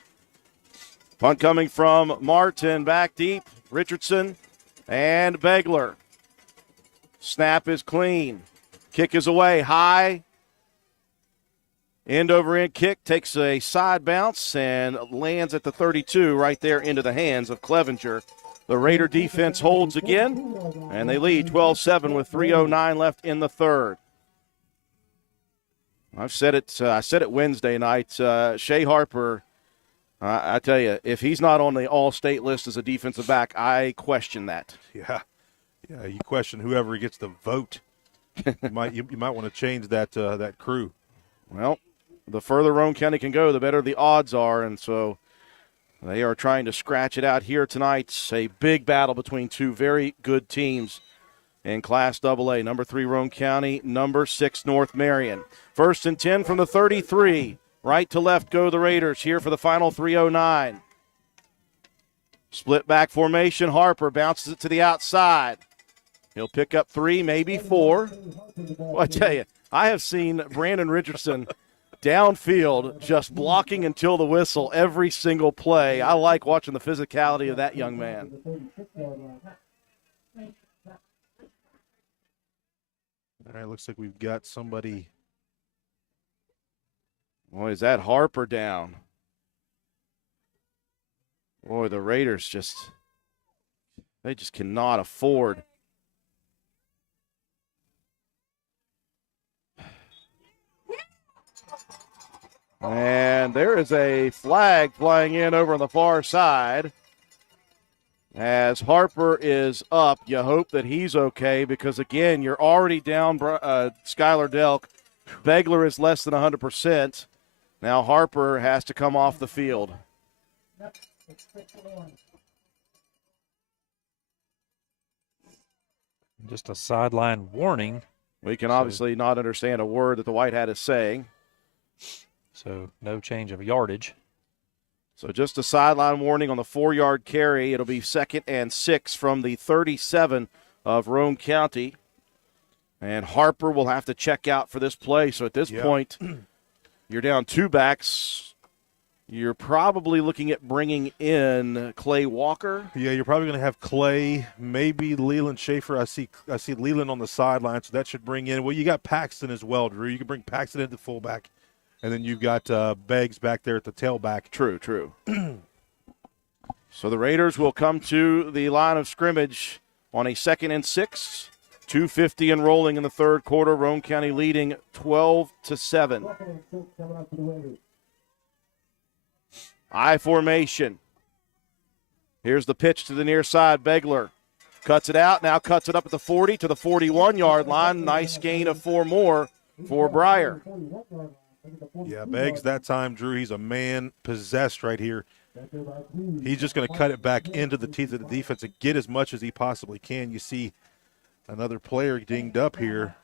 Punt coming from Martin, back deep. Richardson and Begler. Snap is clean. Kick is away, high. End over end kick, takes a side bounce and lands at the 32 right there into the hands of Clevenger. The Raider defense holds again, and they lead 12-7 with 3:09 left in the third. I've said it. I said it Wednesday night. Shea Harper, I tell you, if he's not on the all-state list as a defensive back, I question that. Yeah, you question whoever gets the vote. you might want to change that crew. Well, the further Roane County can go, the better the odds are, and so they are trying to scratch it out here tonight. A big battle between two very good teams in Class AA. Number 3 Roane County, number 6 North Marion. 1st and 10 from the 33. Right to left go the Raiders here for the final 3:09. Split back formation. Harper bounces it to the outside. He'll pick up 3, maybe 4. Well, I tell you, I have seen Brandon Richardson downfield just blocking until the whistle every single play. I like watching the physicality of that young man. All right, looks like we've got somebody. Boy, is that Harper down. Boy, the Raiders they just cannot afford. And there is a flag flying in over on the far side. As Harper is up, you hope that he's okay because, again, you're already down Skylar Delk. Begler is less than 100%. Now Harper has to come off the field. Just a sideline warning. We can obviously not understand a word that the white hat is saying. So no change of yardage. So just a sideline warning on the 4-yard carry. It'll be 2nd and 6 from the 37 of Roane County. And Harper will have to check out for this play. So at this point, you're down 2 backs. You're probably looking at bringing in Clay Walker. Yeah, you're probably going to have Clay, maybe Leland Schaefer. I see Leland on the sideline, so that should bring in. Well, you got Paxton as well, Drew. You can bring Paxton into fullback. And then you've got Beggs back there at the tailback. True. So the Raiders will come to the line of scrimmage on a 2nd and 6. 2:50 and rolling in the third quarter. Roane County leading 12-7. I formation. Here's the pitch to the near side. Begler cuts it out, now cuts it up at the 40 to the 41-yard line. Nice gain of 4 more for Breyer. Yeah, Beggs that time, Drew, he's a man possessed right here. He's just going to cut it back into the teeth of the defense and get as much as he possibly can. You see another player dinged up here.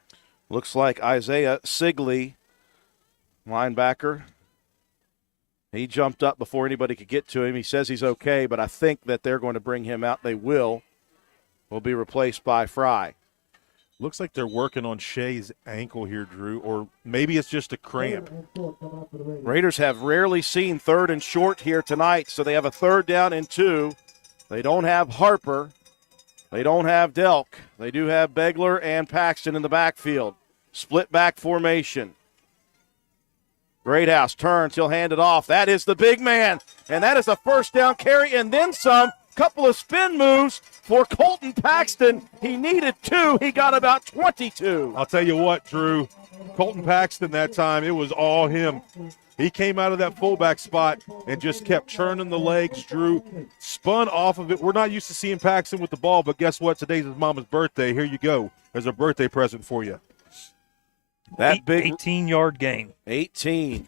Looks like Isaiah Sigley, linebacker. He jumped up before anybody could get to him. He says he's okay, but I think that they're going to bring him out. They will be replaced by Fry. Looks like they're working on Shea's ankle here, Drew, or maybe it's just a cramp. Raiders have rarely seen 3rd and short here tonight, so they have a 3rd down and 2. They don't have Harper. They don't have Delk. They do have Begler and Paxton in the backfield. Split back formation. Greathouse turns. He'll hand it off. That is the big man, and that is a 1st down carry and then some. Couple of spin moves for Colton Paxton. He needed 2. He got about 22. I'll tell you what, Drew. Colton Paxton that time, it was all him. He came out of that fullback spot and just kept churning the legs, Drew. Spun off of it. We're not used to seeing Paxton with the ball, but guess what? Today's his mama's birthday. Here you go. There's a birthday present for you. That big 18-yard gain. 18.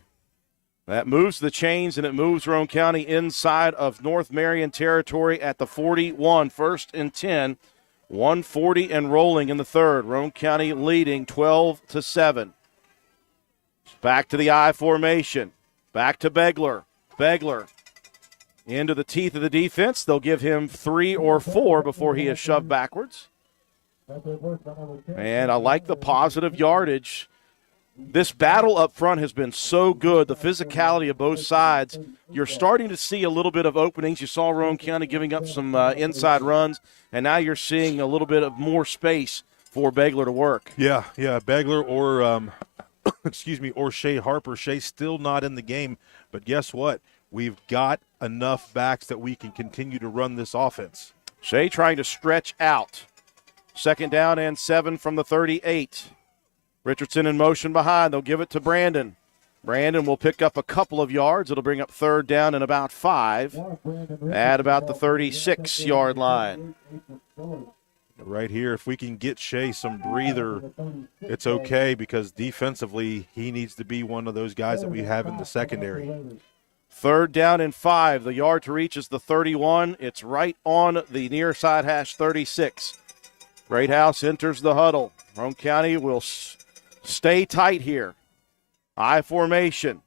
That moves the chains, and it moves Roane County inside of North Marion territory at the 41, 1st and 10. 140 and rolling in the 3rd. Roane County leading 12-7. Back to the I formation. Back to Begler. Begler into the teeth of the defense. They'll give him 3 or 4 before he is shoved backwards. And I like the positive yardage. This battle up front has been so good, the physicality of both sides. You're starting to see a little bit of openings. You saw Roane County giving up some inside runs, and now you're seeing a little bit of more space for Begler to work. Yeah, Begler or, or Shea Harper. Shea's still not in the game, but guess what? We've got enough backs that we can continue to run this offense. Shea trying to stretch out. 2nd down and 7 from the 38. Richardson in motion behind. They'll give it to Brandon. Brandon will pick up a couple of yards. It'll bring up 3rd down and about 5 at about the 36-yard line. Right here, if we can get Shea some breather, it's okay, because defensively he needs to be one of those guys that we have in the secondary. 3rd down and 5. The yard to reach is the 31. It's right on the near side hash 36. Greathouse enters the huddle. Roane County will stay tight here. I formation.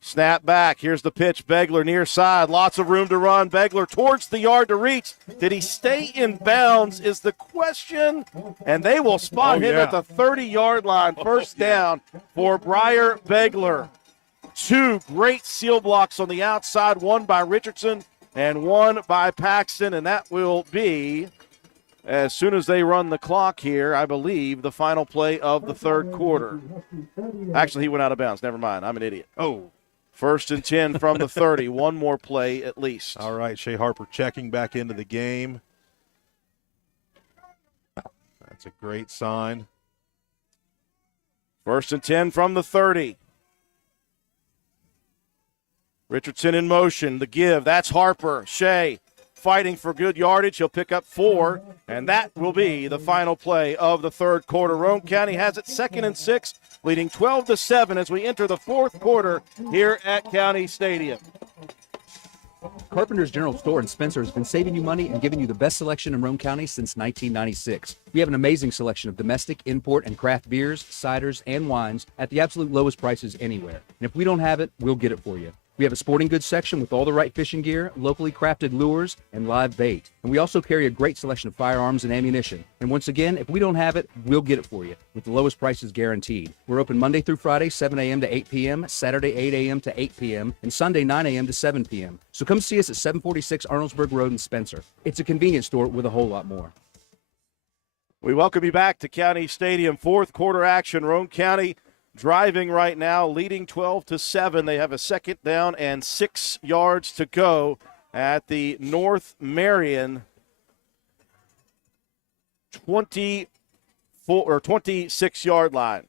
Snap back. Here's the pitch. Begler near side. Lots of room to run. Begler towards the yard to reach. Did he stay in bounds is the question. And they will spot him at the 30-yard line. 1st down for Breyer Begler. 2 great seal blocks on the outside. 1 by Richardson and 1 by Paxton. And that will be, as soon as they run the clock here, I believe, the final play of the 3rd quarter. Actually, he went out of bounds. Never mind. I'm an idiot. 1st and 10 from the 30. 1 more play at least. All right, Shea Harper checking back into the game. That's a great sign. 1st and 10 from the 30. Richardson in motion. The give. That's Harper. Shea fighting for good yardage. He'll pick up 4, and that will be the final play of the 3rd quarter. Roane County has it 2nd and 6, leading 12-7 as we enter the 4th quarter here at County Stadium. Carpenter's General Store in Spencer has been saving you money and giving you the best selection in Roane County since 1996. We have an amazing selection of domestic, import, and craft beers, ciders, and wines at the absolute lowest prices anywhere. And if we don't have it, we'll get it for you. We have a sporting goods section with all the right fishing gear, locally crafted lures, and live bait. And we also carry a great selection of firearms and ammunition. And once again, if we don't have it, we'll get it for you with the lowest prices guaranteed. We're open Monday through Friday, 7 a.m. to 8 p.m., Saturday, 8 a.m. to 8 p.m., and Sunday, 9 a.m. to 7 p.m. So come see us at 746 Arnoldsburg Road in Spencer. It's a convenience store with a whole lot more. We welcome you back to County Stadium. 4th quarter action. Roane County driving right now, leading 12-7. They have a 2nd down and 6 yards to go at the North Marion 26-yard line.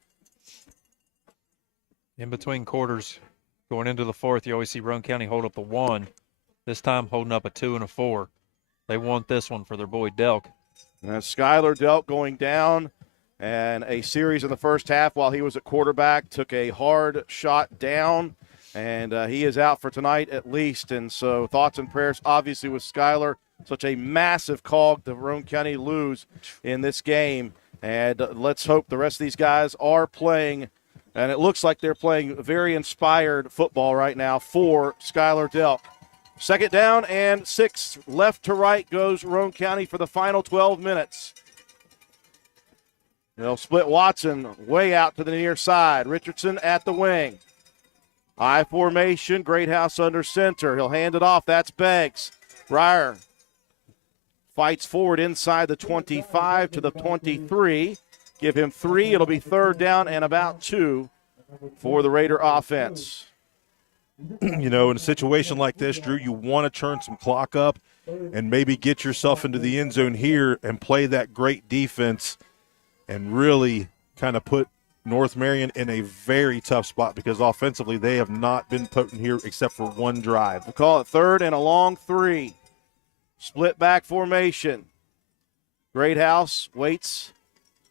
In between quarters, going into the 4th, you always see Roane County hold up the 1. this time holding up a 2 and a 4. They want this one for their boy Delk. Skylar Delk going down, and a series in the first half while he was at quarterback, took a hard shot down, and he is out for tonight at least. And so thoughts and prayers, obviously, with Skylar. Such a massive cog to Roane County lose in this game. And let's hope the rest of these guys are playing, and it looks like they're playing very inspired football right now for Skylar Delk. Second down and 6. Left to right goes Roane County for the final 12 minutes. They'll split Watson way out to the near side. Richardson at the wing. I formation, Greathouse under center. He'll hand it off. That's Beggs. Breyer fights forward inside the 25 to the 23. Give him 3. It'll be third down and about 2 for the Raider offense. You know, in a situation like this, Drew, you want to turn some clock up and maybe get yourself into the end zone here and play that great defense and really kind of put North Marion in a very tough spot because offensively they have not been potent here except for one drive. We'll call it third and a long 3. Split back formation. Greathouse waits,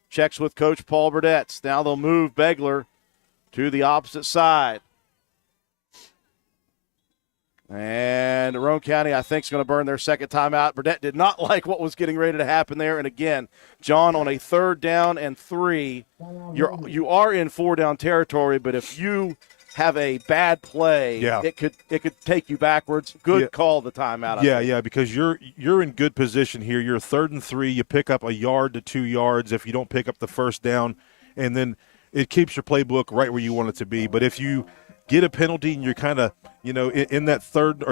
checks with Coach Paul Burdette. Now they'll move Begler to the opposite side. And Roane County, I think, is going to burn their second timeout. Burdette did not like what was getting ready to happen there. And again, John, on a third down and 3, you are in 4-down territory. But if you have a bad play, it could take you backwards. Good call, the timeout. Yeah, because you're in good position here. You're 3rd and 3. You pick up a yard to 2 yards if you don't pick up the first down, and then it keeps your playbook right where you want it to be. But if you get a penalty and you're kind of, in that third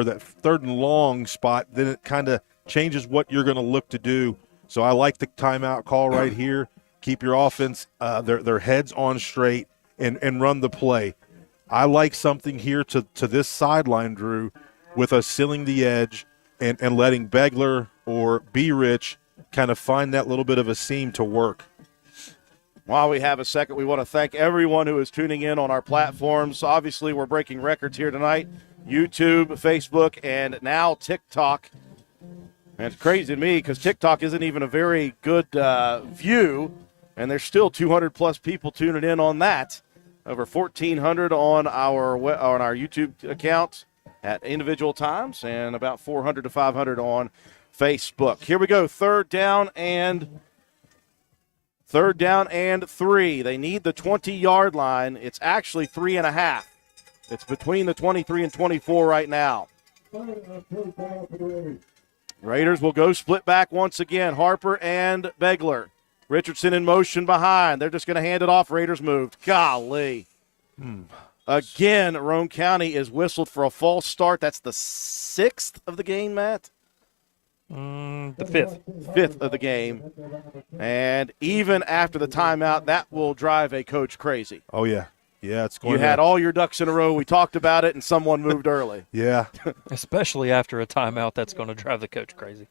and long spot, then it kind of changes what you're going to look to do. So I like the timeout call right here. Keep your offense, their heads on straight and run the play. I like something here to this sideline, Drew, with us sealing the edge and letting Begler or B. Rich kind of find that little bit of a seam to work. While we have a second, we want to thank everyone who is tuning in on our platforms. Obviously, we're breaking records here tonight. YouTube, Facebook, and now TikTok. And it's crazy to me because TikTok isn't even a very good view, and there's still 200-plus people tuning in on that. Over 1,400 on our YouTube account at individual times, and about 400 to 500 on Facebook. Here we go, third down and 3. They need the 20-yard line. It's actually 3.5. It's between the 23 and 24 right now. Raiders will go split back once again. Harper and Begler. Richardson in motion behind. They're just going to hand it off. Raiders moved. Golly. Again, Roane County is whistled for a false start. That's the 6th of the game, Matt? The 5th. 5th of the game. And even after the timeout, that will drive a coach crazy. Oh, yeah. Yeah, it's going You had all your ducks in a row. We talked about it, and someone moved early. Yeah. Especially after a timeout, that's going to drive the coach crazy.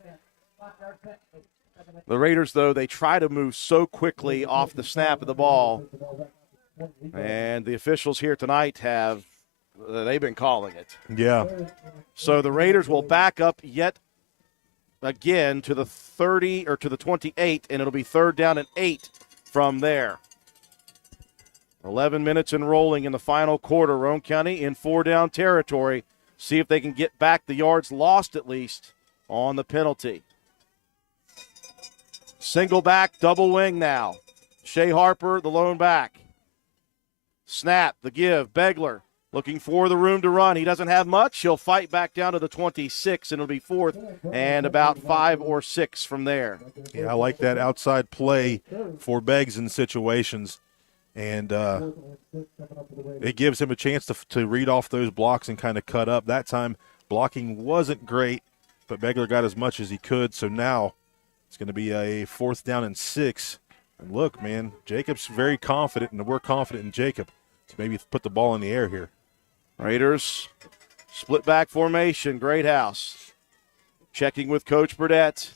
The Raiders, though, they try to move so quickly off the snap of the ball. And the officials here tonight they've been calling it. Yeah. So the Raiders will back up yet again to the 30 or to the 28, and it'll be third down and 8 from there. 11 minutes and rolling in the final quarter. Roane County in 4-down territory. See if they can get back the yards lost at least on the penalty. Single back, double wing now. Shea Harper, the lone back. Snap, the give. Begler looking for the room to run. He doesn't have much. He'll fight back down to the 26, and it'll be 4th and about 5 or 6 from there. Yeah, I like that outside play for Beggs in situations. And it gives him a chance to read off those blocks and kind of cut up. That time, blocking wasn't great, but Begler got as much as he could. So now it's going to be a 4th down and 6. And look, man, Jacob's very confident, and we're confident in Jacob to maybe put the ball in the air here. Raiders, split back formation, Greathouse. Checking with Coach Burdette.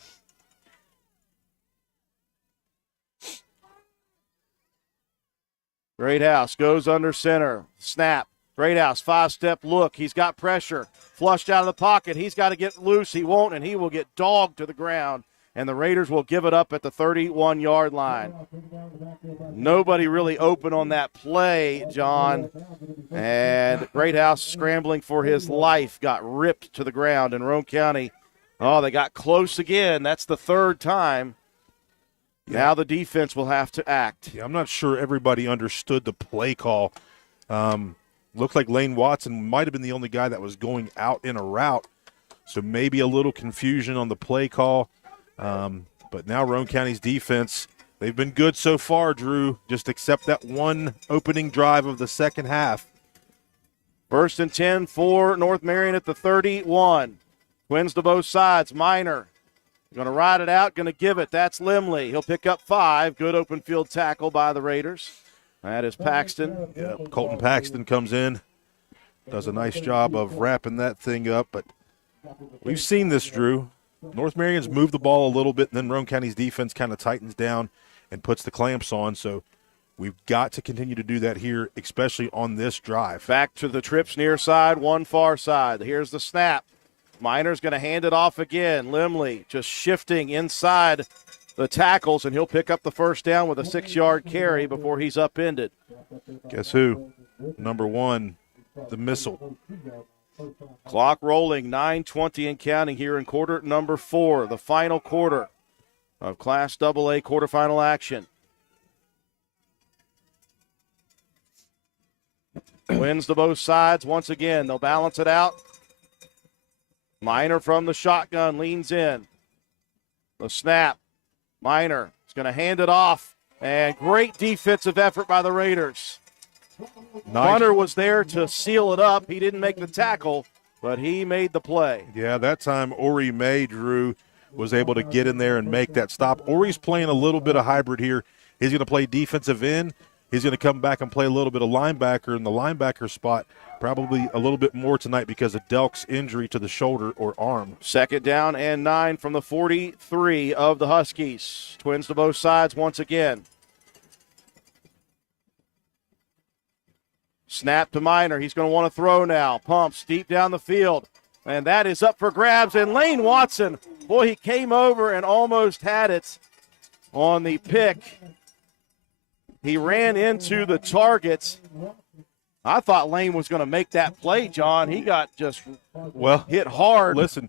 Greathouse goes under center. Snap. Greathouse, 5-step look. He's got pressure. Flushed out of the pocket. He's got to get loose. He won't, and he will get dogged to the ground. And the Raiders will give it up at the 31-yard line. Nobody really open on that play, John. And Greathouse, scrambling for his life, got ripped to the ground. And Roane County, they got close again. That's the third time. Now the defense will have to act. Yeah, I'm not sure everybody understood the play call. Looked like Lane Watson might have been the only guy that was going out in a route. So maybe a little confusion on the play call. But now Roane County's defense, they've been good so far, Drew. Just accept that one opening drive of the second half. 1st and 10 for North Marion at the 31. Twins to both sides. Minor going to ride it out, going to give it. That's Limley. He'll pick up 5. Good open field tackle by the Raiders. That is Paxton. Yeah, Colton Paxton comes in, does a nice job of wrapping that thing up. But we've seen this, Drew. North Marion's moved the ball a little bit, and then Roane County's defense kind of tightens down and puts the clamps on. So we've got to continue to do that here, especially on this drive. Back to the trips near side, one far side. Here's the snap. Minor's going to hand it off again. Limley just shifting inside the tackles, and he'll pick up the first down with a 6-yard carry before he's upended. Guess who? Number 1, the missile. Clock rolling, 9:20 and counting here in quarter number 4, the final quarter of Class AA quarterfinal action. Wins to both sides once again. They'll balance it out. Minor from the shotgun leans in. The snap. Minor is going to hand it off. And great defensive effort by the Raiders. Nice. Hunter was there to seal it up. He didn't make the tackle, but he made the play. Yeah, that time Ori May, Drew, was able to get in there and make that stop. Ori's playing a little bit of hybrid here. He's going to play defensive end. He's going to come back and play a little bit of linebacker in the linebacker spot, probably a little bit more tonight because of Delk's injury to the shoulder or arm. 2nd down and 9 from the 43 of the Huskies. Twins to both sides once again. Snap to Minor. He's going to want to throw now. Pumps deep down the field. And that is up for grabs. And Lane Watson, boy, he came over and almost had it on the pick. He ran into the targets. I thought Lane was going to make that play, John. He got just hit hard. Listen,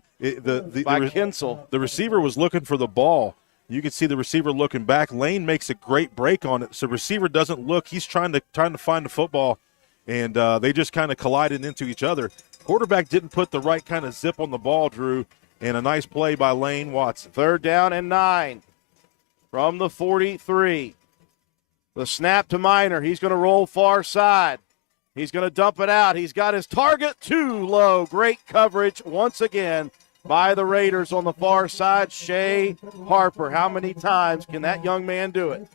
by Kinsel. The receiver was looking for the ball. You can see the receiver looking back. Lane makes a great break on it. So receiver doesn't look. He's trying to find the football, and they just kind of collided into each other. Quarterback didn't put the right kind of zip on the ball, Drew, and a nice play by Lane Watson. 3rd down and 9 from the 43. The snap to Minor. He's going to roll far side. He's going to dump it out. He's got his target too low. Great coverage once again by the Raiders on the far side. Shea Harper. How many times can that young man do it?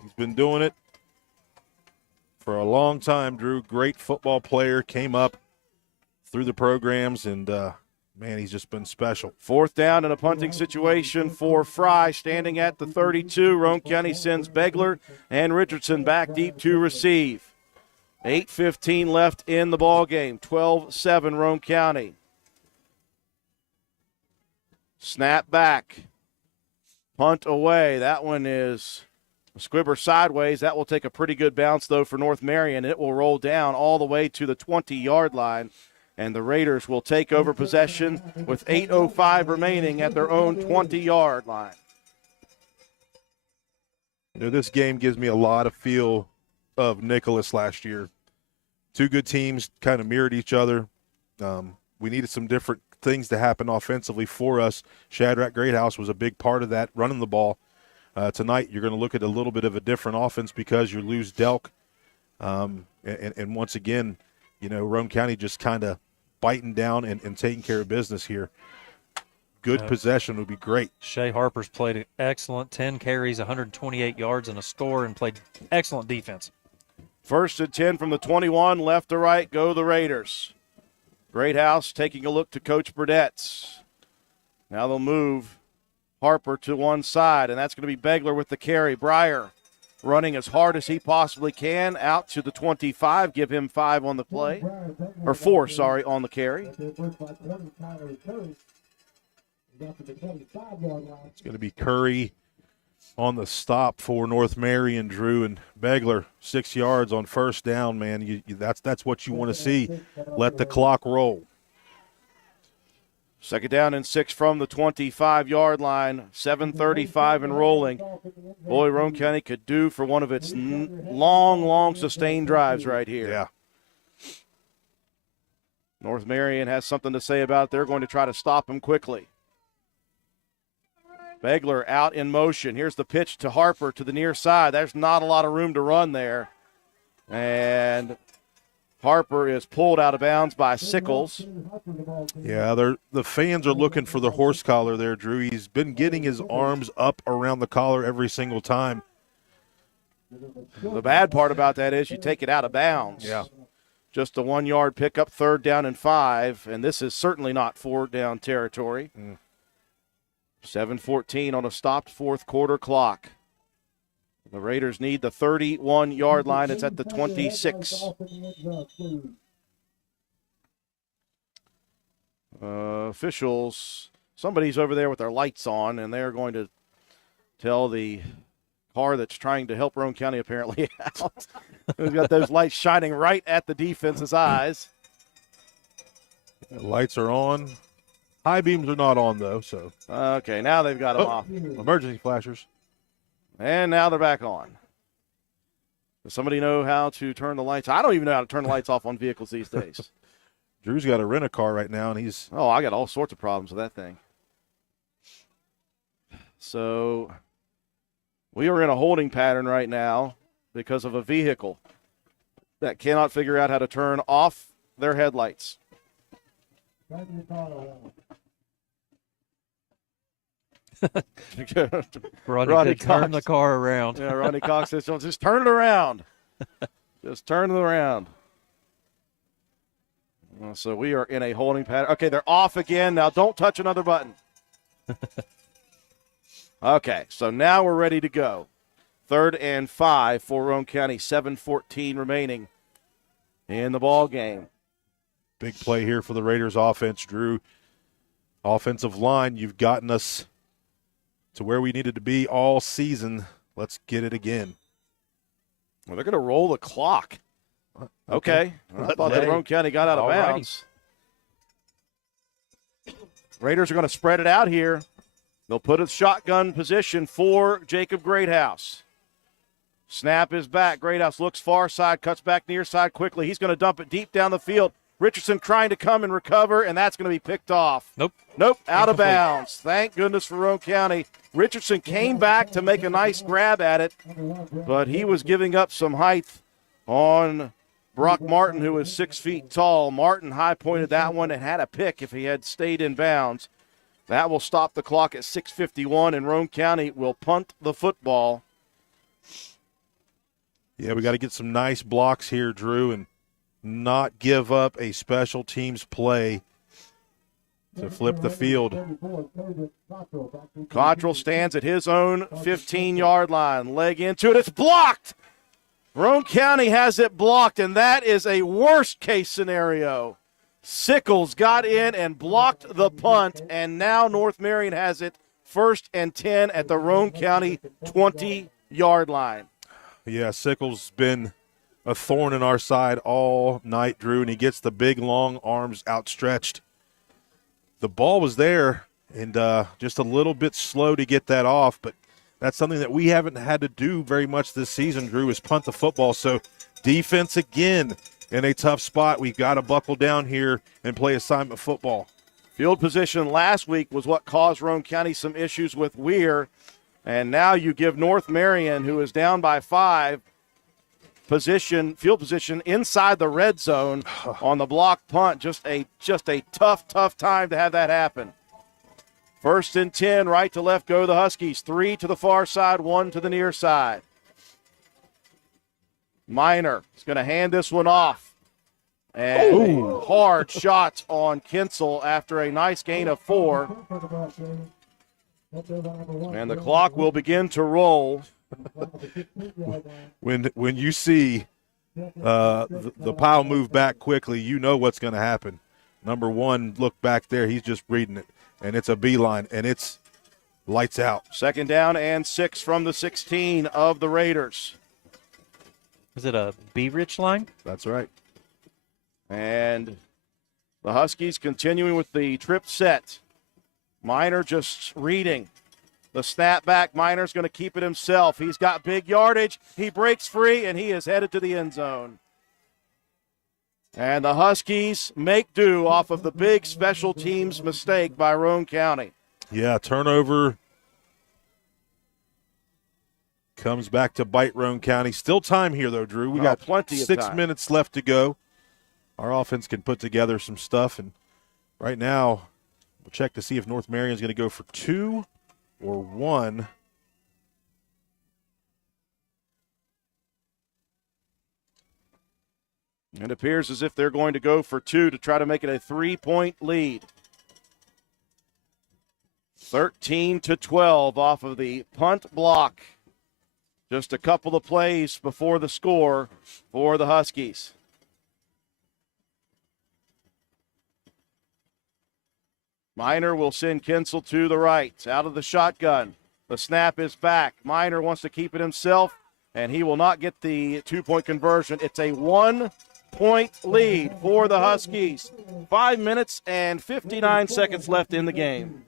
He's been doing it for a long time, Drew. Great football player. Came up through the programs, and man, he's just been special. 4th down in a punting situation for Fry, standing at the 32. Roane County sends Begler and Richardson back deep to receive. 8:15 left in the ball game. 12-7 Roane County. Snap back. Punt away. That one is a squibber sideways. That will take a pretty good bounce, though, for North Marion. It will roll down all the way to the 20-yard line. And the Raiders will take over possession with 8:05 remaining at their own 20-yard line. You know, this game gives me a lot of feel of Nicholas last year. 2 good teams kind of mirrored each other. We needed some different things to happen offensively for us. Shadrach Greathouse was a big part of that, running the ball. Tonight you're going to look at a little bit of a different offense because you lose Delk. And once again, you know, Roane County just kind of biting down and taking care of business here. Good possession would be great. Shea Harper's played excellent, 10 carries, 128 yards and a score, and played excellent defense. 1st and 10 from the 21, left to right, go the Raiders. Greathouse taking a look to Coach Burdett's. Now they'll move Harper to one side, and that's going to be Begler with the carry. Breyer running as hard as he possibly can out to the 25, give him 5 on the play, or 4, sorry, on the carry. It's going to be Curry on the stop for North Marion, Drew, and Begler 6 yards on first down, man. That's what you want to see. Let the clock roll. 2nd down and 6 from the 25-yard line, 7:35 and rolling. Boy, Roane County could do for one of its long sustained drives right here. Yeah. North Marion has something to say about it. They're going to try to stop him quickly. Begler out in motion. Here's the pitch to Harper to the near side. There's not a lot of room to run there. And Harper is pulled out of bounds by Sickles. Yeah, the fans are looking for the horse collar there, Drew. He's been getting his arms up around the collar every single time. The bad part about that is you take it out of bounds. Yeah. Just a 1-yard pickup, 3rd down and 5, and this is certainly not 4th down territory. 7:14 on a stopped 4th quarter clock. The Raiders need the 31-yard line. It's at the 26. Officials, somebody's over there with their lights on, and they're going to tell the car that's trying to help Roane County apparently out. We've got those lights shining right at the defense's eyes. The lights are on. High beams are not on, though. So okay, now they've got them off. Emergency flashers. And now they're back on. Does somebody know how to turn the lights? I don't even know how to turn the lights off on vehicles these days. Drew's got to rent a car right now, and he's... Oh, I got all sorts of problems with that thing. So we are in a holding pattern right now because of a vehicle that cannot figure out how to turn off their headlights. Rodney turn the car around. Yeah, Rodney Cox says, just turn it around. Just turn it around. So we are in a holding pattern. Okay, they're off again. Now don't touch another button. Okay, so now we're ready to go. 3rd and 5 for Roane County, 7:14 remaining in the ball game. Big play here for the Raiders offense, Drew. Offensive line, you've gotten us to where we needed to be all season. Let's get it again. Well, they're going to roll the clock. Okay. I thought that Roane County got out of bounds. Raiders are going to spread it out here. They'll put a shotgun position for Jacob Greathouse. Snap is back. Greathouse looks far side, cuts back near side quickly. He's going to dump it deep down the field. Richardson trying to come and recover, and that's going to be picked off. Nope, out of bounds. Thank goodness for Roane County. Richardson came back to make a nice grab at it, but he was giving up some height on Brock Martin, who is 6 feet tall. Martin high-pointed that one and had a pick if he had stayed in bounds. That will stop the clock at 6:51, and Roane County will punt the football. Yeah, we got to get some nice blocks here, Drew, and not give up a special teams play to flip the field. Cottrell stands at his own 15-yard line. Leg into it. It's blocked. Roane County has it blocked, and that is a worst-case scenario. Sickles got in and blocked the punt, and now North Marion has it 1st and 10 at the Roane County 20-yard line. Yeah, Sickles been a thorn in our side all night, Drew, and he gets the big, long arms outstretched. The ball was there, and just a little bit slow to get that off, but that's something that we haven't had to do very much this season, Drew, is punt the football. So defense again in a tough spot. We've got to buckle down here and play assignment football. Field position last week was what caused Roane County some issues with Weir, and now you give North Marion, who is down by 5, field position inside the red zone on the block punt. Just a tough time to have that happen. 1st and 10, right to left go the Huskies. 3 to the far side, 1 to the near side. Minor is going to hand this one off. And hard shots on Kinsel after a nice gain of 4. And the clock will begin to roll. When you see the pile move back quickly, you know what's going to happen. Number one, look back there. He's just reading it, and it's a beeline, and it's lights out. 2nd down and 6 from the 16 of the Raiders. Is it a B-Rich line? That's right. And the Huskies continuing with the trip set. Minor just reading. The snap back, Minor's going to keep it himself. He's got big yardage. He breaks free, and he is headed to the end zone. And the Huskies make do off of the big special teams mistake by Roane County. Yeah, turnover comes back to bite Roane County. Still time here, though, Drew. We got plenty of 6 time. minutes left to go. Our offense can put together some stuff, and right now we'll check to see if North Marion is going to go for 2 or 1. It appears as if they're going to go for 2 to try to make it a 3-point lead. 13-12 off of the punt block. Just a couple of plays before the score for the Huskies. Minor will send Kinsel to the right, out of the shotgun. The snap is back. Minor wants to keep it himself, and he will not get the 2-point conversion. It's a 1-point lead for the Huskies. 5 minutes and 59 seconds left in the game.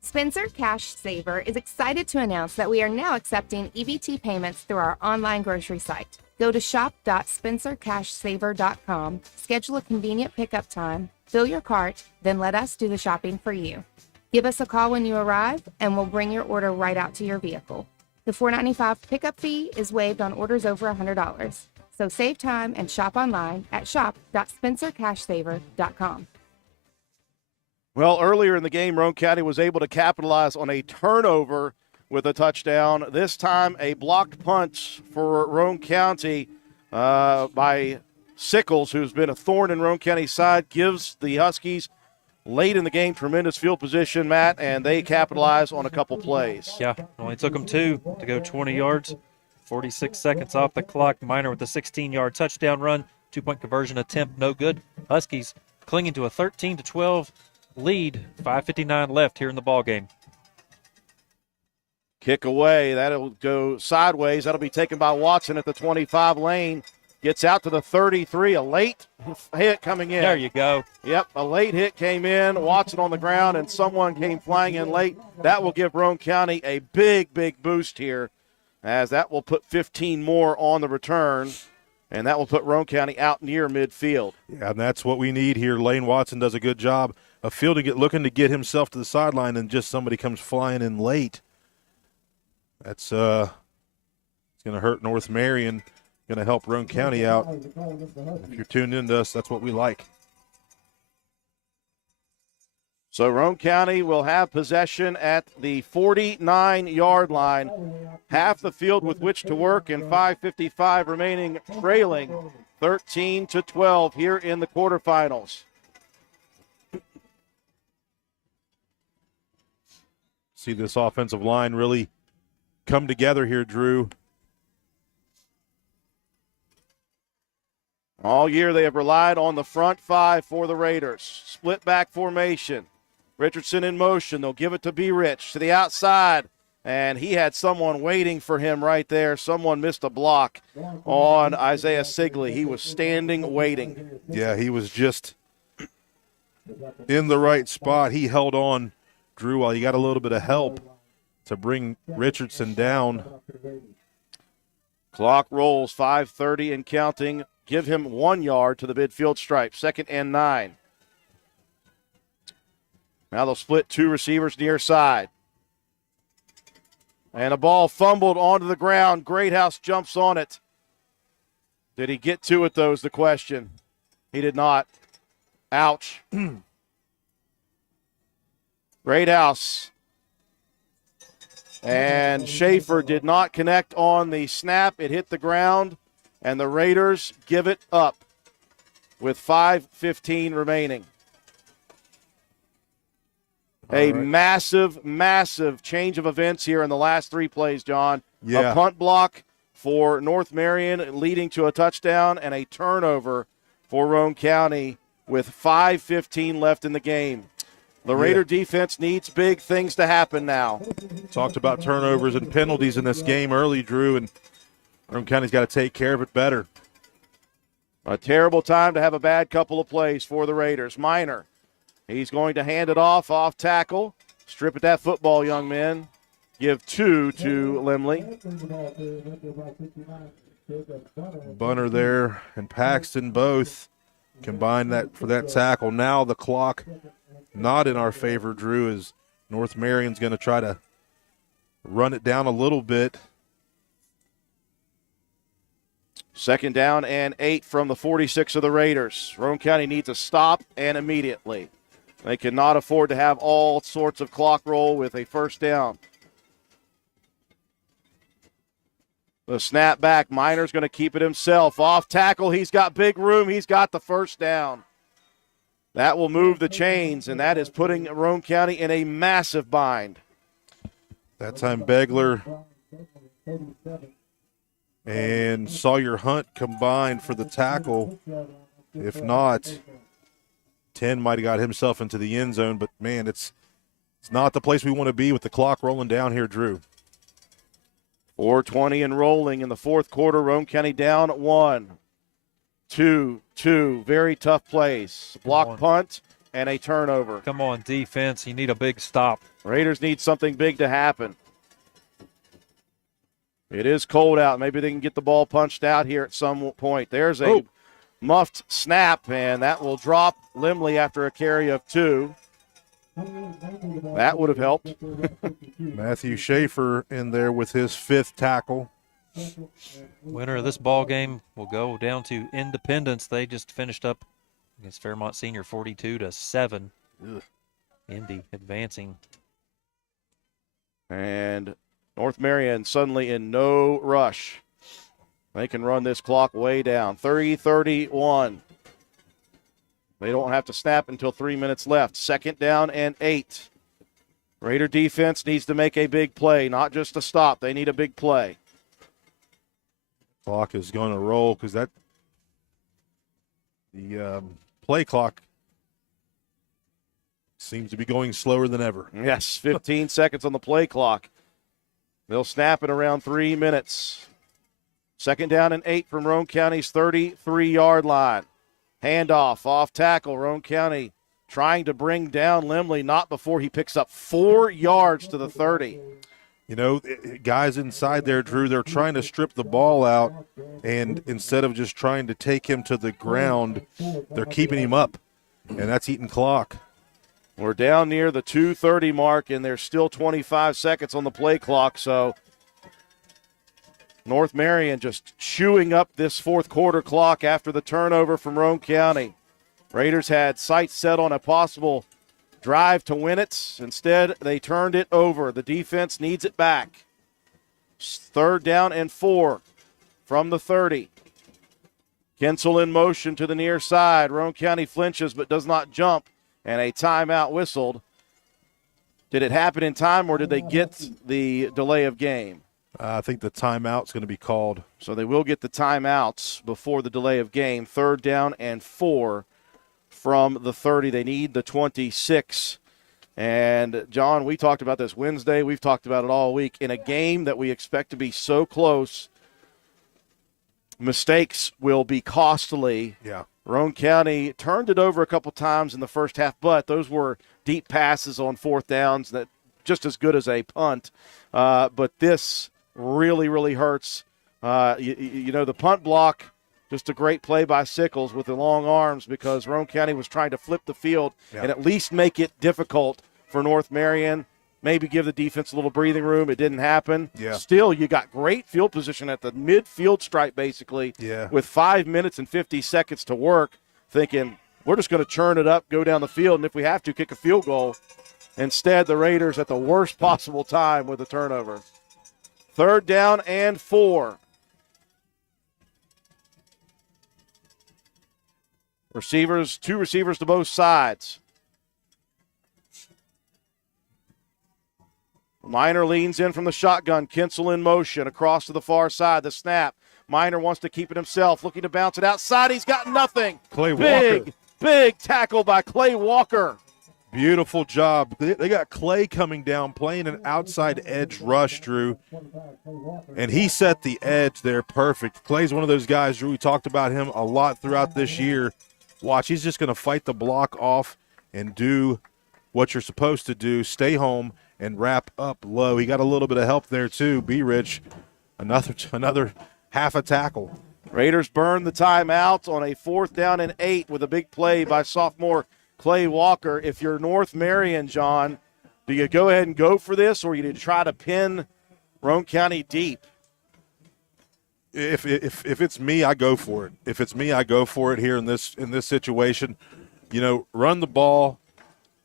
Spencer Cash Saver is excited to announce that we are now accepting EBT payments through our online grocery site. Go to shop.spencercashsaver.com, schedule a convenient pickup time, fill your cart, then let us do the shopping for you. Give us a call when you arrive, and we'll bring your order right out to your vehicle. The $4.95 pickup fee is waived on orders over $100. So save time and shop online at shop.spencercashsaver.com. Well, earlier in the game, Roane County was able to capitalize on a turnover with a touchdown. This time, a blocked punt for Roane County by Sickles, who's been a thorn in Roane County's side, gives the Huskies late in the game tremendous field position, Matt, and they capitalize on a couple plays. Yeah, only took them 2 to go 20 yards. 46 seconds off the clock. Minor with a 16-yard touchdown run. 2-point conversion attempt, no good. Huskies clinging to a 13-12 lead. 5:59 left here in the ballgame. Kick away. That'll go sideways. That'll be taken by Watson at the 25 lane. Gets out to the 33. A late hit coming in. There you go. Yep, a late hit came in. Watson on the ground, and someone came flying in late. That will give Roane County a big, big boost here, as that will put 15 more on the return, and that will put Roane County out near midfield. Yeah, and that's what we need here. Lane Watson does a good job of fielding it, looking to get himself to the sideline, and just somebody comes flying in late. That's it's going to hurt North Marion, going to help Roane County out. If you're tuned into us, that's what we like. So Roane County will have possession at the 49-yard line. Half the field with which to work, and 5:55 remaining, trailing 13-12 here in the quarterfinals. See this offensive line really come together here, Drew. All year they have relied on the front 5 for the Raiders. Split back formation. Richardson in motion. They'll give it to B. Rich to the outside, and he had someone waiting for him right there. Someone missed a block on Isaiah Sigley. He was standing waiting. Yeah, he was just in the right spot. He held on, Drew, while he got a little bit of help to bring Richardson down. Clock rolls, 5:30 and counting. Give him 1 yard to the midfield stripe. 2nd and 9. Now they'll split 2 receivers near side. And a ball fumbled onto the ground. Greathouse jumps on it. Did he get to it, though, is the question. He did not. Ouch. Greathouse. And Schaefer did not connect on the snap. It hit the ground, and the Raiders give it up with 5:15 remaining. A massive, massive change of events here in the last 3 plays, John. Yeah. A punt block for North Marion leading to a touchdown and a turnover for Roane County with 5:15 left in the game. The Raider defense needs big things to happen now. Talked about turnovers and penalties in this game early, Drew, and Roane County's got to take care of it better. A terrible time to have a bad couple of plays for the Raiders. Minor, he's going to hand it off tackle. Strip at that football, young men. Give 2 to Limley. Bunner there and Paxton both combined that for that tackle. Now the clock not in our favor, Drew, as North Marion's going to try to run it down a little bit. 2nd down and 8 from the 46 of the Raiders. Roane County needs a stop and immediately. They cannot afford to have all sorts of clock roll with a 1st down. The snap back, Minor's going to keep it himself. Off tackle, he's got big room. He's got the 1st down. That will move the chains, and that is putting Roane County in a massive bind. That time Begler and Sawyer Hunt combined for the tackle. If not, 10 might have got himself into the end zone, but, man, it's not the place we want to be with the clock rolling down here, Drew. 4:20 and rolling in the 4th quarter. Roane County down 1. 2. Very tough plays. Block punt and a turnover. Come on, defense. You need a big stop. Raiders need something big to happen. It is cold out. Maybe they can get the ball punched out here at some point. There's a muffed snap, and that will drop Limley after a carry of 2. That would have helped. Matthew Schaefer in there with his 5th tackle. Winner of this ball game will go down to Independence. They just finished up against Fairmont Senior 42-7. Indy advancing. And North Marion suddenly in no rush. They can run this clock way down. 30-31. They don't have to snap until 3 minutes left. 2nd down and 8. Raider defense needs to make a big play, not just a stop. They need a big play. Clock is going to roll because the play clock seems to be going slower than ever. Yes, 15 seconds on the play clock. They'll snap it around 3 minutes. 2nd down and 8 from Roane County's 33-yard line. Handoff, off tackle. Roane County trying to bring down Limley, not before he picks up 4 yards to the 30. You know, guys inside there, Drew, they're trying to strip the ball out, and instead of just trying to take him to the ground, they're keeping him up, and that's eating clock. We're down near the 2:30 mark, and there's still 25 seconds on the play clock, so North Marion just chewing up this 4th quarter clock after the turnover from Roane County. Raiders had sights set on a possible drive to win it. Instead, they turned it over. The defense needs it back. 3rd down and 4 from the 30. Kinsel in motion to the near side. Roane County flinches but does not jump, and a timeout whistled. Did it happen in time, or did they get the delay of game? I think the timeout's going to be called. So they will get the timeouts before the delay of game. 3rd down and 4 from the 30. They need the 26. And, John, we talked about this Wednesday. We've talked about it all week. In a game that we expect to be so close, mistakes will be costly. Yeah. Roane County turned it over a couple times in the first half, but those were deep passes on 4th downs that just as good as a punt. But this really, really hurts. You know, the punt block, just a great play by Sickles with the long arms, because Roane County was trying to flip the field and at least make it difficult for North Marion. Maybe give the defense a little breathing room. It didn't happen. Yeah. Still, you got great field position at the midfield stripe, basically, with 5 minutes and 50 seconds to work, thinking we're just going to churn it up, go down the field, and if we have to, kick a field goal. Instead, the Raiders at the worst possible time with a turnover. 3rd down and 4. Receivers, 2 receivers to both sides. Minor leans in from the shotgun. Kinsel in motion across to the far side. The snap. Minor wants to keep it himself, looking to bounce it outside. He's got nothing. Clay Walker. Big tackle by Clay Walker. Beautiful job. They got Clay coming down, playing an outside edge rush, Drew. And he set the edge there perfect. Clay's one of those guys, Drew, we talked about him a lot throughout this year. Watch, he's just going to fight the block off and do what you're supposed to do, stay home and wrap up low. He got a little bit of help there too. B-Rich, another half a tackle. Raiders burn the timeout on a 4th down and 8 with a big play by sophomore Clay Walker. If you're North Marion, John, do you go ahead and go for this, or you try to pin Roane County deep? If it's me, I go for it. If it's me, I go for it here in this situation. You know, run the ball,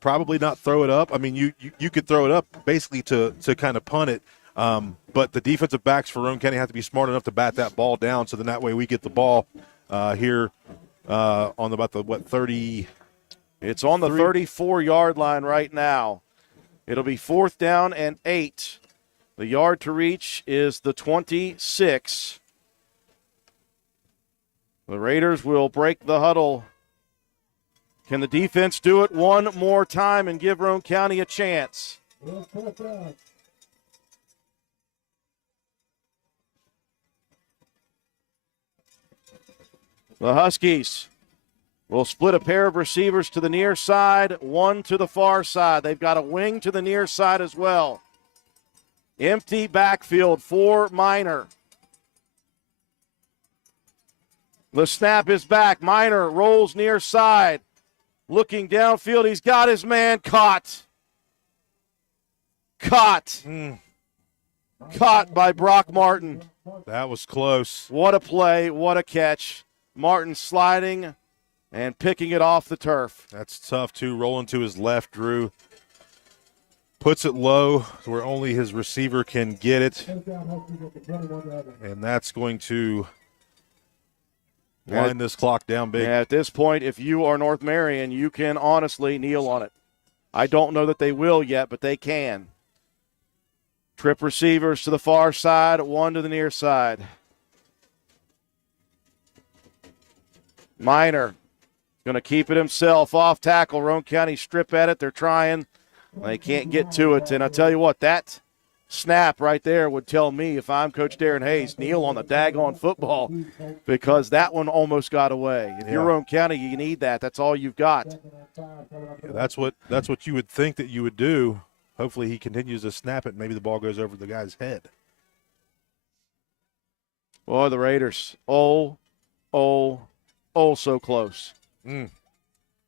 probably not throw it up. I mean, you could throw it up basically to kind of punt it. But the defensive backs for Roane County have to be smart enough to bat that ball down, so then that way we get the ball here on about the 30. It's on the 34-yard line right now. It'll be 4th down and 8. The yard to reach is the 26. The Raiders will break the huddle. Can the defense do it one more time and give Roane County a chance? The Huskies will split a pair of receivers to the near side, one to the far side. They've got a wing to the near side as well. Empty backfield for Minor. The snap is back. Minor rolls near side. Looking downfield. He's got his man caught. Caught by Brock Martin. That was close. What a play. What a catch. Martin sliding and picking it off the turf. That's tough, too. Rolling to his left, Drew. Puts it low where only his receiver can get it. And that's going to wind this clock down big. At this point, if you are North Marion, you can honestly kneel on it. I don't know that they will yet, but they can. Trip receivers to the far side, one to the near side. Minor going to keep it himself off tackle. Roane County strip at it. They're trying. They can't get to it. And I tell you what, that snap right there would tell me, if I'm Coach Darren Hayes, kneel on the daggone football, because that one almost got away. If you're Roane County, you need that. That's all you've got. Yeah, that's what you would think that you would do. Hopefully he continues to snap it. Maybe the ball goes over the guy's head. Boy, the Raiders. Oh, so close.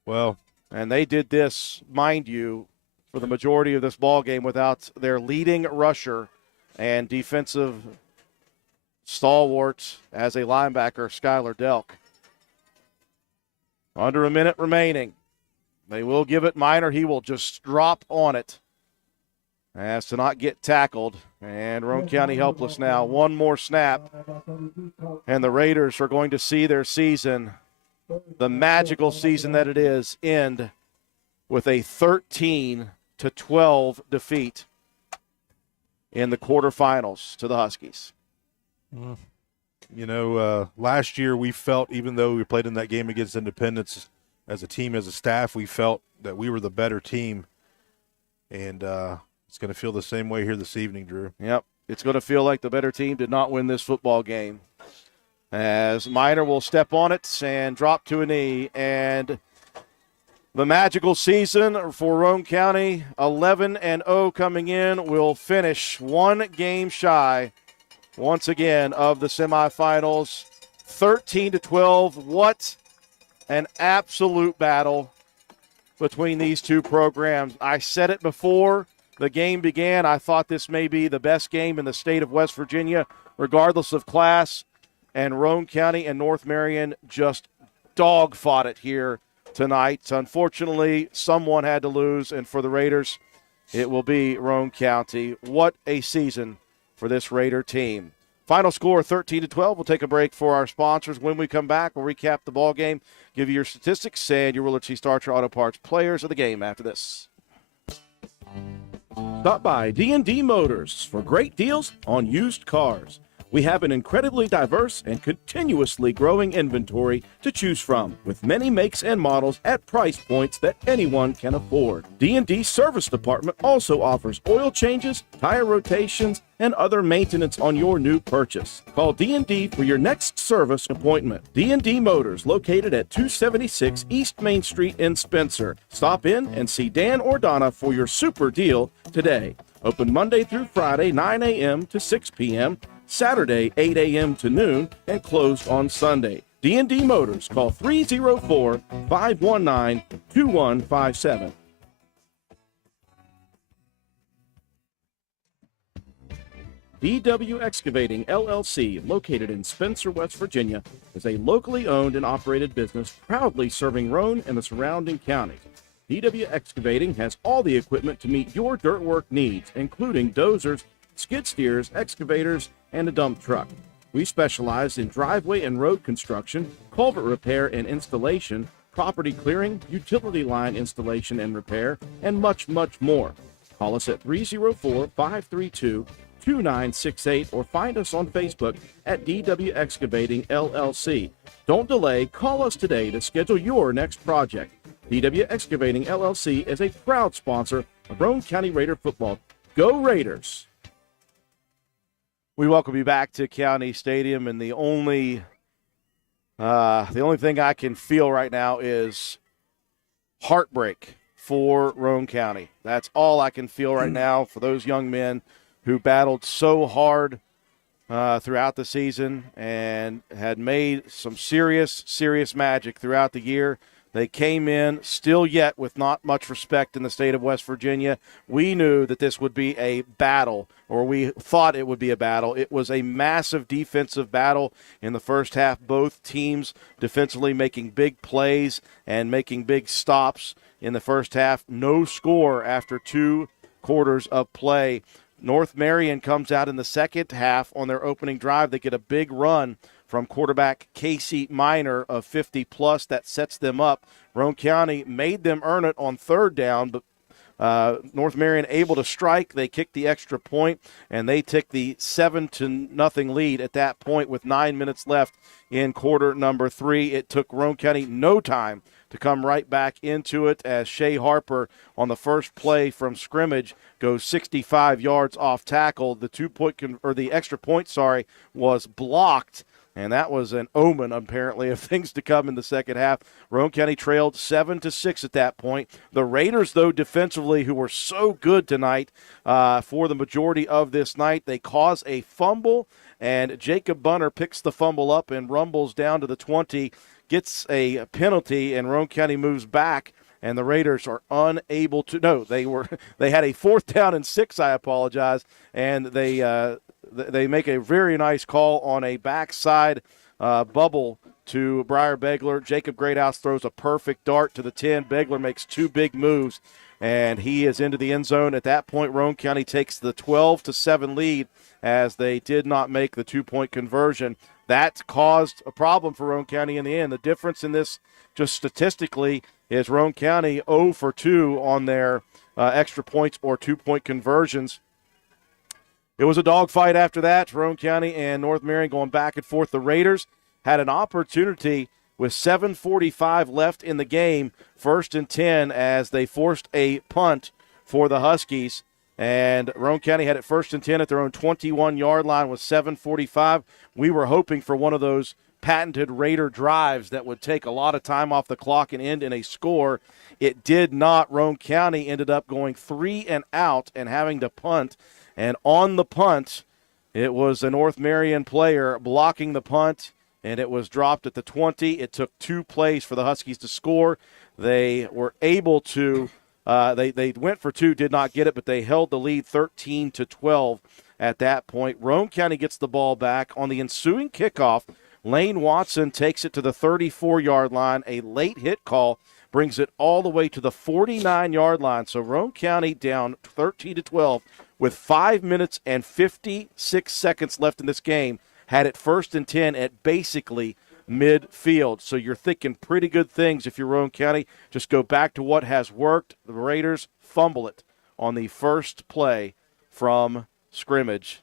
Well, and they did this, mind you, for the majority of this ball game without their leading rusher and defensive stalwart as a linebacker, Skylar Delk. Under a minute remaining. They will give it Minor. He will just drop on it as to not get tackled. And Roane County helpless now. One more snap, and the Raiders are going to see their season, the magical season that it is, end with a 13-12 defeat in the quarterfinals to the Huskies. You know, last year we felt, even though we played in that game against Independence as a team, as a staff, we felt that we were the better team. And it's going to feel the same way here this evening, Drew. Yep, it's going to feel like the better team did not win this football game. As Minor will step on it and drop to a knee. And the magical season for Roane County, 11-0 coming in, will finish one game shy, once again, of the semifinals. 13-12. What an absolute battle between these two programs. I said it before the game began. I thought this may be the best game in the state of West Virginia, regardless of class. And Roane County and North Marion just dog-fought it here tonight. Unfortunately, someone had to lose, and for the Raiders, it will be Roane County. What a season for this Raider team. Final score, 13-12. We'll take a break for our sponsors. When we come back, we'll recap the ball game, give you your statistics, and your Willard C. Starcher Auto Parts players of the game after this. Stop by D&D Motors for great deals on used cars. We have an incredibly diverse and continuously growing inventory to choose from, with many makes and models at price points that anyone can afford. D&D Service Department also offers oil changes, tire rotations, and other maintenance on your new purchase. Call D&D for your next service appointment. D&D Motors, located at 276 East Main Street in Spencer. Stop in and see Dan or Donna for your super deal today. Open Monday through Friday, 9 a.m. to 6 p.m., Saturday, 8 a.m. to noon, and closed on Sunday. D&D Motors, call 304-519-2157. DW Excavating, LLC, located in Spencer, West Virginia, is a locally owned and operated business proudly serving Roane and the surrounding counties. DW Excavating has all the equipment to meet your dirt work needs, including dozers, skid steers, excavators, and a dump truck. We specialize in driveway and road construction, culvert repair and installation, property clearing, utility line installation and repair, and much, much more. Call us at 304-532-2968 or find us on Facebook at DW Excavating LLC. Don't delay, call us today to schedule your next project. DW Excavating LLC is a proud sponsor of Roane County Raider football. Go Raiders! We welcome you back to County Stadium, and the only thing I can feel right now is heartbreak for Roane County. That's all I can feel right now for those young men who battled so hard throughout the season and had made some serious magic throughout the year. They came in still yet with not much respect in the state of West Virginia. We knew that this would be a battle, or we thought it would be a battle. It was a massive defensive battle in the first half. Both teams defensively making big plays and making big stops in the first half. No score after 2 quarters of play. North Marion comes out in the second half on their opening drive. They get a big run from quarterback Casey Minor of 50-plus. That sets them up. Roane County made them earn it on third down, but North Marion able to strike. They kicked the extra point, and they took the 7-0 lead at that point with 9 minutes left in quarter number 3. It took Roane County no time to come right back into it as Shea Harper on the first play from scrimmage goes 65 yards off tackle. The extra point, was blocked. And that was an omen, apparently, of things to come in the second half. Roane County trailed 7-6 at that point. The Raiders, though, defensively, who were so good tonight for the majority of this night, they cause a fumble, and Jacob Bunner picks the fumble up and rumbles down to the 20, gets a penalty, and Roane County moves back. And the Raiders are unable to. No, they had a 4th down and 6. I apologize, and they make a very nice call on a backside bubble to Briar Begler. Jacob Greathouse throws a perfect dart to the 10. Begler makes 2 big moves, and he is into the end zone. At that point, Roane County takes the 12-7 lead as they did not make the 2-point conversion. That caused a problem for Roane County in the end. The difference in this, just statistically, is Roane County 0 for 2 on their extra points or 2-point conversions. It was a dogfight after that. Roane County and North Marion going back and forth. The Raiders had an opportunity with 7:45 left in the game, 1st and 10, as they forced a punt for the Huskies. And Roane County had it 1st and 10 at their own 21-yard line with 7:45. We were hoping for one of those patented Raider drives that would take a lot of time off the clock and end in a score. It did not. Roane County ended up going 3 and out and having to punt. And on the punt, it was a North Marion player blocking the punt, and it was dropped at the 20. It took 2 plays for the Huskies to score. They were able to they went for 2, did not get it, but they held the lead 13-12 at that point. Roane County gets the ball back. On the ensuing kickoff, Lane Watson takes it to the 34-yard line. A late hit call brings it all the way to the 49-yard line. So Roane County down 13-12 with 5 minutes and 56 seconds left in this game. Had it 1st and 10 at basically midfield. So you're thinking pretty good things if you're Roane County. Just go back to what has worked. The Raiders fumble it on the first play from scrimmage,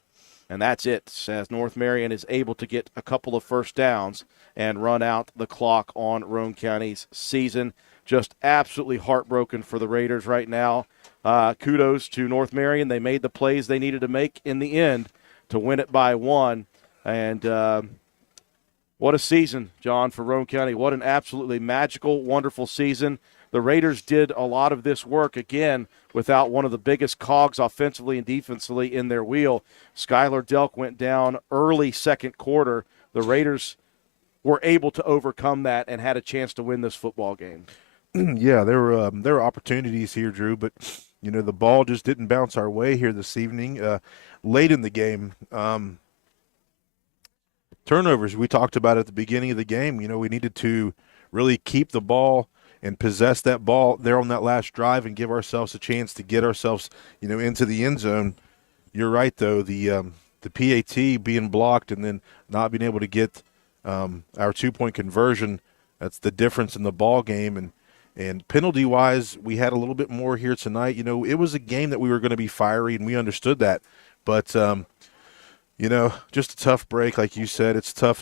and that's it, as North Marion is able to get a couple of first downs and run out the clock on Roane County's season. Just absolutely heartbroken for the Raiders right now. Kudos to North Marion. They made the plays they needed to make in the end to win it by 1. And what a season, John, for Roane County. What an absolutely magical, wonderful season. The Raiders did a lot of this work, again, without one of the biggest cogs offensively and defensively in their wheel. Skylar Delk went down early second quarter. The Raiders were able to overcome that and had a chance to win this football game. Yeah, there were opportunities here, Drew, but the ball just didn't bounce our way here this evening. Late in the game, turnovers we talked about at the beginning of the game. We needed to really keep the ball and possess that ball there on that last drive and give ourselves a chance to get ourselves into the end zone. You're right, though, the PAT being blocked and then not being able to get our 2-point conversion, that's the difference in the ball game. And penalty-wise, we had a little bit more here tonight. It was a game that we were going to be fiery, and we understood that. But, just a tough break, like you said. It's tough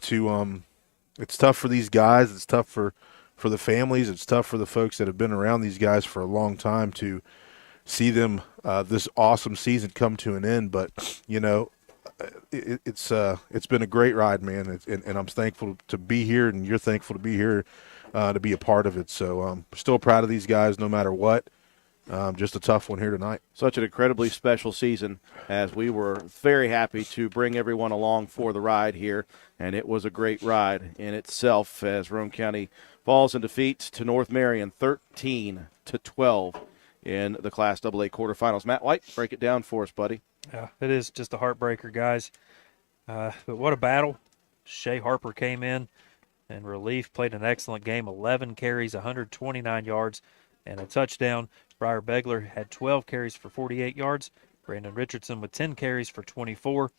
it's tough for these guys. It's tough for the families. It's tough for the folks that have been around these guys for a long time to see them this awesome season come to an end. But, it's been a great ride, man, and I'm thankful to be here, and you're thankful to be here to be a part of it. So still proud of these guys no matter what. Just a tough one here tonight. Such an incredibly special season, as we were very happy to bring everyone along for the ride here, and it was a great ride in itself as Roane County falls in defeat to North Marion 13-12 in the Class AA quarterfinals. Matt White, break it down for us, buddy. Yeah, it is just a heartbreaker, guys. But what a battle. Shea Harper came in relief, played an excellent game, 11 carries, 129 yards, and a touchdown. Briar Begler had 12 carries for 48 yards. Brandon Richardson with 10 carries for 24.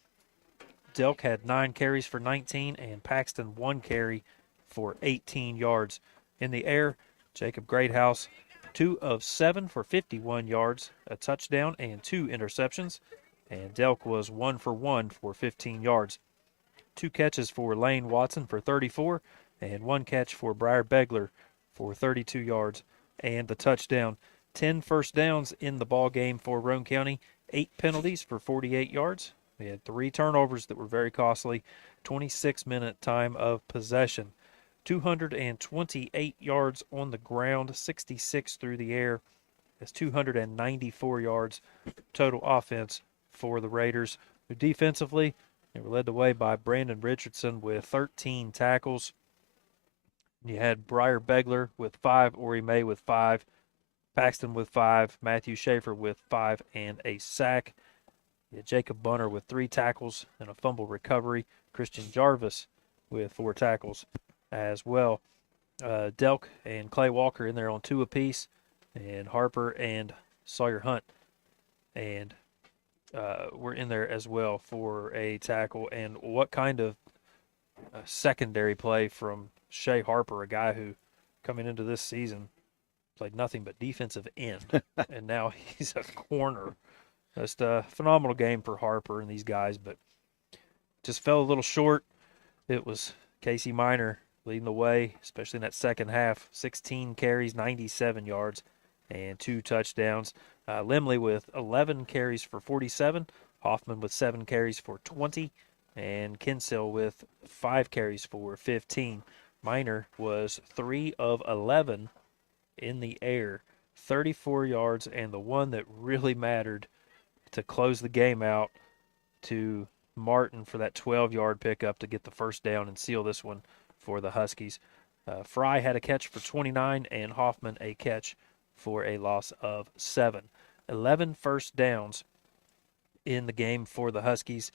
Delk had 9 carries for 19, and Paxton 1 carry for 18 yards. In the air, Jacob Greathouse, 2 of 7 for 51 yards, a touchdown, and 2 interceptions. And Delk was 1 for 1 for 15 yards. 2 catches for Lane Watson for 34, and 1 catch for Briar Begler for 32 yards and the touchdown. 10 first downs in the ball game for Roane County, 8 penalties for 48 yards. We had 3 turnovers that were very costly, 26-minute time of possession. 228 yards on the ground, 66 through the air. That's 294 yards total offense for the Raiders. Defensively, they were led the way by Brandon Richardson with 13 tackles. You had Briar Begler with 5, Ori May with 5, Paxton with 5, Matthew Schaefer with 5 and a sack. You had Jacob Bunner with 3 tackles and a fumble recovery. Christian Jarvis with 4 tackles as well. Delk and Clay Walker in there on 2 apiece, and Harper and Sawyer Hunt and were in there as well for a tackle. And what kind of secondary play from Shea Harper, a guy who coming into this season played nothing but defensive end, and now he's a corner. Just a phenomenal game for Harper and these guys, but just fell a little short. It was Casey Minor leading the way, especially in that second half. 16 carries, 97 yards, and 2 touchdowns. Limley with 11 carries for 47, Hoffman with 7 carries for 20, and Kinsell with 5 carries for 15. Minor was 3 of 11 in the air, 34 yards, and the one that really mattered to close the game out to Martin for that 12-yard pickup to get the first down and seal this one for the Huskies. Fry had a catch for 29, and Hoffman a catch for a loss of 7. 11 first downs in the game for the Huskies.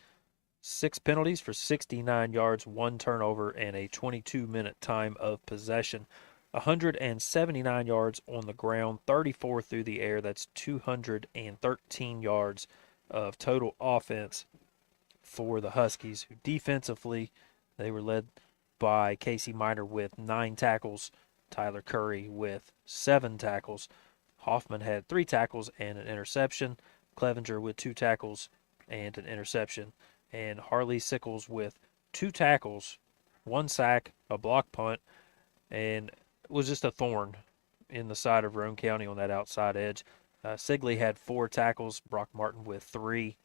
6 penalties for 69 yards, 1 turnover, and a 22-minute time of possession. 179 yards on the ground, 34 through the air. That's 213 yards of total offense for the Huskies. Defensively, they were led by Casey Minor with 9 tackles, Tyler Curry with 7 tackles, Hoffman had 3 tackles and an interception. Clevenger with 2 tackles and an interception. And Harley Sickles with 2 tackles, 1 sack, a block punt, and it was just a thorn in the side of Roane County on that outside edge. Sigley had 4 tackles, Brock Martin with 3.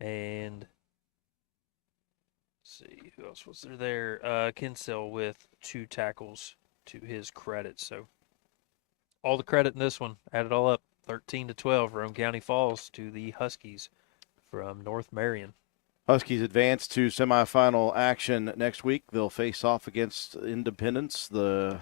And let's see, who else was there? Kinsell with 2 tackles to his credit. So all the credit in this one, add it all up, 13-12. Roane County falls to the Huskies from North Marion. Huskies advance to semifinal action next week. They'll face off against Independence. The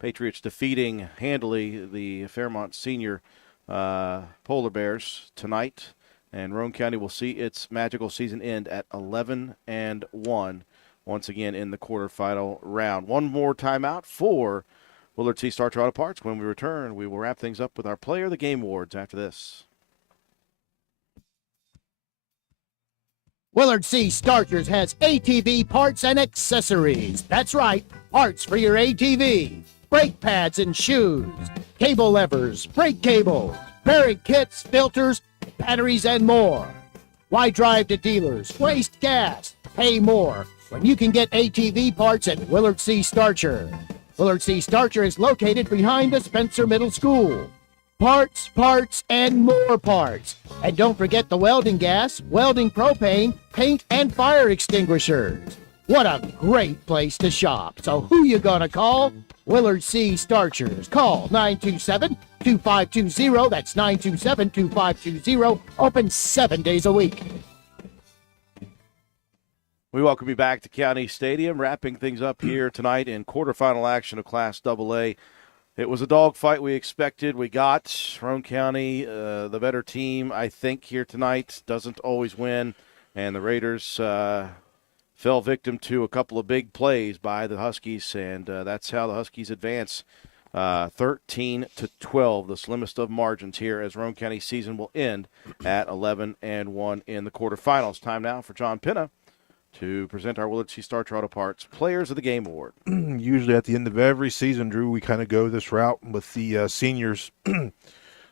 Patriots defeating handily the Fairmont Senior Polar Bears tonight. And Roane County will see its magical season end at 11-1 once again in the quarterfinal round. One more timeout for Willard C. Starcher Auto Parts. When we return, we will wrap things up with our Player of the Game awards after this. Willard C. Starchers has ATV parts and accessories. That's right, parts for your ATV. Brake pads and shoes, cable levers, brake cables, bearing kits, filters, batteries, and more. Why drive to dealers, waste gas, pay more when you can get ATV parts at Willard C. Starcher? Willard C. Starcher is located behind the Spencer Middle School. Parts, parts, and more parts. And don't forget the welding gas, welding propane, paint, and fire extinguishers. What a great place to shop. So who you gonna call? Willard C. Starchers. Call 927-2520. That's 927-2520. Open 7 days a week. We welcome you back to County Stadium, wrapping things up here tonight in quarterfinal action of Class AA. It was a dogfight we expected. We got Roane County, the better team, I think, here tonight. Doesn't always win, and the Raiders fell victim to a couple of big plays by the Huskies, and that's how the Huskies advance 13-12, the slimmest of margins here as Roane County's season will end at 11-1 in the quarterfinals. Time now for John Pinna to present our Willard C. Starcher Auto Parts Players of the Game Award. Usually at the end of every season, Drew, we kind of go this route with the seniors.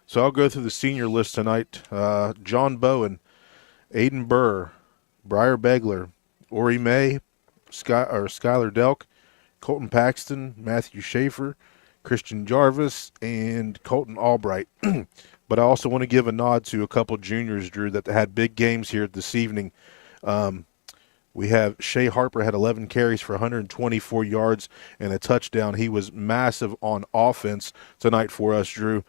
So I'll go through the senior list tonight. John Bowen, Aiden Burr, Briar Begler, Ori May, Skylar Delk, Colton Paxton, Matthew Schaefer, Christian Jarvis, and Colton Albright. But I also want to give a nod to a couple juniors, Drew, that had big games here this evening. We have Shea Harper had 11 carries for 124 yards and a touchdown. He was massive on offense tonight for us, Drew.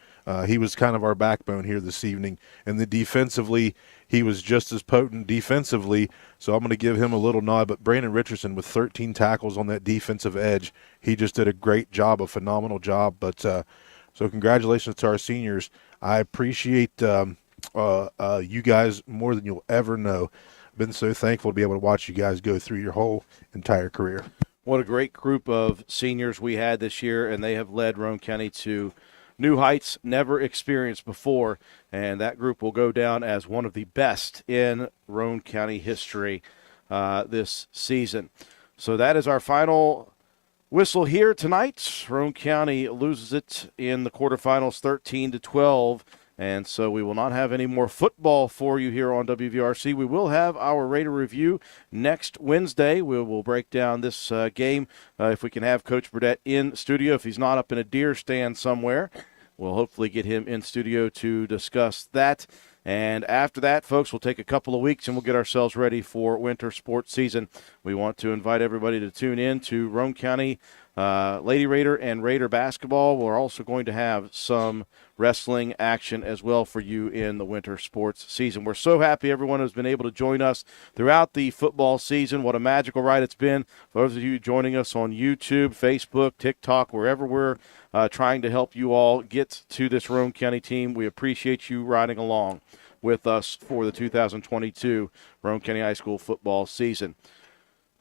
He was kind of our backbone here this evening. And then defensively, he was just as potent defensively, so I'm going to give him a little nod. But Brandon Richardson with 13 tackles on that defensive edge, he just did a great job, a phenomenal job. But so congratulations to our seniors. I appreciate you guys more than you'll ever know. Been so thankful to be able to watch you guys go through your whole entire career. What a great group of seniors we had this year, and they have led Roane County to new heights never experienced before, and that group will go down as one of the best in Roane County history this season. So that is our final whistle here tonight. Roane County loses it in the quarterfinals 13-12. And so we will not have any more football for you here on WVRC. We will have our Raider review next Wednesday. We will break down this game if we can have Coach Burdett in studio. If he's not up in a deer stand somewhere, we'll hopefully get him in studio to discuss that. And after that, folks, we'll take a couple of weeks and we'll get ourselves ready for winter sports season. We want to invite everybody to tune in to Roane County Lady Raider and Raider basketball. We're also going to have some wrestling action as well for you in the winter sports season. We're so happy everyone has been able to join us throughout the football season. What a magical ride it's been. For those of you joining us on YouTube, Facebook, TikTok, wherever we're trying to help you all get to this Roane County team, we appreciate you riding along with us for the 2022 Roane County High School football season.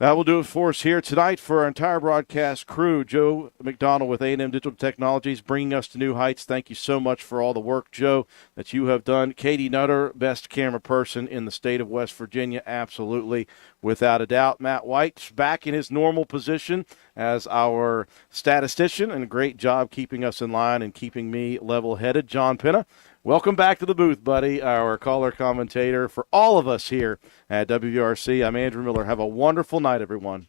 That will do it for us here tonight. For our entire broadcast crew, Joe McDonald with A&M Digital Technologies, bringing us to new heights. Thank you so much for all the work, Joe, that you have done. Katie Nutter, best camera person in the state of West Virginia, absolutely, without a doubt. Matt White back in his normal position as our statistician, and a great job keeping us in line and keeping me level-headed. John Penna, welcome back to the booth, buddy, our caller commentator for all of us here at WRC. I'm Andrew Miller. Have a wonderful night, everyone.